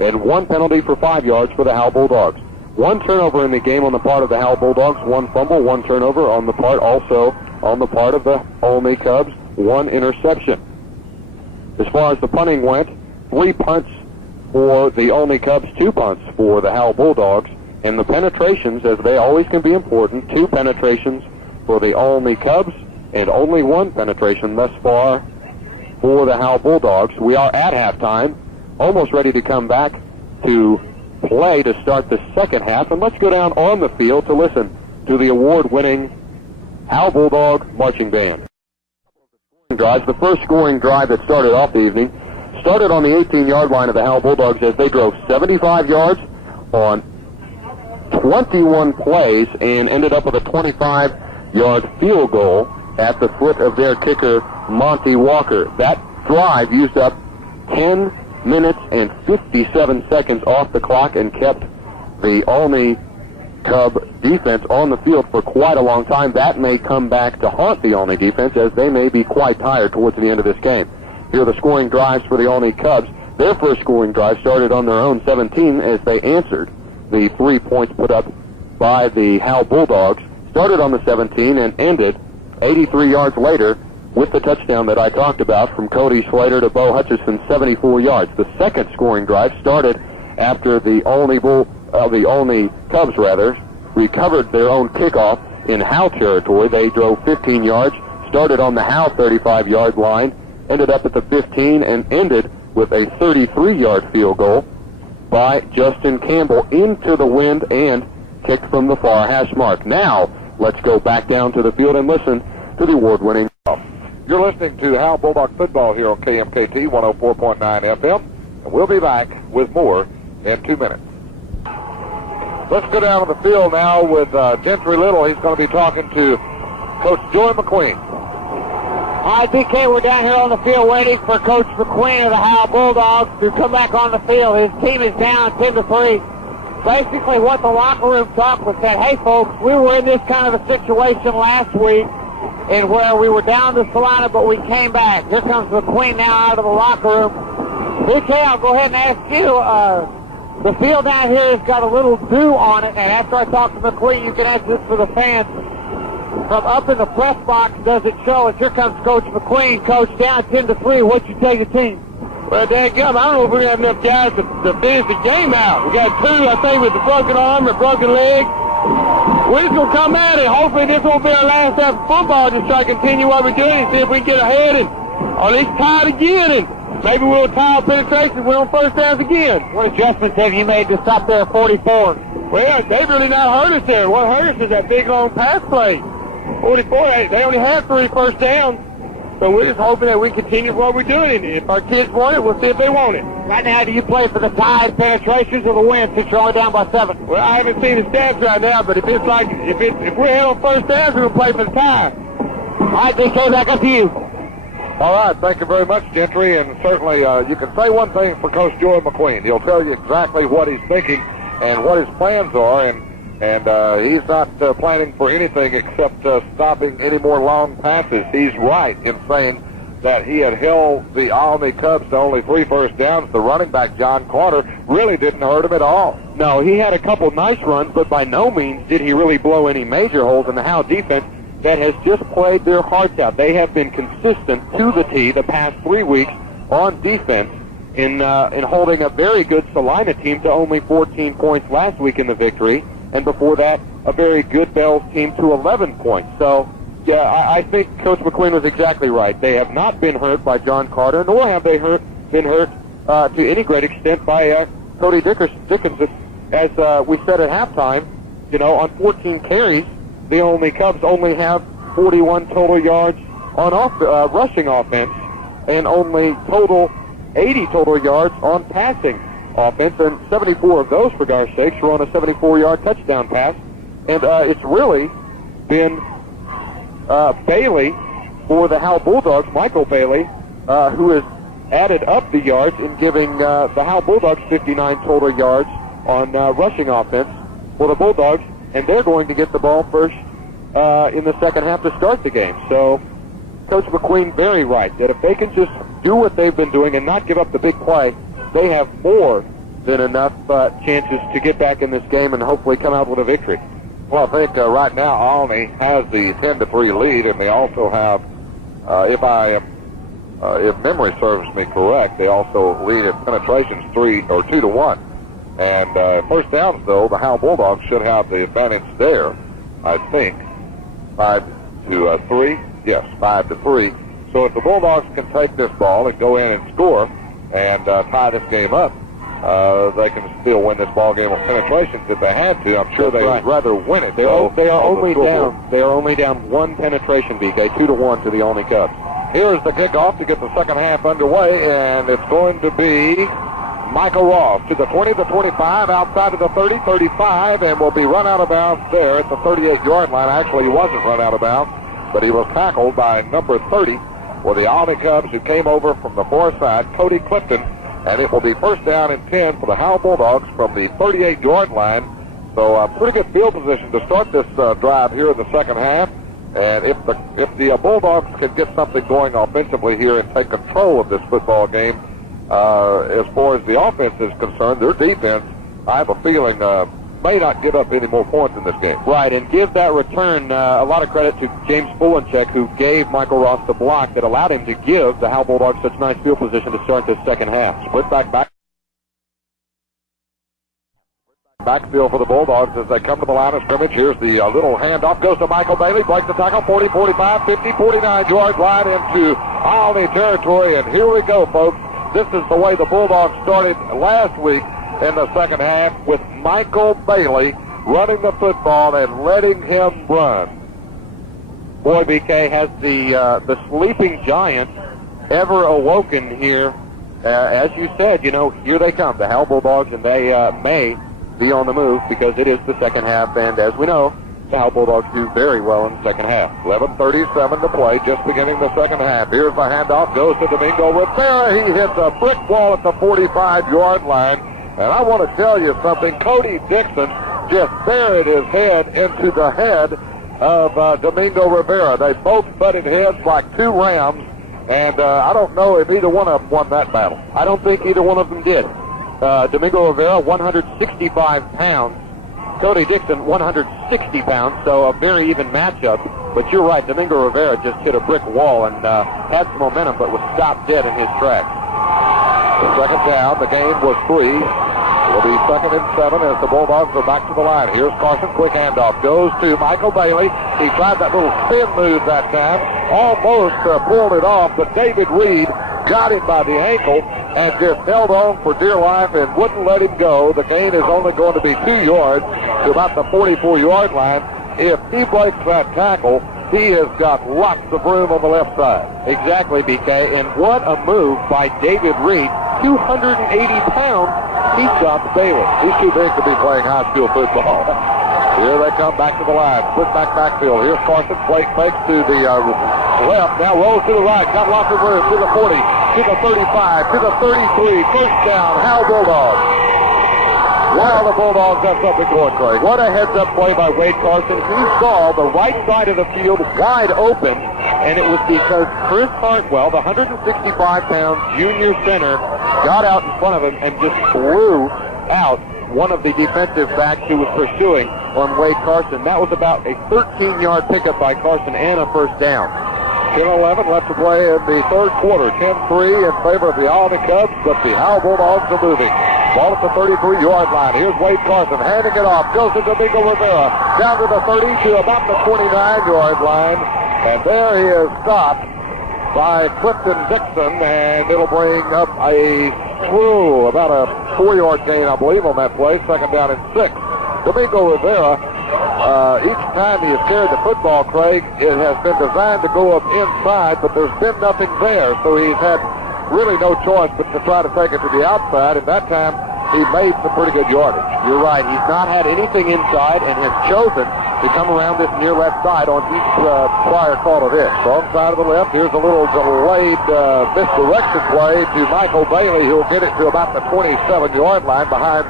and 1 penalty for 5 yards for the Howe Bulldogs. 1 turnover in the game on the part of the Howe Bulldogs, 1 fumble, 1 turnover on the part of the Olney Cubs, 1 interception. As far as the punting went, 3 punts for the Olney Cubs, 2 punts for the Howe Bulldogs. And the penetrations, as they always can be important, 2 penetrations for the Olney Cubs and only 1 penetration thus far for the Howe Bulldogs. We are at halftime, almost ready to come back to play to start the second half. And let's go down on the field to listen to the award-winning Howe Bulldog Marching Band. The first scoring drive that started off the evening started on the 18-yard line of the Howe Bulldogs as they drove 75 yards on 21 plays and ended up with a 25-yard field goal at the foot of their kicker, Monty Walker. That drive used up 10 minutes and 57 seconds off the clock and kept the Olney Cub defense on the field for quite a long time. That may come back to haunt the Olney defense as they may be quite tired towards the end of this game. Here are the scoring drives for the Olney Cubs. Their first scoring drive started on their own 17 as they answered the 3 points put up by the Howe Bulldogs. Started on the 17 and ended 83 yards later with the touchdown that I talked about from Cody Slater to Bo Hutchison, 74 yards. The second scoring drive started after the Olney Cubs recovered their own kickoff in Howe territory. They drove 15 yards, started on the Howe 35-yard line, ended up at the 15, and ended with a 33-yard field goal by Justin Campbell into the wind and kicked from the far hash mark. Now, let's go back down to the field and listen to the award-winning. You're listening to Howe Bulldog football here on KMKT 104.9 FM, and we'll be back with more in 2 minutes. Let's go down to the field now with Gentry Little. He's going to be talking to Coach Joy McQueen. All right, DK, we're down here on the field waiting for Coach McQueen of the Howe Bulldogs to come back on the field. His team is down 10-3. Basically, what the locker room talk was that, hey, folks, we were in this kind of a situation last week in where we were down to Salina, but we came back. Here comes McQueen now out of the locker room. DK, I'll go ahead and ask you, the field down here has got a little dew on it, and after I talk to McQueen, you can answer this for the fans. From up in the press box, does it show us? Here comes Coach McQueen. Coach, down 10-3. What'd you tell your team? Well, dadgum, I don't know if we're going to have enough guys to finish the game out. We got 2, I think, with the broken arm and broken leg. We're just going to come at it. Hopefully this won't be our last half of football. Just try to continue what we're doing and see if we can get ahead and or at least tie it again. And maybe we'll tie our penetration win on first downs again. What adjustments have you made to stop there at 44? Well, they've really not hurt us there. What hurt us is that big, long pass play. 44, they only had 3 first downs. So we're just hoping that we continue what we're doing. And if our kids want it, we'll see if they want it. Right now, do you play for the tie penetrations or the win since you're only down by 7? Well, I haven't seen the stats right now, but if we're ahead on first downs, we'll play for the tie. All right, DK, back up to you. All right, thank you very much, Gentry, and certainly you can say one thing for Coach Joy McQueen. He'll tell you exactly what he's thinking and what his plans are, and he's not planning for anything except stopping any more long passes. He's right in saying that he had held the Olney Cubs to only 3 first downs. The running back, John Carter, really didn't hurt him at all. No, he had a couple nice runs, but by no means did he really blow any major holes in the Howe defense that has just played their hearts out. They have been consistent to the T the past 3 weeks on defense in holding a very good Salina team to only 14 points last week in the victory, and before that, a very good Bells team to 11 points. So, yeah, I think Coach McQueen was exactly right. They have not been hurt by John Carter, nor have they been hurt to any great extent by Cody Dickinson, as we said at halftime, on 14 carries, the Olney Cubs only have 41 total yards on rushing offense and only 80 total yards on passing offense, and 74 of those, for gosh sakes, were on a 74-yard touchdown pass. And it's really been Bailey for the Howe Bulldogs, Michael Bailey, who has added up the yards and giving the Howe Bulldogs 59 total yards on rushing offense for the Bulldogs, and they're going to get the ball first in the second half to start the game. So Coach McQueen very right that if they can just do what they've been doing and not give up the big play, they have more than enough chances to get back in this game and hopefully come out with a victory. Well, I think right now Olney has the 10-3 lead, and they also have, if memory serves me correct, they also lead in penetrations 2-1. And first downs, though, the Howe Bulldogs should have the advantage there, I think. 5-3? Yes, 5-3. So if the Bulldogs can take this ball and go in and score and tie this game up, they can still win this ball game on penetrations if they had to. I'm sure they would rather win it. They are only down one penetration, BK, 2-1 to the Olney Cubs. Here's the kickoff to get the second half underway, and it's going to be Michael Ross to the 20, the 25, outside of the 30, 35, and will be run out of bounds there at the 38-yard line. Actually, he wasn't run out of bounds, but he was tackled by number 30 for the Olney Cubs, who came over from the far side, Cody Clifton, and it will be first down and 10 for the Howe Bulldogs from the 38-yard line. So pretty good field position to start this drive here in the second half. And if the Bulldogs can get something going offensively here and take control of this football game, as far as the offense is concerned, their defense, I have a feeling, may not give up any more points in this game. Right, and give that return a lot of credit to James Fulenchek, who gave Michael Ross the block that allowed him to give the Howe Bulldogs such nice field position to start this second half. Split backfield for the Bulldogs as they come to the line of scrimmage. Here's the little handoff. Goes to Michael Bailey. Breaks the tackle. 40, 45, 50, 49-yard line into Olney territory. And here we go, folks. This is the way the Bulldogs started last week in the second half, with Michael Bailey running the football and letting him run. Boy, BK, has the sleeping giant ever awoken here? As you said, here they come, the Howe Bulldogs, and they may be on the move because it is the second half, and as we know, the Howe Bulldogs do very well in the second half. 11:37 to play, just beginning the second half. Here's the handoff, goes to Domingo Rivera. He hits a brick wall at the 45-yard line, and I want to tell you something. Cody Dixon just buried his head into the head of Domingo Rivera. They both butted heads like two rams, and I don't know if either one of them won that battle. I don't think either one of them did. Domingo Rivera, 165 pounds. Cody Dixon, 160 pounds, so a very even matchup. But you're right, Domingo Rivera just hit a brick wall and had some momentum, but was stopped dead in his tracks. The second down, the game was 3. It'll be 2nd and 7 as the Bulldogs are back to the line. Here's Carson, quick handoff, goes to Michael Bailey. He tried that little spin move that time, almost pulled it off, but David Reed got him by the ankle and just held on for dear life and wouldn't let him go. The gain is only going to be 2 yards to about the 44-yard line. If he breaks that tackle, he has got lots of room on the left side. Exactly, BK, and what a move by David Reed. 280 pounds, he stops Bailey. He's too big to be playing high school football. Here they come back to the line. Split backfield. Here's Carson. Fakes to the left. Now rolls to the right. Got lots of room. To the 40. To the 35. To the 33. First down. Howe Bulldogs. Wow, the Bulldogs have something going, Craig. What a heads-up play by Wade Carson. He saw the right side of the field wide open, and it was because Chris Hartwell, the 165-pound junior center, got out in front of him and just blew out one of the defensive backs who was pursuing on Wade Carson. That was about a 13-yard pickup by Carson and a first down. 10-11 left to play in the third quarter. 10-3 in favor of the Olney Cubs, but the Howe Bulldogs are moving. Ball at the 33-yard line. Here's Wade Carson handing it off. Goes to Domingo Rivera. Down to the 30 to about the 29-yard line. And there he is stopped by Clifton Dixon, and it'll bring up a screw, about a 4-yard gain, I believe, on that play. Second down and 6. Domingo Rivera, each time he has carried the football, Craig, it has been designed to go up inside, but there's been nothing there, so he's had really no choice but to try to take it to the outside, and that time he made some pretty good yardage. You're right. He's not had anything inside and has chosen to come around this near left side on each prior call of it. Strong side of the left. Here's a little delayed misdirection play to Michael Bailey, who'll get it to about the 27-yard line behind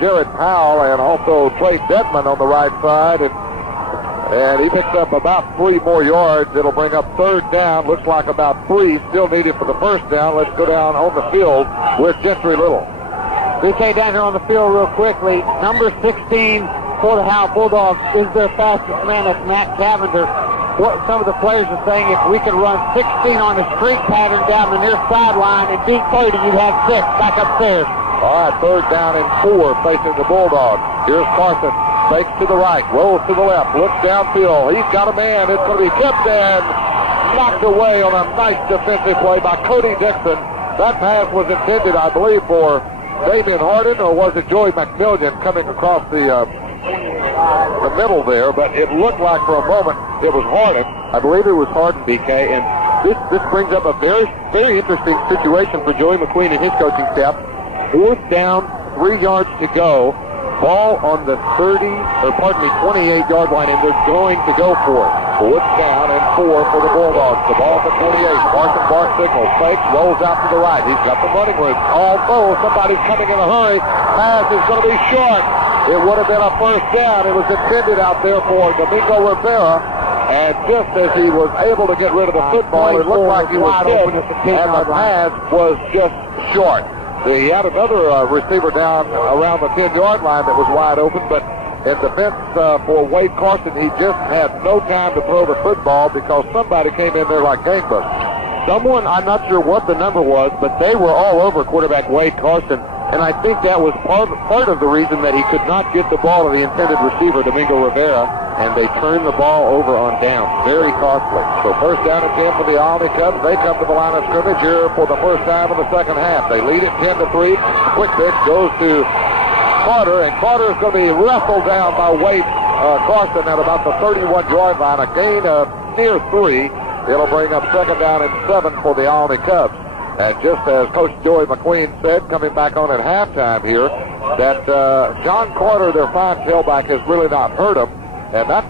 Jared Powell and also Trey Dedman on the right side. And he picks up about 3 more yards. It'll bring up third down. Looks like about 3 still needed for the first down. Let's go down on the field with Gentry Little. BK down here on the field real quickly. Number 16 for the Howe Bulldogs is their fastest man. That's Matt Cavender. What some of the players are saying, if we could run 16 on a streak pattern down the near sideline and beat 30, you'd have 6 back upstairs. All right, third down and 4 facing the Bulldogs. Here's Carson. Fakes to the right, rolls to the left, looks downfield. He's got a man. It's going to be tipped and knocked away on a nice defensive play by Cody Dixon. That pass was intended, I believe, for Damian Harden, or was it Joey McMillian coming across the middle there? But it looked like for a moment it was Harden. I believe it was Harden, BK, and this brings up a very, very interesting situation for Joey McQueen and his coaching staff. 4th down, 3 yards to go. Ball on the 28-yard line, and they're going to go for it. 4th down and 4 for the Bulldogs. The ball at the 28. Marson Bart signals. Fakes, rolls out to the right. He's got the running room. Although somebody's coming in a hurry, pass is going to be short. It would have been a first down. It was intended out there for Domingo Rivera. And just as he was able to get rid of the football, it looked like he was hit, and the pass was just short. He had another receiver down around the 10-yard line that was wide open, but in defense for Wade Carson, he just had no time to throw the football because somebody came in there like gangbusters. Someone, I'm not sure what the number was, but they were all over quarterback Wade Carson, and I think that was part of the reason that he could not get the ball to the intended receiver, Domingo Rivera, and they turned the ball over on down. Very costly. So first down and 10 for the Olney Cubs. They come to the line of scrimmage here for the first time in the second half. They lead it 10-3. Quick pitch goes to Carter, and Carter is going to be wrestled down by Wade Carson at about the 31-yard line. A gain of near 3. It'll bring up second down and 7 for the Olney Cubs. And just as Coach Joey McQueen said, coming back on at halftime here, that John Carter, their fine tailback, has really not hurt him. And that's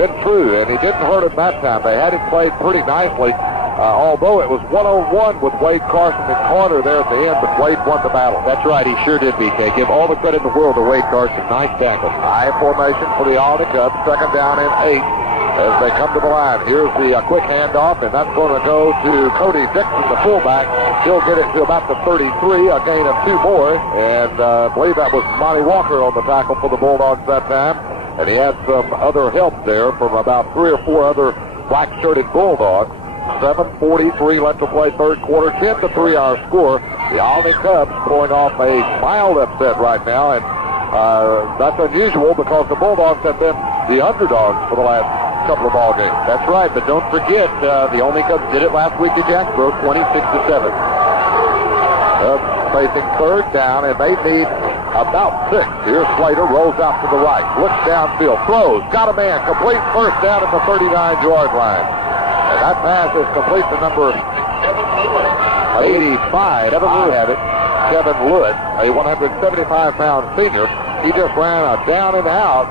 been true, and he didn't hurt him that time. They had him played pretty nicely, although it was 1-on-1 with Wade Carson and Carter there at the end, but Wade won the battle. That's right, he sure did, BK. Give all the credit in the world to Wade Carson. Nice tackle. High formation for the Olney Cubs, second down and 8 as they come to the line. Here's the quick handoff, and that's going to go to Cody Dixon, the fullback. He'll get it to about the 33, a gain of 2 more, and I believe that was Monty Walker on the tackle for the Bulldogs that time. And he had some other help there from about 3 or 4 other black-shirted Bulldogs. 7:43 left to play third quarter. 10-3 our score. The Olney Cubs pulling off a mild upset right now, and that's unusual because the Bulldogs have been the underdogs for the last couple of ball games. That's right, but don't forget, the Olney Cubs did it last week to Jacksboro, 26-7. Facing third down, and they need about 6. Here's Slater, rolls out to the right, looks downfield, throws, got a man, complete first down at the 39-yard line. And that pass is complete to number 85. Kevin Lewis had it. Kevin Lewis, a 175-pound senior. He just ran a down and out,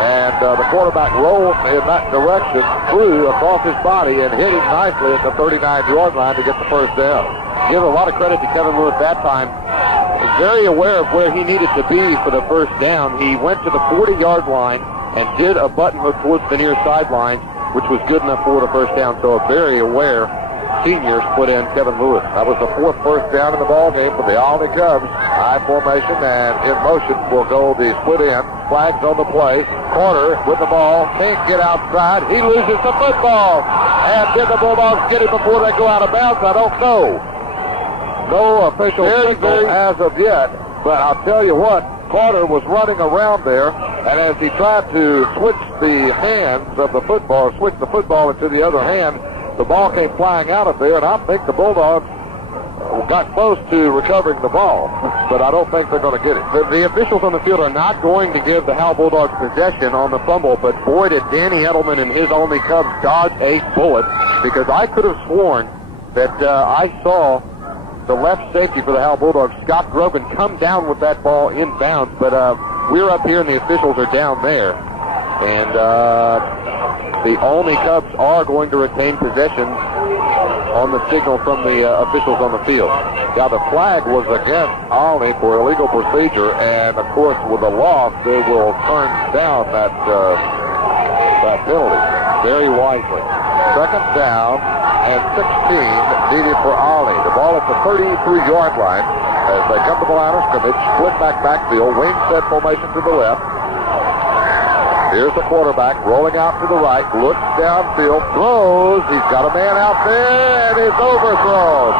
and the quarterback rolled in that direction, threw across his body, and hit him nicely at the 39-yard line to get the first down. Give a lot of credit to Kevin Lewis that time. Very aware of where he needed to be for the first down. He went to the 40-yard line and did a button hook towards the near sideline, which was good enough for the first down. So a very aware senior put in Kevin Lewis. That was the 4th first down in the ball game for the Olney Cubs. High formation, and in motion will go the split end. Flags on the play. Carter with the ball, can't get outside. He loses the football. And did the Bulldogs get it before they go out of bounds? I don't know. No official signal as of yet, but I'll tell you what, Carter was running around there, and as he tried to switch the hands of the football, switch the football into the other hand, the ball came flying out of there, and I think the Bulldogs got close to recovering the ball, but I don't think they're going to get it. The officials on the field are not going to give the Howe Bulldogs possession on the fumble, but boy, did Danny Edelman and his Olney Cubs dodge a bullet, because I could have sworn that I saw the left safety for the Howe Bulldogs, Scott Groban, come down with that ball inbounds, but we're up here and the officials are down there. And the Olney Cubs are going to retain possession on the signal from the officials on the field. Now, the flag was against Olney for illegal procedure, and of course, with a loss, they will turn down that penalty very wisely. Second down and 16 needed for Olney. The ball at the 33-yard line as they come to the line of scrimmage, split backfield, wing set formation to the left. Here's the quarterback rolling out to the right, looks downfield, throws. He's got a man out there, and is overthrown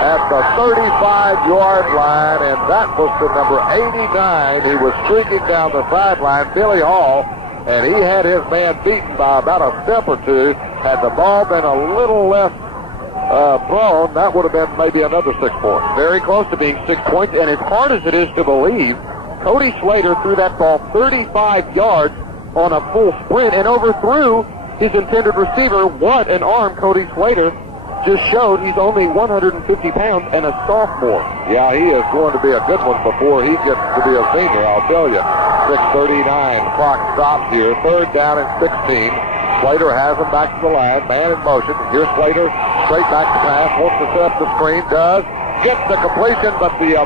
at the 35-yard line, and that was the number 89. He was streaking down the sideline, Billy Hall, and he had his man beaten by about a step or two. Had the ball been a little less thrown, that would have been maybe another 6 points. Very close to being 6 points, and as hard as it is to believe, Cody Slater threw that ball 35 yards on a full sprint and overthrew his intended receiver. What an arm Cody Slater just showed. He's only 150 pounds and a sophomore. Yeah, he is going to be a good one before he gets to be a senior, I'll tell you. 6:39, clock stops here. Third down and 16. Slater has him back to the line, man in motion. Here's Slater, straight back to pass, wants to set up the screen, does. Gets the completion, but the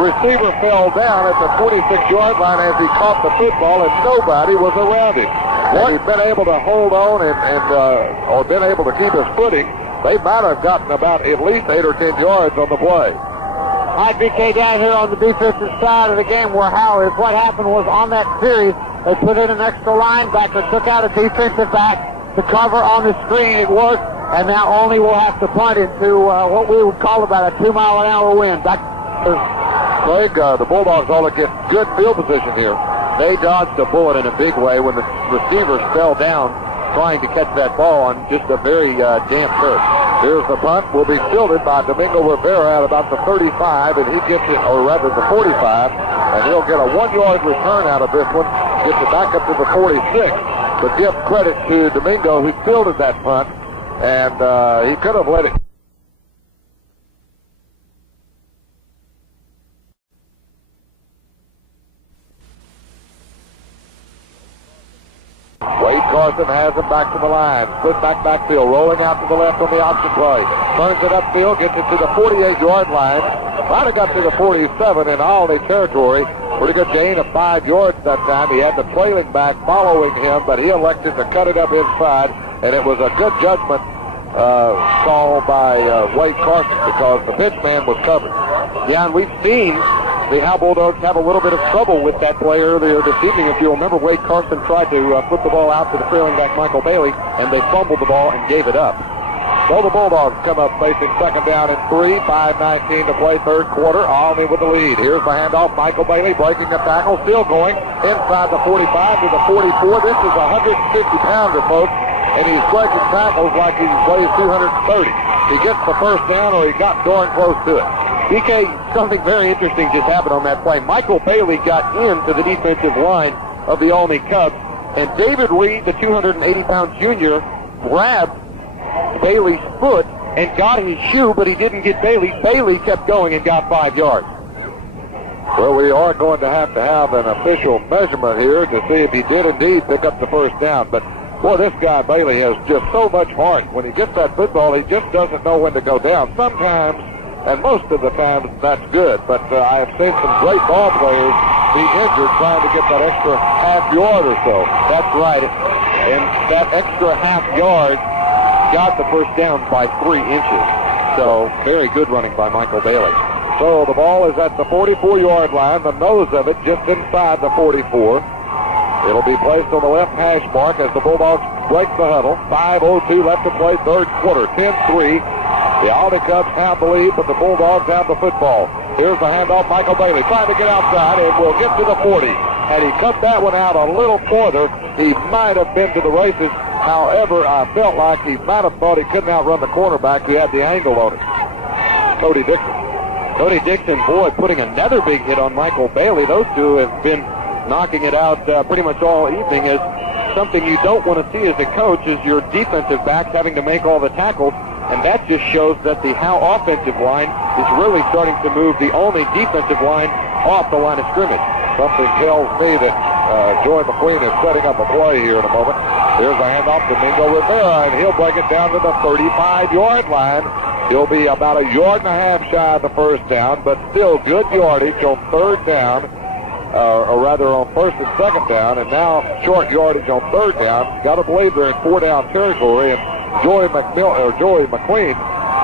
receiver fell down at the 46-yard line as he caught the football, and nobody was around him. Had he been able to hold on or been able to keep his footing, they might have gotten about at least 8 or 10 yards on the play. All right, BK, down here on the defensive side of the game where Howe is, what happened was on that series, they put in an extra linebacker, took out a defensive back to cover on the screen. It worked, and now Olney will have to punt into what we would call about a 2-mile-an-hour wind. Back Craig, the Bulldogs ought to get good field position here. They dodged a bullet in a big way when the receivers fell down trying to catch that ball on just a very damp turf. Here's the punt. Will be fielded by Domingo Rivera at about the 35, and he gets it, or rather the 45, and he'll get a 1-yard return out of this one, gets it back up to the 46. But give credit to Domingo who fielded that punt, and he could have let it. Wade Carson has him back to the line. Split backfield, rolling out to the left on the option play. Turns it upfield, gets it to the 48-yard line. Might have got to the 47 in Olney territory. Pretty good gain of 5 yards that time. He had the trailing back following him, but he elected to cut it up inside, and it was a good judgment call by Wade Carson because the pitch man was covered. Yeah, and we've seen the Howe Bulldogs have a little bit of trouble with that play earlier this evening. If you remember, Wade Carson tried to put the ball out to the trailing back Michael Bailey, and they fumbled the ball and gave it up. So the Bulldogs come up facing second down and 3, 5:19 to play third quarter. Olney with the lead. Here's the handoff. Michael Bailey breaking a tackle, still going inside the 45 to the 44. This is a 150-pounder, folks, and he's breaking tackles like he weighs 230. He gets the first down, or he got darn close to it. BK, something very interesting just happened on that play. Michael Bailey got into the defensive line of the Olney Cubs, and David Reed, the 280-pound junior, grabbed Bailey's foot and got his shoe, but he didn't get Bailey. Bailey kept going and got 5 yards. Well, we are going to have an official measurement here to see if he did indeed pick up the first down. But, boy, this guy Bailey has just so much heart. When he gets that football, he just doesn't know when to go down. Sometimes, and most of the time, that's good. But I have seen some great ball players be injured trying to get that extra half yard or so. That's right. And that extra half yard got the first down by 3 inches. So very good running by Michael Bailey. So the ball is at the 44-yard line, the nose of it just inside the 44. It'll be placed on the left hash mark as the Bulldogs break the huddle. 5:02 left to play third quarter. 10-3. The Olney Cubs have the lead, but the Bulldogs have the football. Here's the handoff. Michael Bailey trying to get outside, and will get to the 40. Had he cut that one out a little further, he might have been to the races. However, I felt like he might have thought he couldn't outrun the cornerback who had the angle on it. Cody Dixon. Cody Dixon, boy, putting another big hit on Michael Bailey. Those two have been knocking it out pretty much all evening. Is something you don't want to see as a coach is your defensive backs having to make all the tackles, and that just shows that the Howe offensive line is really starting to move the only defensive line off the line of scrimmage. Something tells me that Joey McQueen is setting up a play here in a moment. There's a handoff to Mingo Rivera, and he'll bring it down to the 35-yard line. He'll be about a yard and a half shy of the first down, but still good yardage on third down, or rather on first and second down, and now short yardage on third down. Got to believe they're in four-down territory, and Joey McQueen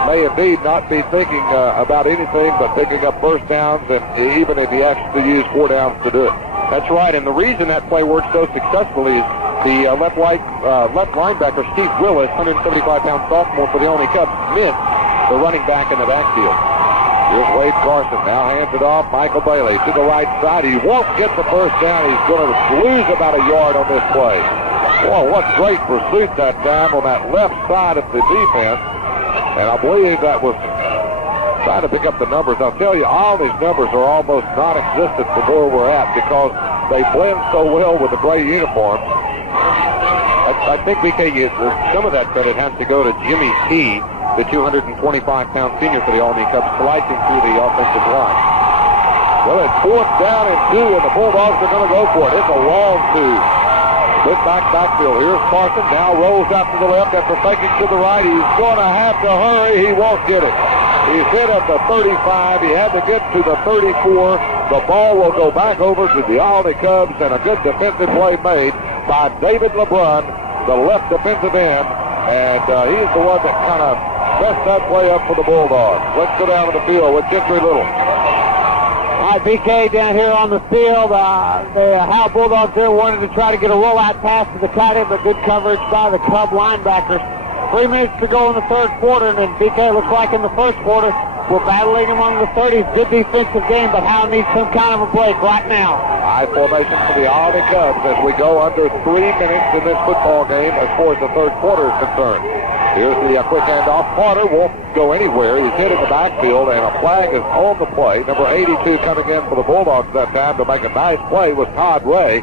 may indeed not be thinking about anything but picking up first downs, and even if he has to use 4 downs to do it. That's right, and the reason that play worked so successfully is the left linebacker, Steve Willis, 175-pound sophomore for the Olney Cubs, missed the running back in the backfield. Here's Wade Carson, now hands it off. Michael Bailey to the right side. He won't get the first down. He's going to lose about a yard on this play. Boy, what great pursuit that time on that left side of the defense. And I believe that was trying to pick up the numbers. I'll tell you, all these numbers are almost non-existent from where we're at because they blend so well with the gray uniform. I think some of that credit has to go to Jimmy T., the 225-pound senior for the Olney Cubs, slicing through the offensive line. Well, it's 4th down and 2, and the Bulldogs are going to go for it. It's a long 2. With backfield. Here's Carson. Now rolls out to the left after faking to the right. He's going to have to hurry. He won't get it. He's hit at the 35. He had to get to the 34. The ball will go back over to the Olney Cubs, and a good defensive play made by David LeBrun, the left defensive end. And he's the one that kind of messed that play up for the Bulldogs. Let's go down to the field with Gentry Little. All right, BK down here on the field. The Howe Bulldogs there wanted to try to get a rollout pass to the tight end, but good coverage by the Cub linebackers. 3 minutes to go in the third quarter, and then BK looks like in the first quarter we're battling among the 30s. Good defensive game, but Howe needs some kind of a break right now. High formation for the Olney Cubs as we go under 3 minutes in this football game as far as the third quarter is concerned. Here's the quick handoff. Carter won't go anywhere. He's hit in the backfield, and a flag is on the play. Number 82 coming in for the Bulldogs that time to make a nice play was Todd Ray.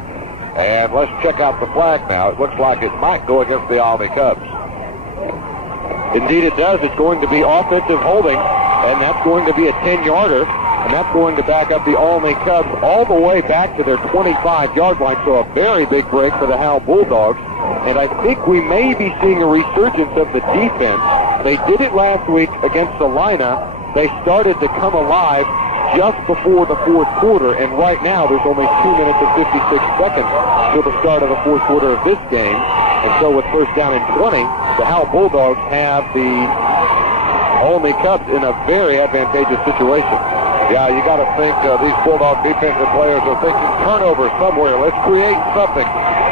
And let's check out the flag now. It looks like it might go against the Olney Cubs. Indeed it does. It's going to be offensive holding, and that's going to be a 10-yarder, and that's going to back up the Olney Cubs all the way back to their 25-yard line, so a very big break for the Howe Bulldogs. And I think we may be seeing a resurgence of the defense. They did it last week against Salina. They started to come alive just before the fourth quarter, and right now there's only 2 minutes and 56 seconds till the start of the fourth quarter of this game. And so with first down and 20, the Howe Bulldogs have the Olney Cubs in a very advantageous situation. Yeah, you got to think these Bulldog defensive players are thinking turnover somewhere. Let's create something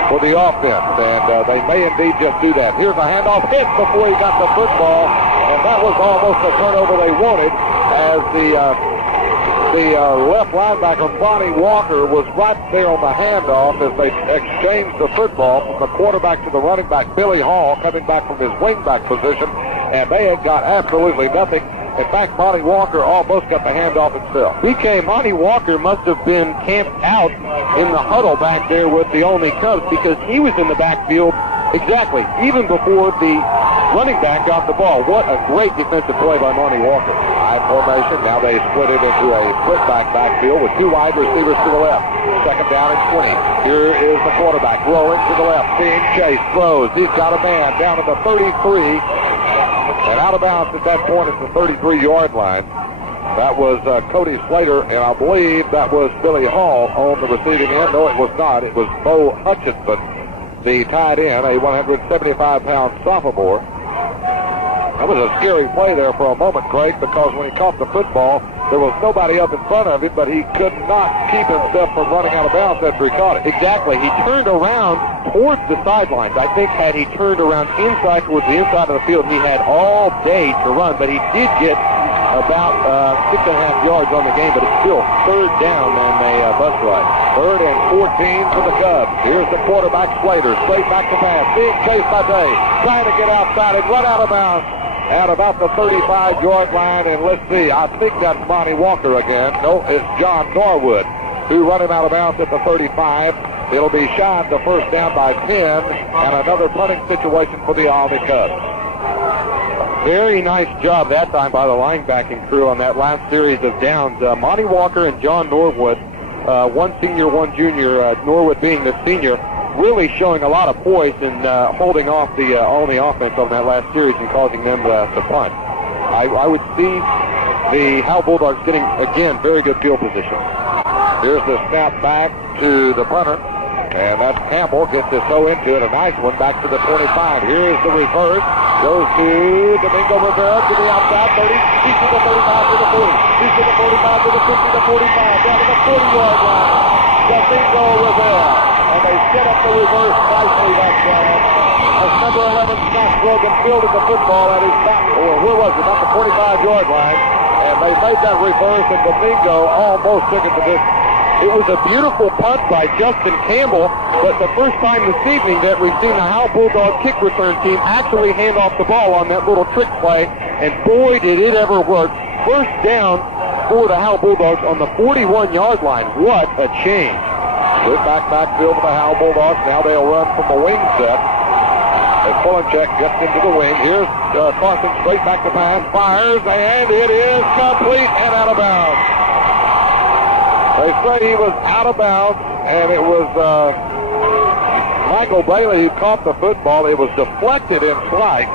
for the offense, and they may indeed just do that. Here's a handoff hit before he got the football, and that was almost the turnover they wanted as the left linebacker, Bonnie Walker, was right there on the handoff as they exchanged the football from the quarterback to the running back, Billy Hall, coming back from his wingback position, and they had got absolutely nothing. In fact, Monty Walker almost got the handoff himself. BK, Monty Walker must have been camped out in the huddle back there with the Olney Cubs because he was in the backfield exactly, even before the running back got the ball. What a great defensive play by Monty Walker. High formation. Now they split it into a split-back backfield with 2 wide receivers to the left. Second down and 20. Here is the quarterback rolling to the left. Being chased. Throws. He's got a man down at the 33. And out of bounds at that point at the 33-yard line. That was Cody Slater, and I believe that was Billy Hall on the receiving end. No, it was not. It was Bo Hutchinson, the tight end, a 175-pound sophomore. That was a scary play there for a moment, Craig, because when he caught the football, there was nobody up in front of him, but he could not keep himself from running out of bounds after he caught it. Exactly. He turned around towards the sidelines. I think had he turned around inside towards the inside of the field, he had all day to run, but he did get a about 6.5 yards on the game, but it's still third down and a bus ride. 3rd and 14 for the Cubs. Here's the quarterback, Slater, straight back to pass. Being chased by Day, trying to get outside and run out of bounds at about the 35-yard line. And let's see, I think that's Monty Walker again. No, it's John Norwood who run him out of bounds at the 35. It'll be shot the first down by 10, and another punting situation for the Olney Cubs. Very nice job that time by the linebacking crew on that last series of downs. Monty Walker and John Norwood, one senior, one junior, Norwood being the senior, really showing a lot of poise and holding off the Olney offense on that last series and causing them to punt. I would see the Howe Bulldogs getting, again, very good field position. Here's the snap back to the punter. And that's Campbell, gets this throw into it, a nice one, back to the 25. Here's the reverse, goes to Domingo Rivera to the outside 30, he's to the 35 to the 40, he's to the 45 to the 50 to 45, down to the 40-yard line. Domingo Rivera, and they set up the reverse nicely back there. As number 11, Scott Grogan fielded the football at his back, or where was it, about the 45-yard line, and they made that reverse, and Domingo almost took it to this. It was a beautiful punt by Justin Campbell, but the first time this evening that we've seen the Howe Bulldog kick return team actually hand off the ball on that little trick play, and boy, did it ever work. First down for the Howe Bulldogs on the 41-yard line. What a change. Good backfield for the Howe Bulldogs. Now they'll run from the wing set. As Fulenchek gets into the wing, here's Carson straight back to pass, fires, and it is complete and out of bounds. They say he was out of bounds, and it was Michael Bailey who caught the football. It was deflected in flight.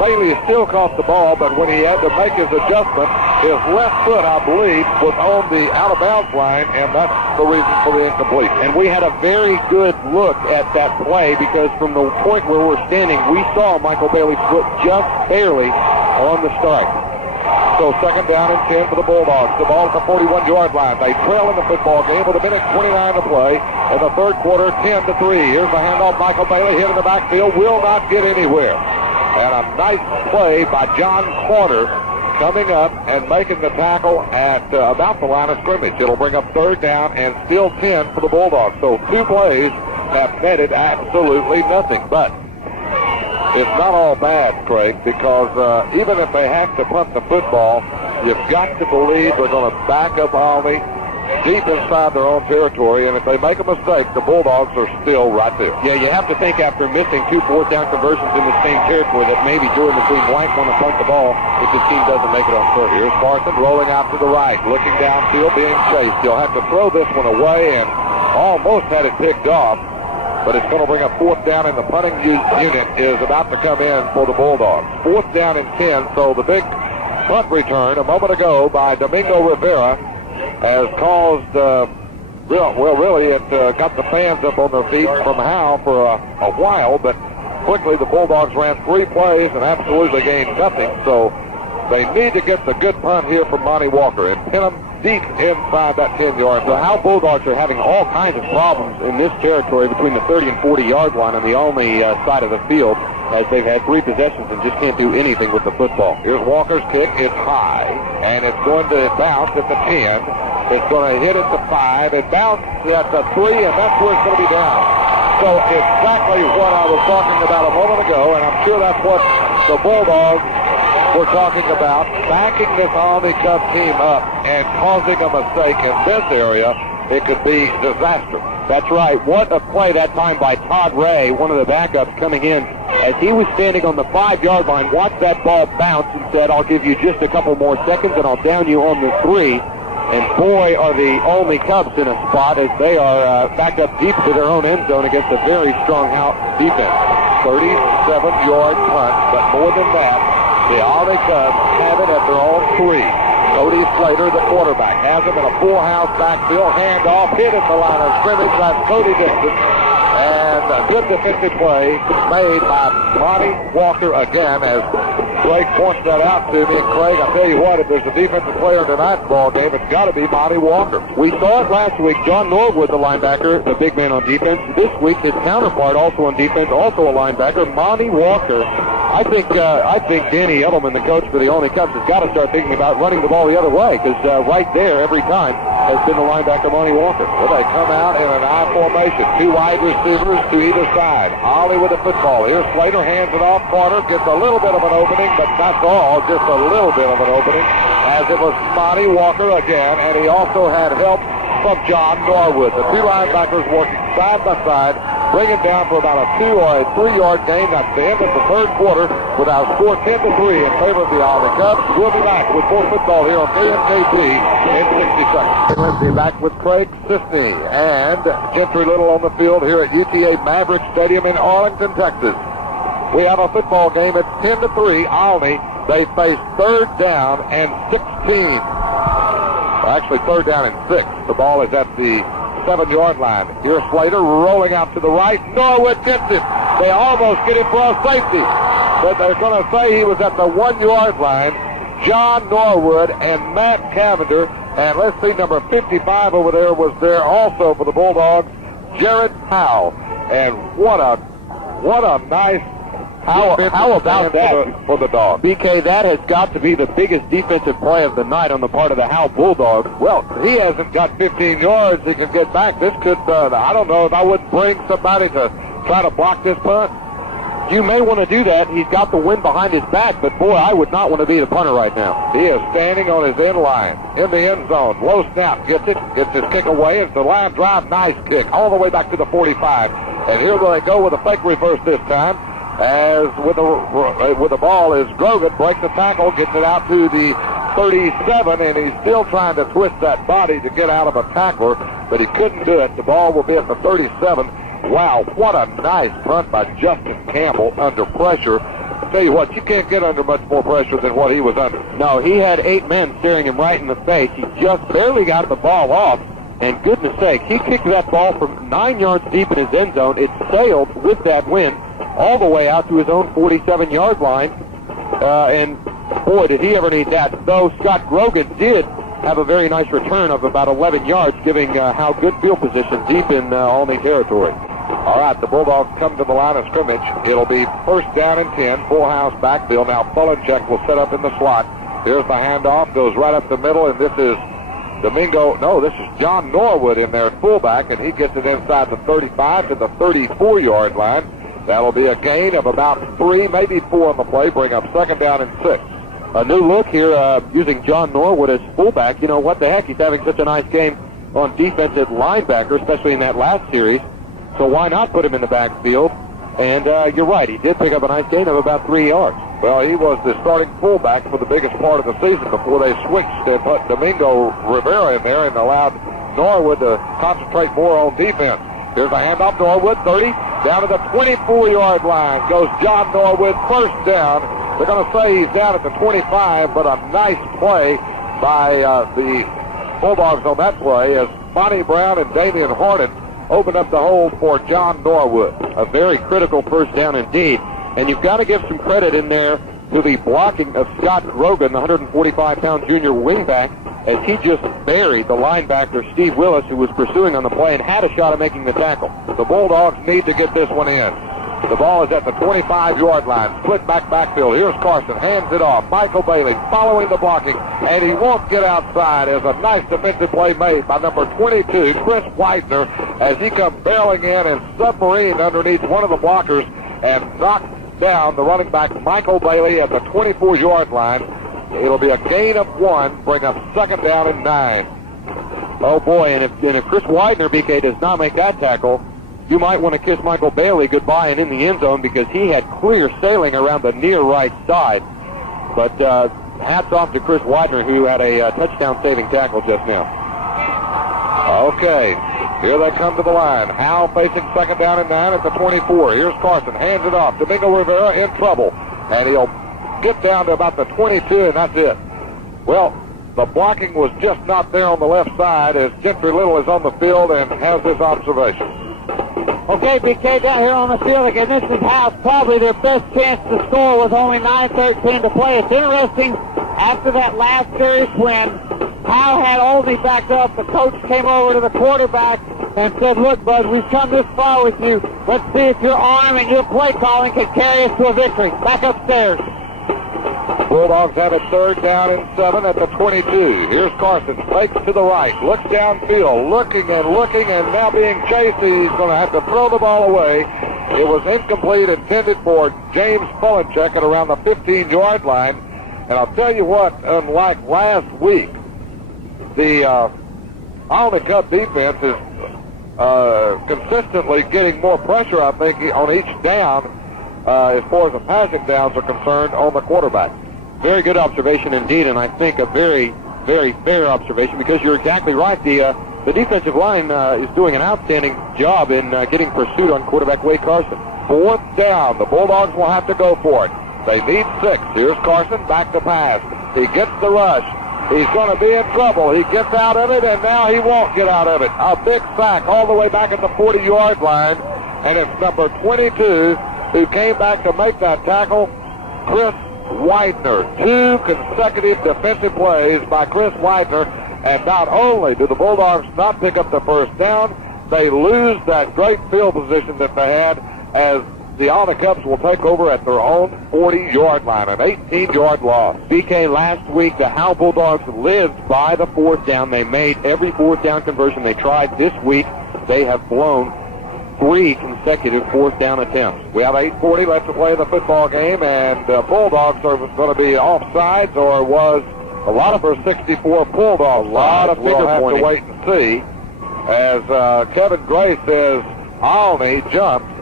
Bailey still caught the ball, but when he had to make his adjustment, his left foot, I believe, was on the out-of-bounds line, and that's the reason for the incomplete. And we had a very good look at that play because from the point where we're standing, we saw Michael Bailey's foot just barely on the strike. So second down and 10 for the Bulldogs. The ball at the 41-yard line. They trail in the football game with a minute 29 to play. In the third quarter, 10-3. Here's the handoff. Michael Bailey hit in the backfield. Will not get anywhere. And a nice play by John Carter coming up and making the tackle at about the line of scrimmage. It'll bring up third down and still 10 for the Bulldogs. So two plays have netted absolutely nothing. But it's not all bad, Craig, because even if they have to punt the football, you've got to believe they're going to back up Olney deep inside their own territory, and if they make a mistake, the Bulldogs are still right there. Yeah, you have to think after missing two fourth-down conversions in the same territory that maybe Jordan McQueen might want to punt the ball if the team doesn't make it on third. Here's Carson rolling out to the right, looking downfield, being chased. He'll have to throw this one away and almost had it picked off. But it's going to bring a fourth down, and the punting unit is about to come in for the Bulldogs. Fourth down and 10, so the big punt return a moment ago by Domingo Rivera has caused, really it got the fans up on their feet from Howe for a while, but quickly the Bulldogs ran three plays and absolutely gained nothing, so they need to get the good punt here from Monty Walker and pin them deep inside that 10-yard line. The Howe Bulldogs are having all kinds of problems in this territory between the 30 and 40-yard line on the only side of the field, as they've had three possessions and just can't do anything with the football. Here's Walker's kick. It's high, and it's going to bounce at the 10. It's going to hit at the 5. It bounced at the 3, and that's where it's going to be down. So exactly what I was talking about a moment ago, and I'm sure that's what the Bulldogs we're talking about, backing this Olney Cubs team up and causing a mistake in this area. It could be disastrous. That's right. What a play that time by Todd Ray, one of the backups coming in. As he was standing on the 5-yard line, watched that ball bounce and said, I'll give you just a couple more seconds and I'll down you on the 3. And boy, are the Olney Cubs in a spot as they are back up deep to their own end zone against a very strong Howe defense. 37-yard punt, but more than that, the Olney Cubs have it at their own 3. Cody Slater, the quarterback, has him in a full-house backfield. Handoff, hit at the line of scrimmage. That's Cody Dixon. And a good defensive play made by Monty Walker again, as Craig points that out to me. And Craig, I tell you what, if there's a defensive player in tonight's ball game, it's got to be Monty Walker. We saw it last week. John Norwood, the linebacker, the big man on defense. This week, his counterpart, also on defense, also a linebacker, Monty Walker, I think Danny Edelman, the coach for the Olney Cubs, has got to start thinking about running the ball the other way, because right there every time has been the linebacker, Monty Walker. Well, they come out in an I formation. 2 wide receivers to either side. Ollie with the football. Here's Slater, hands it off. Carter gets a little bit of an opening, but not all, just a little bit of an opening, as it was Monty Walker again, and he also had help from John Norwood. The 2 linebackers working side by side, bring it down for about a 2 or a 3-yard gain. That's the end of the third quarter with our score 10-3 in favor of the Olney Cubs. We'll be back with more football here on KMKT in 60 seconds. Lindsay back with Craig Sisney and Gentry Little on the field here at UTA Maverick Stadium in Arlington, Texas. We have a football game at 10-3. Olney, they face 3rd down and 16. Actually, 3rd down and 6. The ball is at the 7-yard line. Here's Slater rolling out to the right. Norwood gets it. They almost get it for a safety, but they're going to say he was at the 1-yard line. John Norwood and Matt Cavender, and let's see, number 55 over there was there also for the Bulldogs, Jared Howe. And what a nice. How about that for the Dogs? BK, that has got to be the biggest defensive play of the night on the part of the Howe Bulldogs. Well, he hasn't got 15 yards he can get back. This could, I don't know if I would bring somebody to try to block this punt. You may want to do that. He's got the wind behind his back, but boy, I would not want to be the punter right now. He is standing on his end line, in the end zone. Low snap, gets it, gets his kick away. It's the line drive, nice kick, all the way back to the 45. And here they go with a fake reverse this time. As with the ball is Grogan, breaks the tackle, gets it out to the 37, and he's still trying to twist that body to get out of a tackler, but he couldn't do it. The ball will be at the 37. Wow, what a nice punt by Justin Campbell under pressure. I'll tell you what, you can't get under much more pressure than what he was under. No, he had 8 men staring him right in the face. He just barely got the ball off, and goodness sake, he kicked that ball from 9 yards deep in his end zone. It sailed with that wind all the way out to his own 47-yard line, and boy, did he ever need that. Though Scott Grogan did have a very nice return of about 11 yards, giving Howe good field position deep in Olney territory. All right, the Bulldogs come to the line of scrimmage. It'll be 1st down and 10, full house backfield. Now Fulenchek will set up in the slot. Here's the handoff, goes right up the middle, and this is this is John Norwood in there, fullback, and he gets it inside the 35 to the 34-yard line. That'll be a gain of about 3, maybe 4 on the play, bring up 2nd down and 6. A new look here using John Norwood as fullback. You know, what the heck, he's having such a nice game on defense at linebacker, especially in that last series. So why not put him in the backfield? And you're right, he did pick up a nice gain of about 3 yards. Well, he was the starting fullback for the biggest part of the season before they switched and put Domingo Rivera in there and allowed Norwood to concentrate more on defense. Here's a handoff, Norwood, 30, down to the 24-yard line goes John Norwood, 1st down. They're going to say he's down at the 25, but a nice play by the Bulldogs on that play as Bonnie Brown and Damian Harden opened up the hole for John Norwood. A very critical 1st down indeed. And you've got to give some credit in there to the blocking of Scott Grogan, the 145-pound junior wingback, as he just buried the linebacker Steve Willis, who was pursuing on the play and had a shot at making the tackle. The Bulldogs need to get this one in. The ball is at the 25-yard line. Split backfield. Here's Carson. Hands it off. Michael Bailey following the blocking, and he won't get outside as a nice defensive play made by number 22, Chris Widener, as he comes barreling in and submarined underneath one of the blockers and knocked down the running back Michael Bailey at the 24-yard line. It'll be a gain of 1, bring up 2nd down and 9. Oh boy, and if Chris Widener, BK, does not make that tackle, you might want to kiss Michael Bailey goodbye and in the end zone, because he had clear sailing around the near right side. But hats off to Chris Widener, who had a touchdown-saving tackle just now. Okay, here they come to the line. Howe facing 2nd down and 9 at the 24. Here's Carson, hands it off. Domingo Rivera in trouble, and he'll get down to about the 22, and that's it. Well, the blocking was just not there on the left side as Gentry Little is on the field and has this observation. Okay, BK, down here on the field again. This is Howe's probably their best chance to score with only 9:13 to play. It's interesting, after that last series when Howe had Olney backed up. The coach came over to the quarterback and said, look, bud, we've come this far with you. Let's see if your arm and your play calling can carry us to a victory. Back upstairs. Bulldogs have it 3rd down and 7 at the 22. Here's Carson, fakes to the right, looks downfield, looking and now being chased. He's going to have to throw the ball away. It was incomplete, intended for James Fulenchek at around the 15-yard line. And I'll tell you what, unlike last week, the Olney Cubs defense is consistently getting more pressure, I think, on each down as far as the passing downs are concerned on the quarterback. Very good observation indeed, and I think a very, very fair observation, because you're exactly right. The defensive line is doing an outstanding job in getting pursuit on quarterback Wade Carson. 4th down. The Bulldogs will have to go for it. They need 6. Here's Carson back to pass. He gets the rush. He's going to be in trouble. He gets out of it, and now he won't get out of it. A big sack all the way back at the 40-yard line, and it's number 22 who came back to make that tackle, Chris Widener. 2 consecutive defensive plays by Chris Widener, and not only do the Bulldogs not pick up the first down, they lose that great field position that they had, as the Olney Cubs will take over at their own 40-yard line, an 18-yard loss. BK, last week the Howe Bulldogs lived by the 4th down. They made every 4th down conversion they tried. This week they have blown 3 consecutive 4th down attempts. We have 8:40 left to play in the football game, and Bulldogs are going to be offsides, or was a lot of our 64 Bulldogs. A lot of finger We'll have pointing. to wait and see, as Kevin Gray says Olney jumped.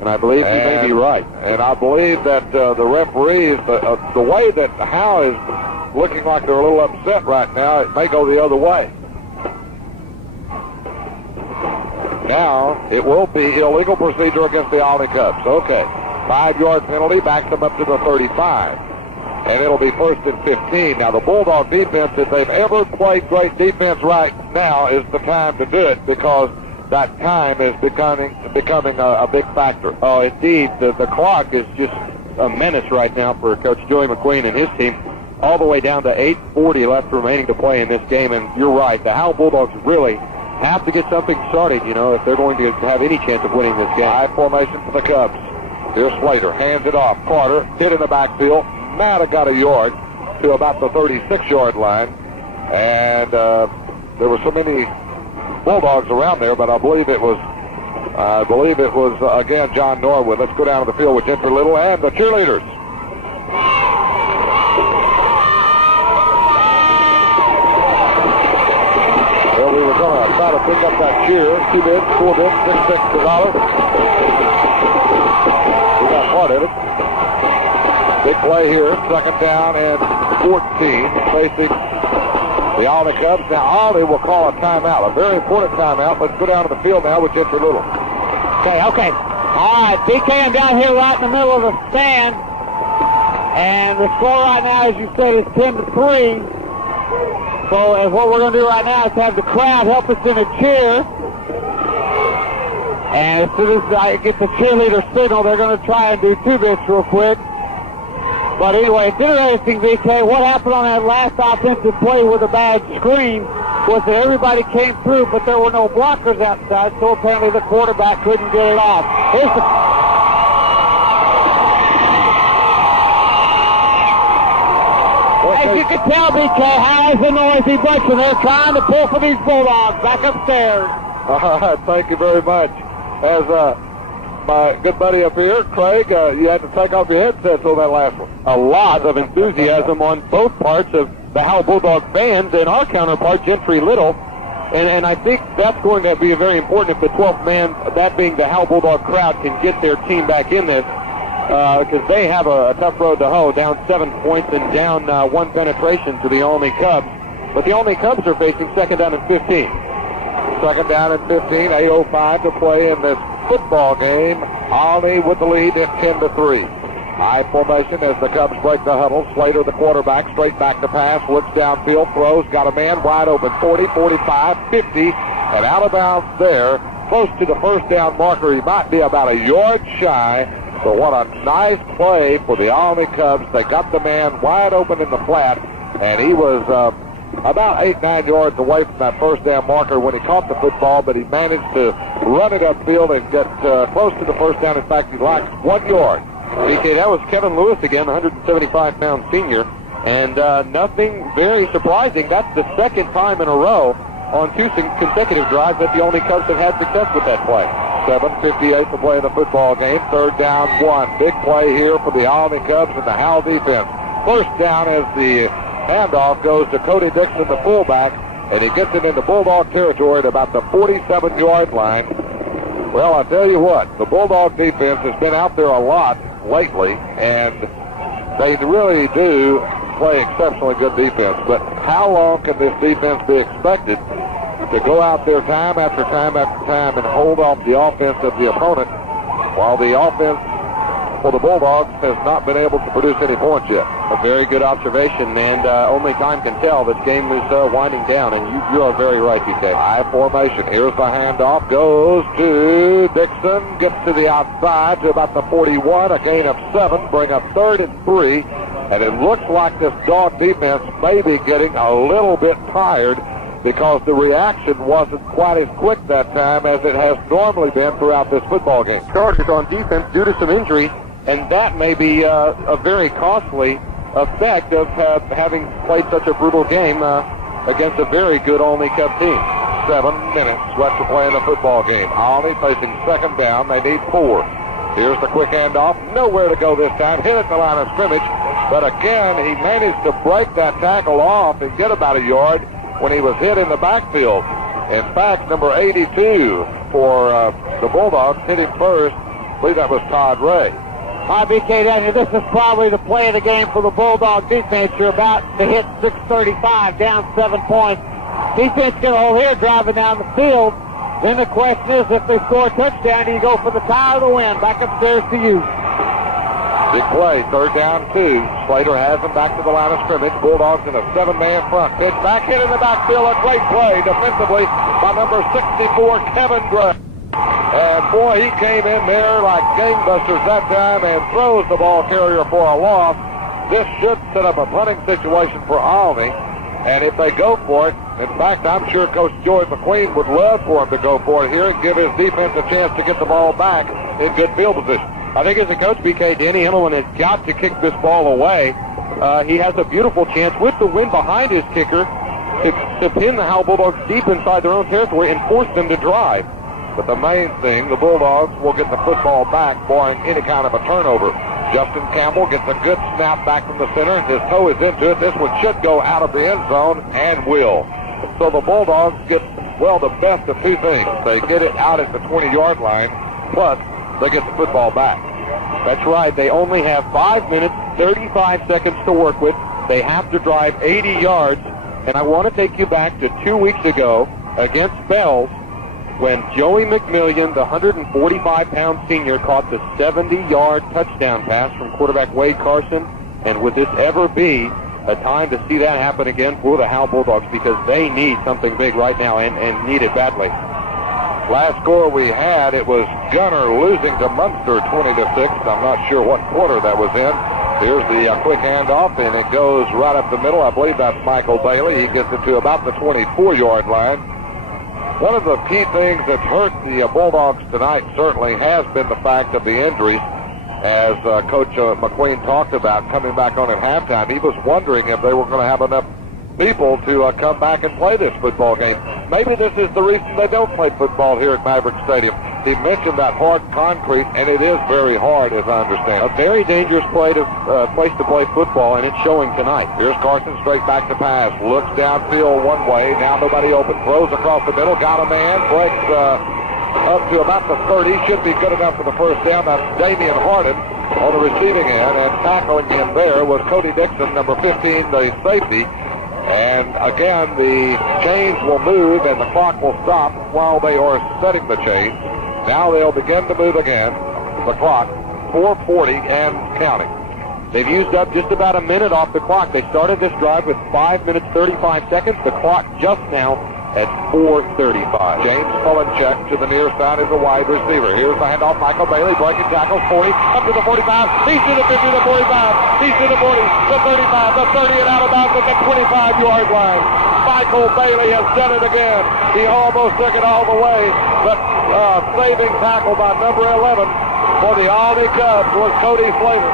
And I believe he may be right. And I believe that the referees, the way that Howe is looking like they're a little upset right now, it may go the other way. Now, it will be illegal procedure against the Olney Cubs. Okay. 5-yard penalty backs them up to the 35. And it'll be 1st and 15. Now, the Bulldog defense, if they've ever played great defense right now, is the time to do it, because that time is becoming a big factor. Oh, indeed. The clock is just a menace right now for Coach Joey McQueen and his team, all the way down to 8:40 left remaining to play in this game. And you're right, the Howe Bulldogs really have to get something started, if they're going to have any chance of winning this game. High formation for the Cubs. Here's Slater, hands it off. Carter hit in the backfield. Might have got a yard to about the 36-yard line. And there were so many Bulldogs around there, but I believe it was again John Norwood. Let's go down to the field with Gentry Little and the cheerleaders. Well, we were going to try to pick up that cheer. 2 bids, 4 bids, 6 $6. We got part of it. Big play here, 2nd down and 14, facing the Olney Cubs. Now, Olney will call a timeout, a very important timeout. Let's go down to the field now with Gentry Little. Okay. All right, BK, I'm down here right in the middle of the stand. And the score right now, as you said, is 10-3. So what we're going to do right now is have the crowd help us in a cheer. And as soon as I get the cheerleader signal, they're going to try and do 2 bits real quick. But anyway, it's interesting, BK. What happened on that last offensive play with a bad screen was that everybody came through, but there were no blockers outside, so apparently the quarterback couldn't get it off. Here's the... As you can tell, BK, Howe is a noisy bunch, and they're trying to pull for these Bulldogs back upstairs. All right, thank you very much. As my good buddy up here, Craig, you had to take off your headsets on that last one. A lot of enthusiasm on both parts of the Howe Bulldog fans and our counterpart, Gentry Little. And I think that's going to be very important if the 12th man, that being the Howe Bulldog crowd, can get their team back in this. Because they have a tough road to hoe, down 7 points and down 1 penetration to the Olney Cubs. But the Olney Cubs are facing 2nd down and 15. 2nd down and 15, 8:05 to play in this football game. Olney with the lead at 10-3. High formation as the Cubs break the huddle. Slater, the quarterback, straight back to pass, looks downfield, throws, got a man wide open, 40, 45, 50, and out of bounds there, close to the 1st down marker. He might be about a yard shy. So what a nice play for the Olney Cubs. They got the man wide open in the flat, and he was about 8-9 yards away from that first down marker when he caught the football, but he managed to run it upfield and get close to the first down. In fact, he lost 1 yard. BK, that was Kevin Lewis again, 175-pound senior, and nothing very surprising. That's the second time in a row on 2 consecutive drives that the Olney Cubs have had success with that play. 7:58 to play in the football game. 3rd down, 1. Big play here for the Olney Cubs and the Howe defense. First down as the handoff goes to Cody Dixon, the fullback, and he gets it into Bulldog territory at about the 47-yard line. Well, I tell you what, the Bulldog defense has been out there a lot lately, and they really do play exceptionally good defense. But how long can this defense be expected to go out there time after time after time and hold off the offense of the opponent while the offense for the Bulldogs has not been able to produce any points yet? A very good observation, and only time can tell. This game is winding down, and you are very right, BK. High formation. Here's the handoff. Goes to Dixon. Gets to the outside to about the 41. A gain of 7. Bring up 3rd and 3. And it looks like this dog defense may be getting a little bit tired because the reaction wasn't quite as quick that time as it has normally been throughout this football game. Chargers on defense due to some injuries, and that may be a very costly effect of having played such a brutal game against a very good Olney Cub team. 7 minutes left to play in the football game. Olney facing 2nd down. They need 4. Here's the quick handoff. Nowhere to go this time. Hit at the line of scrimmage. But again, he managed to break that tackle off and get about a yard when he was hit in the backfield. In fact, number 82 for the Bulldogs hit him first. I believe that was Todd Ray. Hi, BK Daniel. This is probably the play of the game for the Bulldog defense. You're about to hit 6:35, down 7 points. Defense going to hold here, driving down the field. Then the question is, if they score a touchdown, do you go for the tie or the win? Back upstairs to you. Big play, 3rd down, 2. Slater has him back to the line of scrimmage. Bulldogs in a 7-man front. Pitch back hit in the backfield. A great play defensively by number 64, Kevin Gray. And boy, he came in there like gangbusters that time and throws the ball carrier for a loss. This should set up a punting situation for Olney. And if they go for it, in fact, I'm sure Coach Joey McQueen would love for him to go for it here and give his defense a chance to get the ball back in good field position. I think as a coach, BK, Danny Hendelman has got to kick this ball away. He has a beautiful chance with the wind behind his kicker to pin the Howe Bulldogs deep inside their own territory and force them to drive. But the main thing, the Bulldogs will get the football back, barring any kind of a turnover. Justin Campbell gets a good snap back from the center. His toe is into it. This one should go out of the end zone and will. So the Bulldogs get, well, the best of 2 things. They get it out at the 20-yard line, plus they get the football back. That's right. They only have 5 minutes, 35 seconds to work with. They have to drive 80 yards. And I want to take you back to 2 weeks ago against Bells when Joey McMillian, the 145-pound senior, caught the 70-yard touchdown pass from quarterback Wade Carson. And would this ever be a time to see that happen again for the Howe Bulldogs? Because they need something big right now and need it badly. Last score we had, it was Gunner losing to Munster 20-6. I'm not sure what quarter that was in. Here's the quick handoff, and it goes right up the middle. I believe that's Michael Bailey. He gets it to about the 24-yard line. One of the key things that's hurt the Bulldogs tonight certainly has been the fact of the injuries. As Coach McQueen talked about coming back on at halftime, he was wondering if they were going to have enough people to come back and play this football game. Maybe this is the reason they don't play football here at Maverick Stadium. He mentioned that hard concrete, and it is very hard, as I understand. A very dangerous place to play football, and it's showing tonight. Here's Carson straight back to pass. Looks downfield one way. Now nobody open. Throws across the middle. Got a man. Breaks up to about the 30. Should be good enough for the first down. That's Damian Harden on the receiving end, and tackling him there was Cody Dixon, number 15, the safety. And again, the chains will move and the clock will stop while they are setting the chains. Now they'll begin to move again. The clock, 4:40 and counting. They've used up just about a minute off the clock. They started this drive with 5 minutes, 35 seconds. The clock just now at 4:35. James Fulencheck to the near side is a wide receiver. Here's the handoff. Michael Bailey breaking tackles. 40 up to the 45. He's to the 50, the 45. He's to the 40, the 35, the 30, and out of bounds at the 25-yard line. Michael Bailey has done it again. He almost took it all the way, but saving tackle by number 11 for the Olney Cubs was Cody Slater.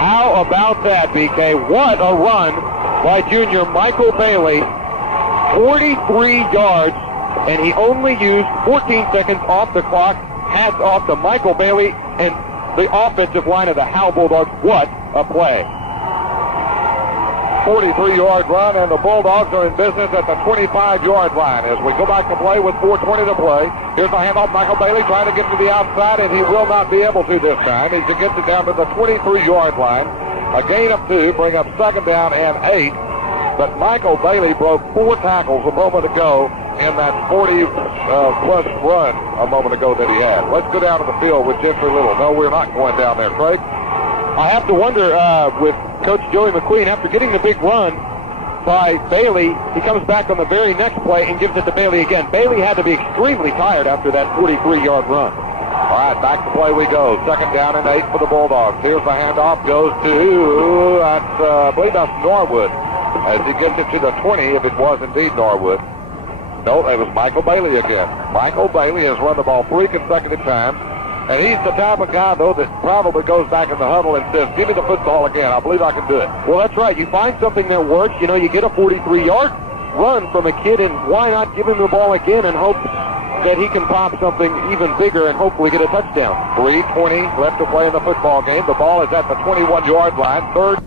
How about that, BK? What a run by junior Michael Bailey. 43 yards, and he only used 14 seconds off the clock. Hats off to Michael Bailey and the offensive line of the Howe Bulldogs. What a play. 43-yard run, and the Bulldogs are in business at the 25-yard line as we go back to play with 4:20 to play. Here's the handoff. Michael Bailey trying to get to the outside, and he will not be able to this time. He gets it down to the 23-yard line. A gain of 2, bring up 2nd down and 8. But Michael Bailey broke 4 tackles a moment ago in that 40-plus run a moment ago that he had. Let's go down to the field with Jeffrey Little. No, we're not going down there, Craig. I have to wonder with Coach Joey McQueen, after getting the big run by Bailey, he comes back on the very next play and gives it to Bailey again. Bailey had to be extremely tired after that 43-yard run. All right, back to play we go. 2nd down and 8 for the Bulldogs. Here's the handoff, goes to, I believe that's Norwood, as he gets it to the 20, if it was indeed Norwood. No, it was Michael Bailey again. Michael Bailey has run the ball 3 consecutive times. And he's the type of guy, though, that probably goes back in the huddle and says, give me the football again. I believe I can do it. Well, that's right. You find something that works. You know, you get a 43-yard run from a kid, and why not give him the ball again and hope that he can pop something even bigger and hopefully get a touchdown. 3:20 left to play in the football game. The ball is at the 21-yard line. 3rd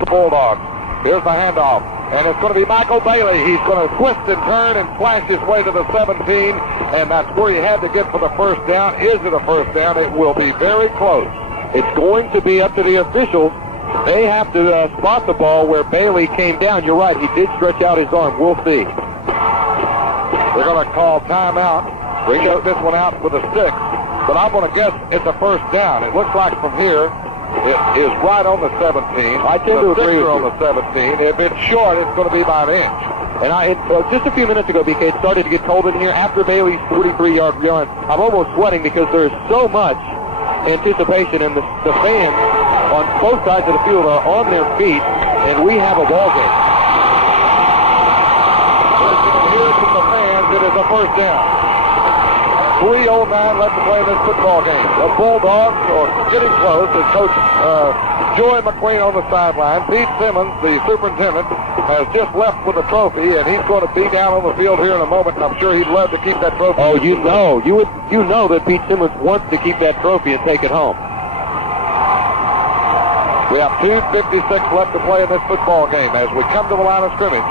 the Bulldogs. Here's the handoff. And it's going to be Michael Bailey. He's going to twist and turn and flash his way to the 17. And that's where he had to get for the first down. Is it a first down? It will be very close. It's going to be up to the officials. They have to spot the ball where Bailey came down. You're right. He did stretch out his arm. We'll see. They're going to call timeout. Bring this one out with a 6. But I'm going to guess it's a first down. It looks like from here, it is right on the 17. I tend to agree with you. On the 17. If it's short, it's going to be by an inch. And just a few minutes ago, BK, it started to get cold in here. After Bailey's 43-yard run, I'm almost sweating because there's so much anticipation, and the fans on both sides of the field are on their feet, and we have a ball game. Here's from the fans. It is a first down. 3:09 left to play in this football game. The Bulldogs are getting close as Coach Joey McQueen on the sideline. Pete Simmons, the superintendent, has just left with a trophy, and he's going to be down on the field here in a moment, and I'm sure he'd love to keep that trophy. Oh, you know that Pete Simmons wants to keep that trophy and take it home. We have 2:56 left to play in this football game as we come to the line of scrimmage.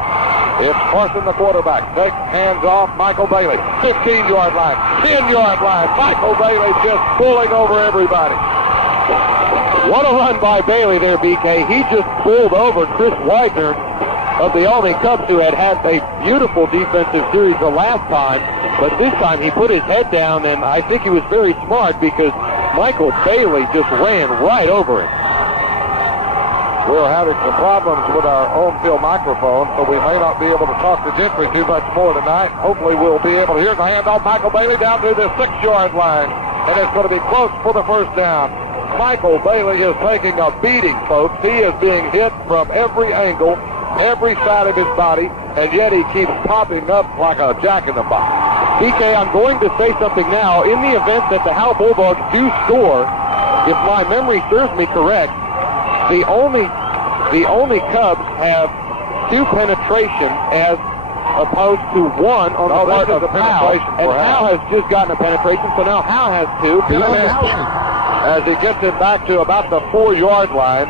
It's Carson, the quarterback. Take hands off Michael Bailey. 15-yard line, 10-yard line. Michael Bailey just pulling over everybody. What a run by Bailey there, BK. He just pulled over Chris Widener of the Olney Cubs, who had a beautiful defensive series the last time. But this time he put his head down, and I think he was very smart because Michael Bailey just ran right over him. We're having some problems with our on-field microphone, so we may not be able to talk to Gentry too much more tonight. Hopefully we'll be able to. Here's the handoff. Michael Bailey down to the 6-yard line, and it's going to be close for the first down. Michael Bailey is taking a beating, folks. He is being hit from every angle, every side of his body, and yet he keeps popping up like a jack-in-the-box. BK, I'm going to say something now. In the event that the Howe Bulldogs do score, if my memory serves me correct, the only Cubs have 2 penetration as opposed to 1 on the part of Howe. And Howe has just gotten a penetration, so now Howe has 2. As he gets it back to about the 4-yard line.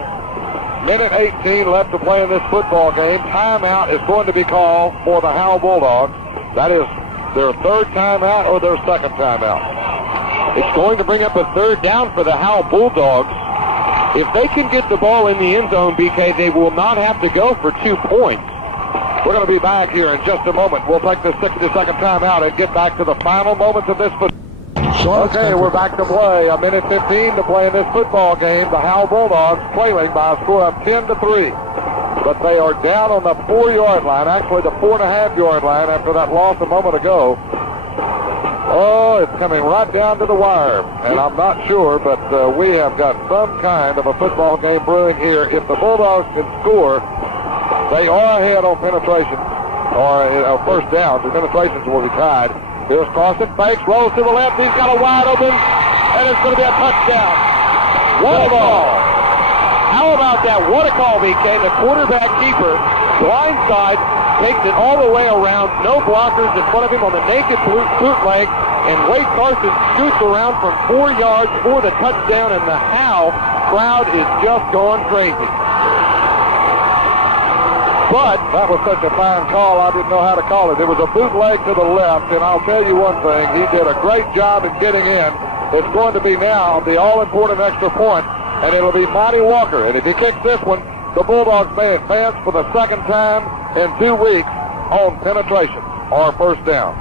Minute 18 left to play in this football game. Timeout is going to be called for the Howe Bulldogs. That is their 3rd timeout or their 2nd timeout. It's going to bring up a 3rd down for the Howe Bulldogs. If they can get the ball in the end zone, BK, they will not have to go for 2 points. We're going to be back here in just a moment. We'll take the 60-second timeout and get back to the final moments of this football. Okay, we're back to play. A minute 15 to play in this football game. The Howe Bulldogs trailing by a score of 10-3. But they are down on the 4-yard line, actually the 4.5-yard line after that loss a moment ago. Oh, it's coming right down to the wire, and I'm not sure, but we have got some kind of a football game brewing here. If the Bulldogs can score, They are ahead on penetration, or first down. The penetrations will be tied. Here's Carson, fakes, rolls to the left. He's got a wide open, and it's going to be a touchdown. What a call. How about that? What a call, BK. The quarterback keeper, blind side, takes it all the way around. No blockers in front of him on the naked bootleg, and Wade Carson scoots around from 4 yards for the touchdown, and the Howe crowd is just going crazy. But that was such a fine call, I didn't know how to call it. It was a bootleg to the left, and I'll tell you one thing, he did a great job in getting in. It's going to be now the all-important extra point, and it'll be Monty Walker. And if he kicks this one, the Bulldogs may advance for the second time in 2 weeks on penetration or first down.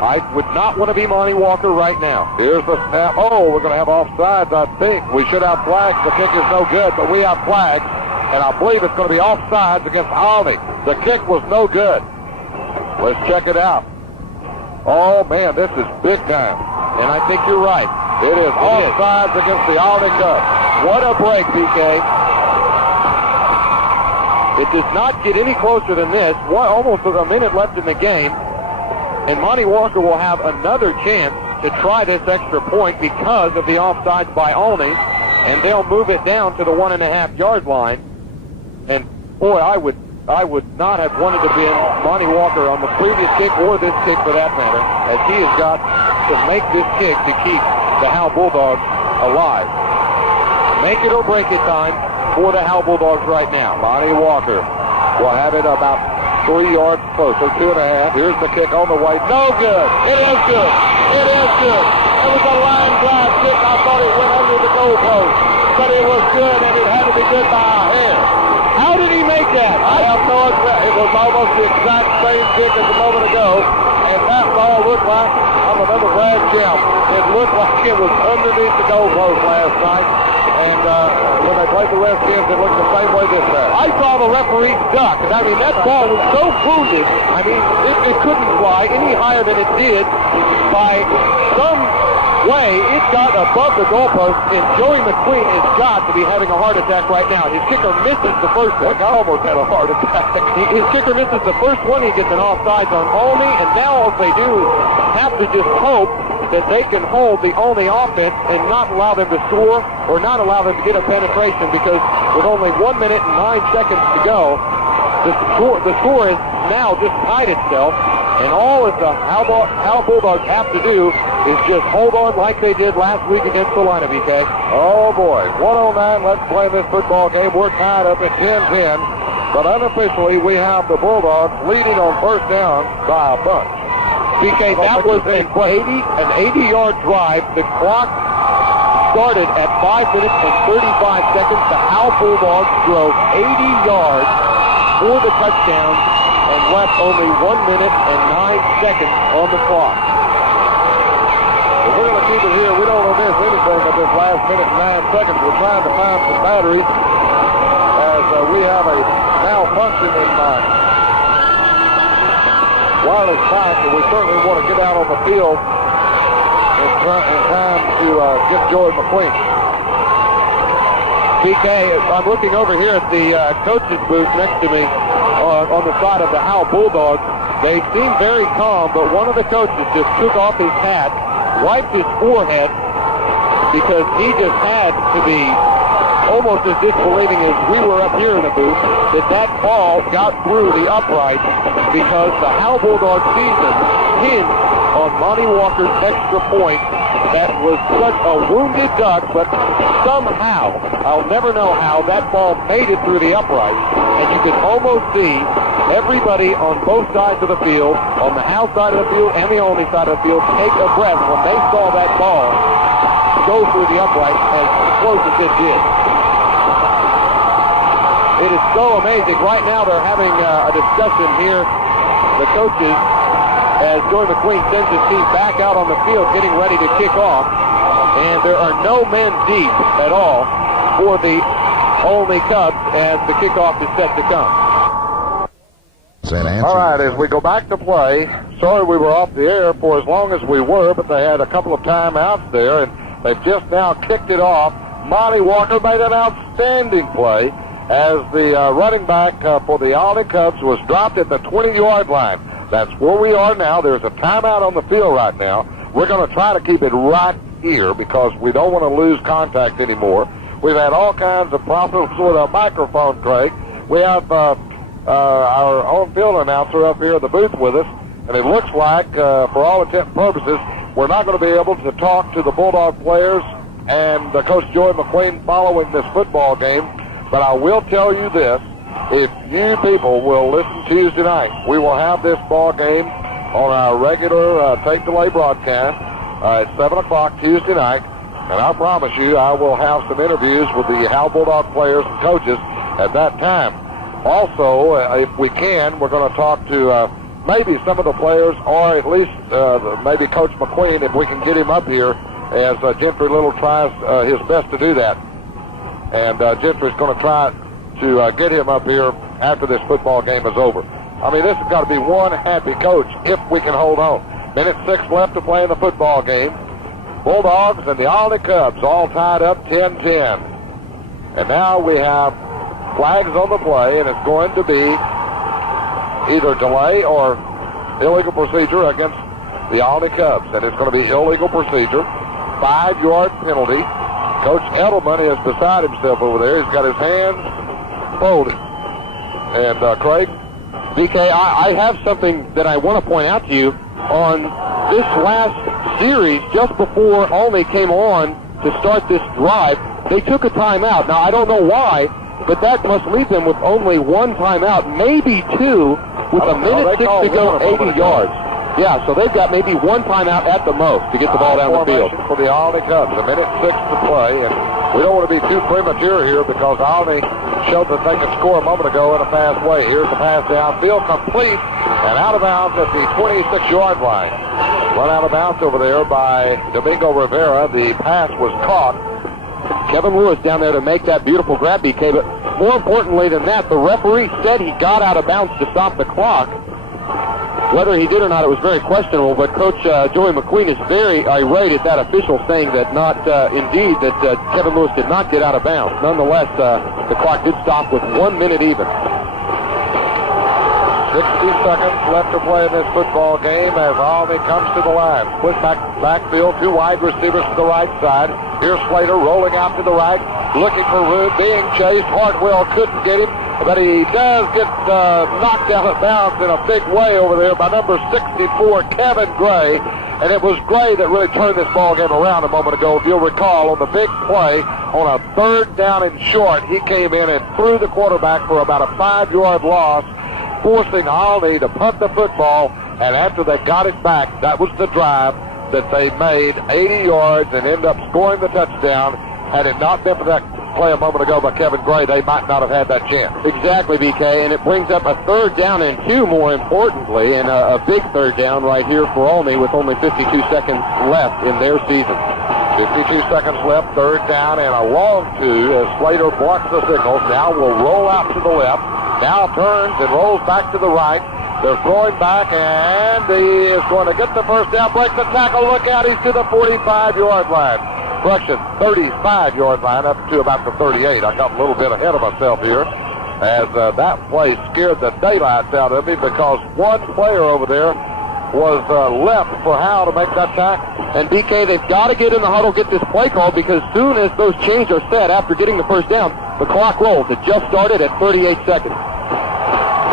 I would not want to be Monty Walker right now. Here's the snap. Oh, we're going to have offsides, I think. We should have flags. The kick is no good, but we have flags. And I believe it's going to be offsides against Olney. The kick was no good. Let's check it out. Oh, man, this is big time. And I think you're right. It is offsides against the Olney Cubs. What a break, PK. It does not get any closer than this. Almost a minute left in the game. And Monty Walker will have another chance to try this extra point because of the offsides by Olney. And they'll move it down to the 1.5-yard line. And boy, I would not have wanted to be in Monty Walker on the previous kick or this kick for that matter, as he has got to make this kick to keep the Howe Bulldogs alive. Make it or break it time for the Howe Bulldogs right now. Monty Walker will have it about 3 yards closer, 2.5. Here's the kick on the way. No good. It is good. It is good. It was a line drive kick. I thought it went under the goalpost, but it was good, and it had to be good by a hair. How did he make that? I have no idea. It was almost the exact same kick as a moment ago, and that ball looked like, I'm another Brad Jim, it looked like it was underneath the goalpost last night, and when they played the Redskins, it looked the same way this time. I saw the referee duck, and I mean, that ball was so wounded, I mean, it couldn't fly any higher than it did by some way. It got above the goalpost, and Joey McQueen has got to be having a heart attack right now. His kicker misses the first one. I almost had a heart attack. His kicker misses the first one. He gets an offsides on Olney, and now all they do is have to just hope that they can hold the Olney offense and not allow them to score or not allow them to get a penetration, because with only 1 minute and 9 seconds to go, the score has now just tied itself. And all that the Howe Bulldogs have to do is just hold on like they did last week against the lineup, BK. Oh, boy. 109, let's play this football game. We're tied up at 10-10. But unofficially, we have the Bulldogs leading on first down by a bunch. BK, that was an 80-yard drive. The clock started at 5 minutes and 35 seconds. The Howe Bulldogs drove 80 yards for the touchdown and left only 1 minute and 9 seconds on the clock. If we're going to keep it here, we don't want to miss anything at this last minute and 9 seconds. We're trying to find some batteries as we have a malfunction in wireless pipe, but we certainly want to get out on the field in time to get Joey McQueen. BK, I'm looking over here at the coach's booth next to me on the side of the Howe Bulldogs. They seem very calm, but one of the coaches just took off his hat, wiped his forehead, because he just had to be almost as disbelieving as we were up here in the booth, that ball got through the upright, because the Howe Bulldog season hinged on Monty Walker's extra point. That was such a wounded duck, but somehow, I'll never know how, that ball made it through the upright, and you could almost see everybody on both sides of the field, on the Howe side of the field and the Olney side of the field, take a breath when they saw that ball go through the upright as close as it did. It is so amazing. Right now they're having a discussion here, the coaches, as Joey McQueen sends his team back out on the field getting ready to kick off. And there are no men deep at all for the Olney Cubs as the kickoff is set to come. All right, as we go back to play, sorry we were off the air for as long as we were, but they had a couple of timeouts there, and they've just now kicked it off. Monty Walker made an outstanding play. as the running back for the Olney Cubs was dropped at the 20-yard line. That's where we are now. There's a timeout on the field right now. We're going to try to keep it right here because we don't want to lose contact anymore. We've had all kinds of problems with our microphone, Craig. We have our on-field announcer up here in the booth with us, and it looks like, for all intent and purposes, we're not going to be able to talk to the Bulldog players and Coach Joey McQueen following this football game. But I will tell you this, if you people will listen Tuesday night, we will have this ball game on our regular tape delay broadcast at 7 o'clock Tuesday night. And I promise you I will have some interviews with the Howe Bulldog players and coaches at that time. Also, if we can, we're going to talk to maybe some of the players, or at least maybe Coach McQueen, if we can get him up here, as Gentry Little tries his best to do that. And Gentry's going to try to get him up here after this football game is over. I mean, this has got to be one happy coach if we can hold on. Minute 6 left to play in the football game. Bulldogs and the Olney Cubs all tied up 10-10. And now we have flags on the play, and it's going to be either delay or illegal procedure against the Olney Cubs. And it's going to be illegal procedure. 5-yard penalty. Coach Edelman is beside himself over there. He's got his hands folded. And Craig? BK, I have something that I want to point out to you. On this last series, just before Olney came on to start this drive, they took a timeout. Now, I don't know why, but that must leave them with only one timeout, maybe two, with a minute 6 to go, 80 yards. Yeah, so they've got maybe one timeout at the most to get the ball down the field. For the Olney Cubs, a minute 6 to play, and we don't want to be too premature here because Olney showed that they could score a moment ago in a fast way. Here's the pass downfield, complete, and out of bounds at the 26-yard line. Run out of bounds over there by Domingo Rivera. The pass was caught. Kevin Lewis down there to make that beautiful grab, BK, but more importantly than that, the referee said he got out of bounds to stop the clock. Whether he did or not, it was very questionable, but Coach Joey McQueen is very irate at that official, saying that indeed that Kevin Lewis did not get out of bounds. Nonetheless, the clock did stop with 1 minute even. 60 seconds left to play in this football game as Olney comes to the line. Push backfield, 2 wide receivers to the right side. Here's Slater rolling out to the right, looking for room, being chased. Hartwell couldn't get him, but he does get knocked out of bounds in a big way over there by number 64, Kevin Gray. And it was Gray that really turned this ball game around a moment ago. If you'll recall, on the big play, on a 3rd down and short, he came in and threw the quarterback for about a 5-yard loss, forcing Olney to punt the football. And after they got it back, that was the drive that they made 80 yards and ended up scoring the touchdown. Had it not been for that play a moment ago by Kevin Gray, they might not have had that chance. Exactly, BK, and it brings up a 3rd down and 2, more importantly, and a big 3rd down right here for Olney with only 52 seconds left in their season. 52 seconds left, 3rd down, and a long 2 as Slater blocks the signals. Now will roll out to the left. Now turns and rolls back to the right. They're throwing back, and he is going to get the first down, breaks the tackle. Look out, he's to the 45-yard line. Correction, 35-yard line up to about the 38. I got a little bit ahead of myself here as that play scared the daylights out of me because one player over there was left for Howe to make that tackle. And BK, they've got to get in the huddle, get this play called, because soon as those chains are set after getting the first down, the clock rolls. It just started at 38 seconds.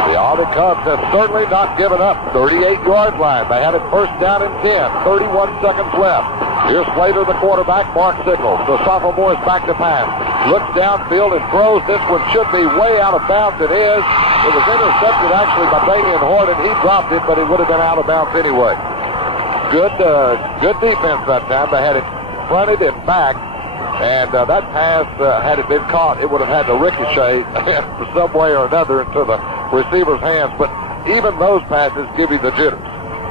The Olney Cubs have certainly not given up. 38-yard line. They had it first down and 10. 31 seconds left. Here's Slater, the quarterback. Mark signals. The sophomore is back to pass. Looks downfield and throws. This one should be way out of bounds. It is. It was intercepted actually by Damian Horton. He dropped it, but it would have been out of bounds anyway. Good defense that time. They had it fronted and back. And that pass, had it been caught, it would have had to ricochet some way or another into the receiver's hands. But even those passes give you the jitters.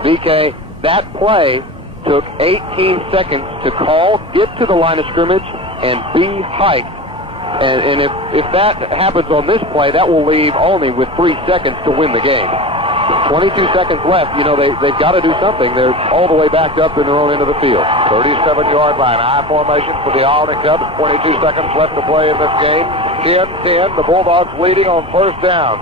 BK, that play took 18 seconds to call, get to the line of scrimmage, and be hiked. And if that happens on this play, that will leave Olney with 3 seconds to win the game. 22 seconds left. You know, they've got to do something. They're all the way backed up in their own end of the field. 37-yard line. I formation for the Olney Cubs. 22 seconds left to play in this game. 10-10. The Bulldogs leading on first down.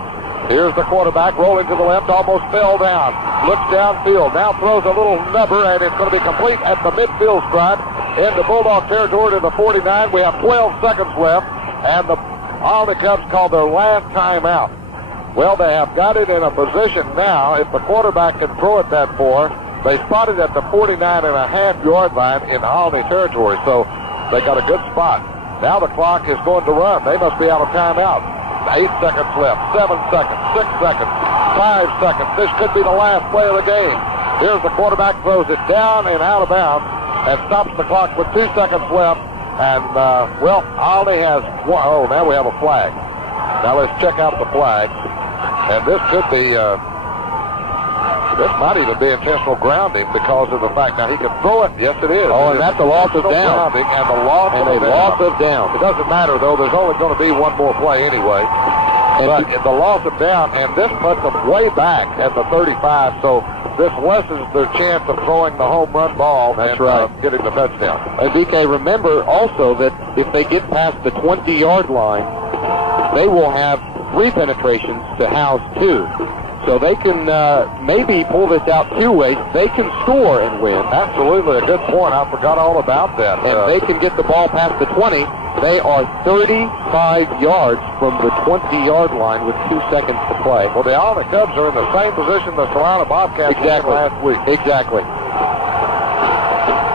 Here's the quarterback rolling to the left, almost fell down. Looks downfield, now throws a little nubber, and it's going to be complete at the midfield stride into Bulldog territory to the 49. We have 12 seconds left, and the Olney Cubs call their last timeout. Well, they have got it in a position now, if the quarterback can throw it that far. They spotted at the 49.5-yard line in Olney territory, so they got a good spot. Now the clock is going to run. They must be out of timeout. 8 seconds left, 7 seconds, 6 seconds, 5 seconds. This could be the last play of the game. Here's the quarterback, throws it down and out of bounds and stops the clock with 2 seconds left. And, well, Olney has one. Oh, now we have a flag. Now let's check out the flag. And this could be, this might even be intentional grounding because of the fact now he can throw it. Yes, it is. Oh, and that's a loss of down. And the loss of down. It doesn't matter, though. There's only going to be one more play anyway. But the loss of down, and this puts them way back at the 35, so this lessens their chance of throwing the home run ball and getting the touchdown. And BK, remember also that if they get past the 20-yard line, they will have 3 penetrations to Howe's 2. So they can maybe pull this out 2 ways. They can score and win. Absolutely, a good point. I forgot all about that. And they can get the ball past the 20. They are 35 yards from the 20-yard line with 2 seconds to play. Well, the Olney Cubs are in the same position the Carolina Bobcats were last week. Exactly.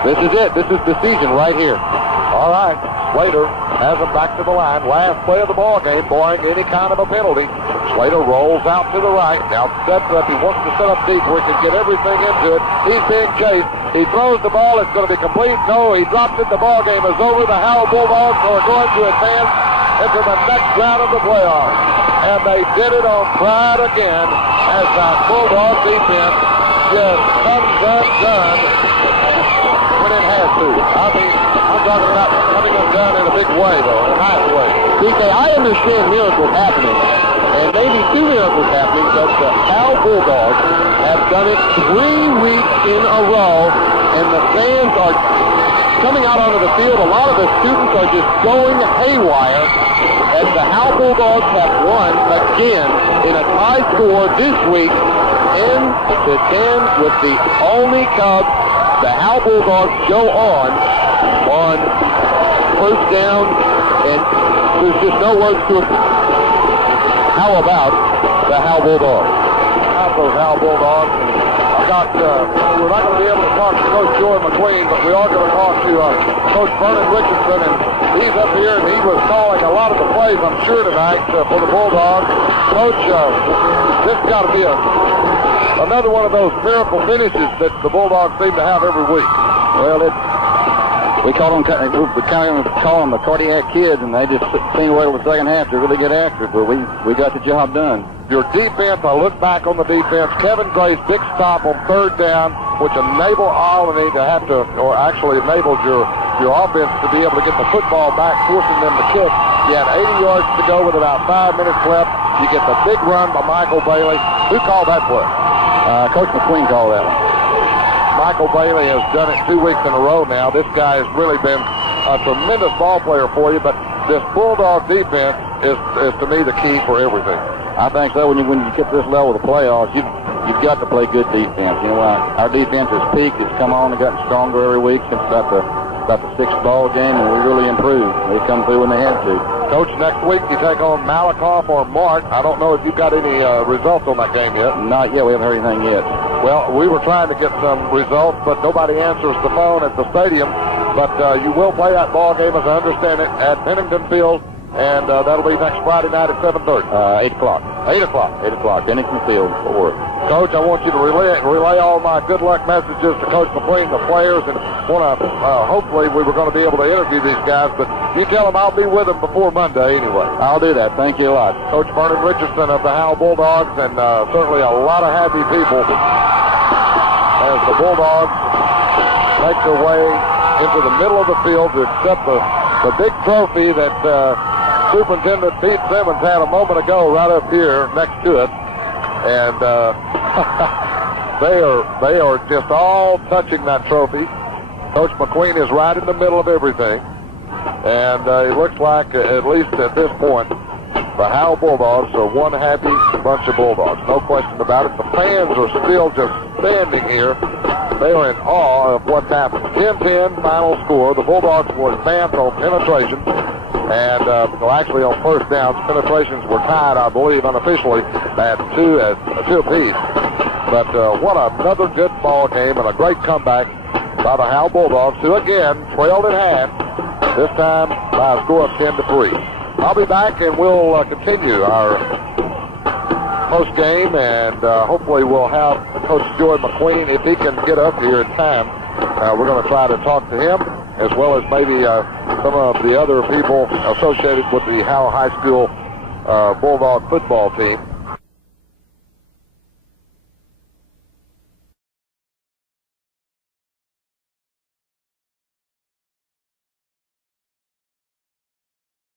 This is it. This is the season right here. All right. Slater has them back to the line. Last play of the ball game, barring any kind of a penalty. Slater rolls out to the right. Now steps up. He wants to set up deep where he can get everything into it. He's being chased. He throws the ball. It's going to be complete. No, he drops it. The ball game is over. The Howe Bulldogs are going to advance into the next round of the playoffs. And they did it on pride again as the Bulldog defense just comes undone when it has to. I mean, I'm talking about coming undone in a big way, though, in a nice way. BK, I understand miracles happening, and maybe 2 miracles happening, but the Howe Bulldogs have done it 3 weeks in a row, and the fans are coming out onto the field. A lot of the students are just going haywire as the Howe Bulldogs have won again in a tie score this week, 10-10 with the Olney Cubs. The Howe Bulldogs go on first down, and there's just no words to it. How about the Howe Bulldogs? Those Howe Bulldogs. We're not going to be able to talk to Coach Joy McQueen, but we are going to talk to Coach Vernon Richardson, and he's up here, and he was calling a lot of the plays, I'm sure, tonight for the Bulldogs. Coach, this has got to be another one of those miracle finishes that the Bulldogs seem to have every week. Well, we call them the cardiac kids, and they just seem to wait till the second half to really get after it, but we got the job done. Your defense, I look back on the defense, Kevin Gray's big stop on third down, which enabled Olney to have to, or actually enabled your offense to be able to get the football back, forcing them to kick. You had 80 yards to go with about 5 minutes left. You get the big run by Michael Bailey. Who called that play? Coach McQueen called that one. Michael Bailey has done it 2 weeks in a row now. This guy has really been a tremendous ball player for you, but this Bulldog defense is to me, the key for everything. I think so. When you get this level of the playoffs, you've got to play good defense. You know, our defense has peaked. It's come on and gotten stronger every week since about the 6th ball game, and we really improved. They come through when they had to. Coach, next week you take on Malakoff or Mart. I don't know if you've got any results on that game yet. Not yet. We haven't heard anything yet. Well, we were trying to get some results, but nobody answers the phone at the stadium. But you will play that ball game, as I understand it, at Pennington Field, and that'll be next Friday night at 7:30. 8 o'clock. 8 o'clock. 8 o'clock. Pennington Field, Fort Worth. Coach, I want you to relay all my good luck messages to Coach McQueen, the players, and hopefully we were going to be able to interview these guys, but you tell them I'll be with them before Monday anyway. I'll do that. Thank you a lot. Coach Vernon Richardson of the Howe Bulldogs, and certainly a lot of happy people as the Bulldogs make their way into the middle of the field to accept the big trophy that Superintendent Pete Simmons had a moment ago right up here next to it. And they are just all touching that trophy. Coach McQueen is right in the middle of everything. And it looks like, at least at this point, the Howe Bulldogs are one happy bunch of Bulldogs. No question about it. The fans are still just standing here. They are in awe of what's happened. 10-10 final score. The Bulldogs will advance on penetration. And actually on first downs, penetrations were tied, I believe, unofficially at two apiece. But what another good ball game and a great comeback by the Howe Bulldogs, who again trailed at half, this time by a score of 10-3. I'll be back and we'll continue our post game, and hopefully we'll have Coach Joy McQueen, if he can get up here in time. We're going to try to talk to him, as well as maybe some of the other people associated with the Howe High School Bulldog football team.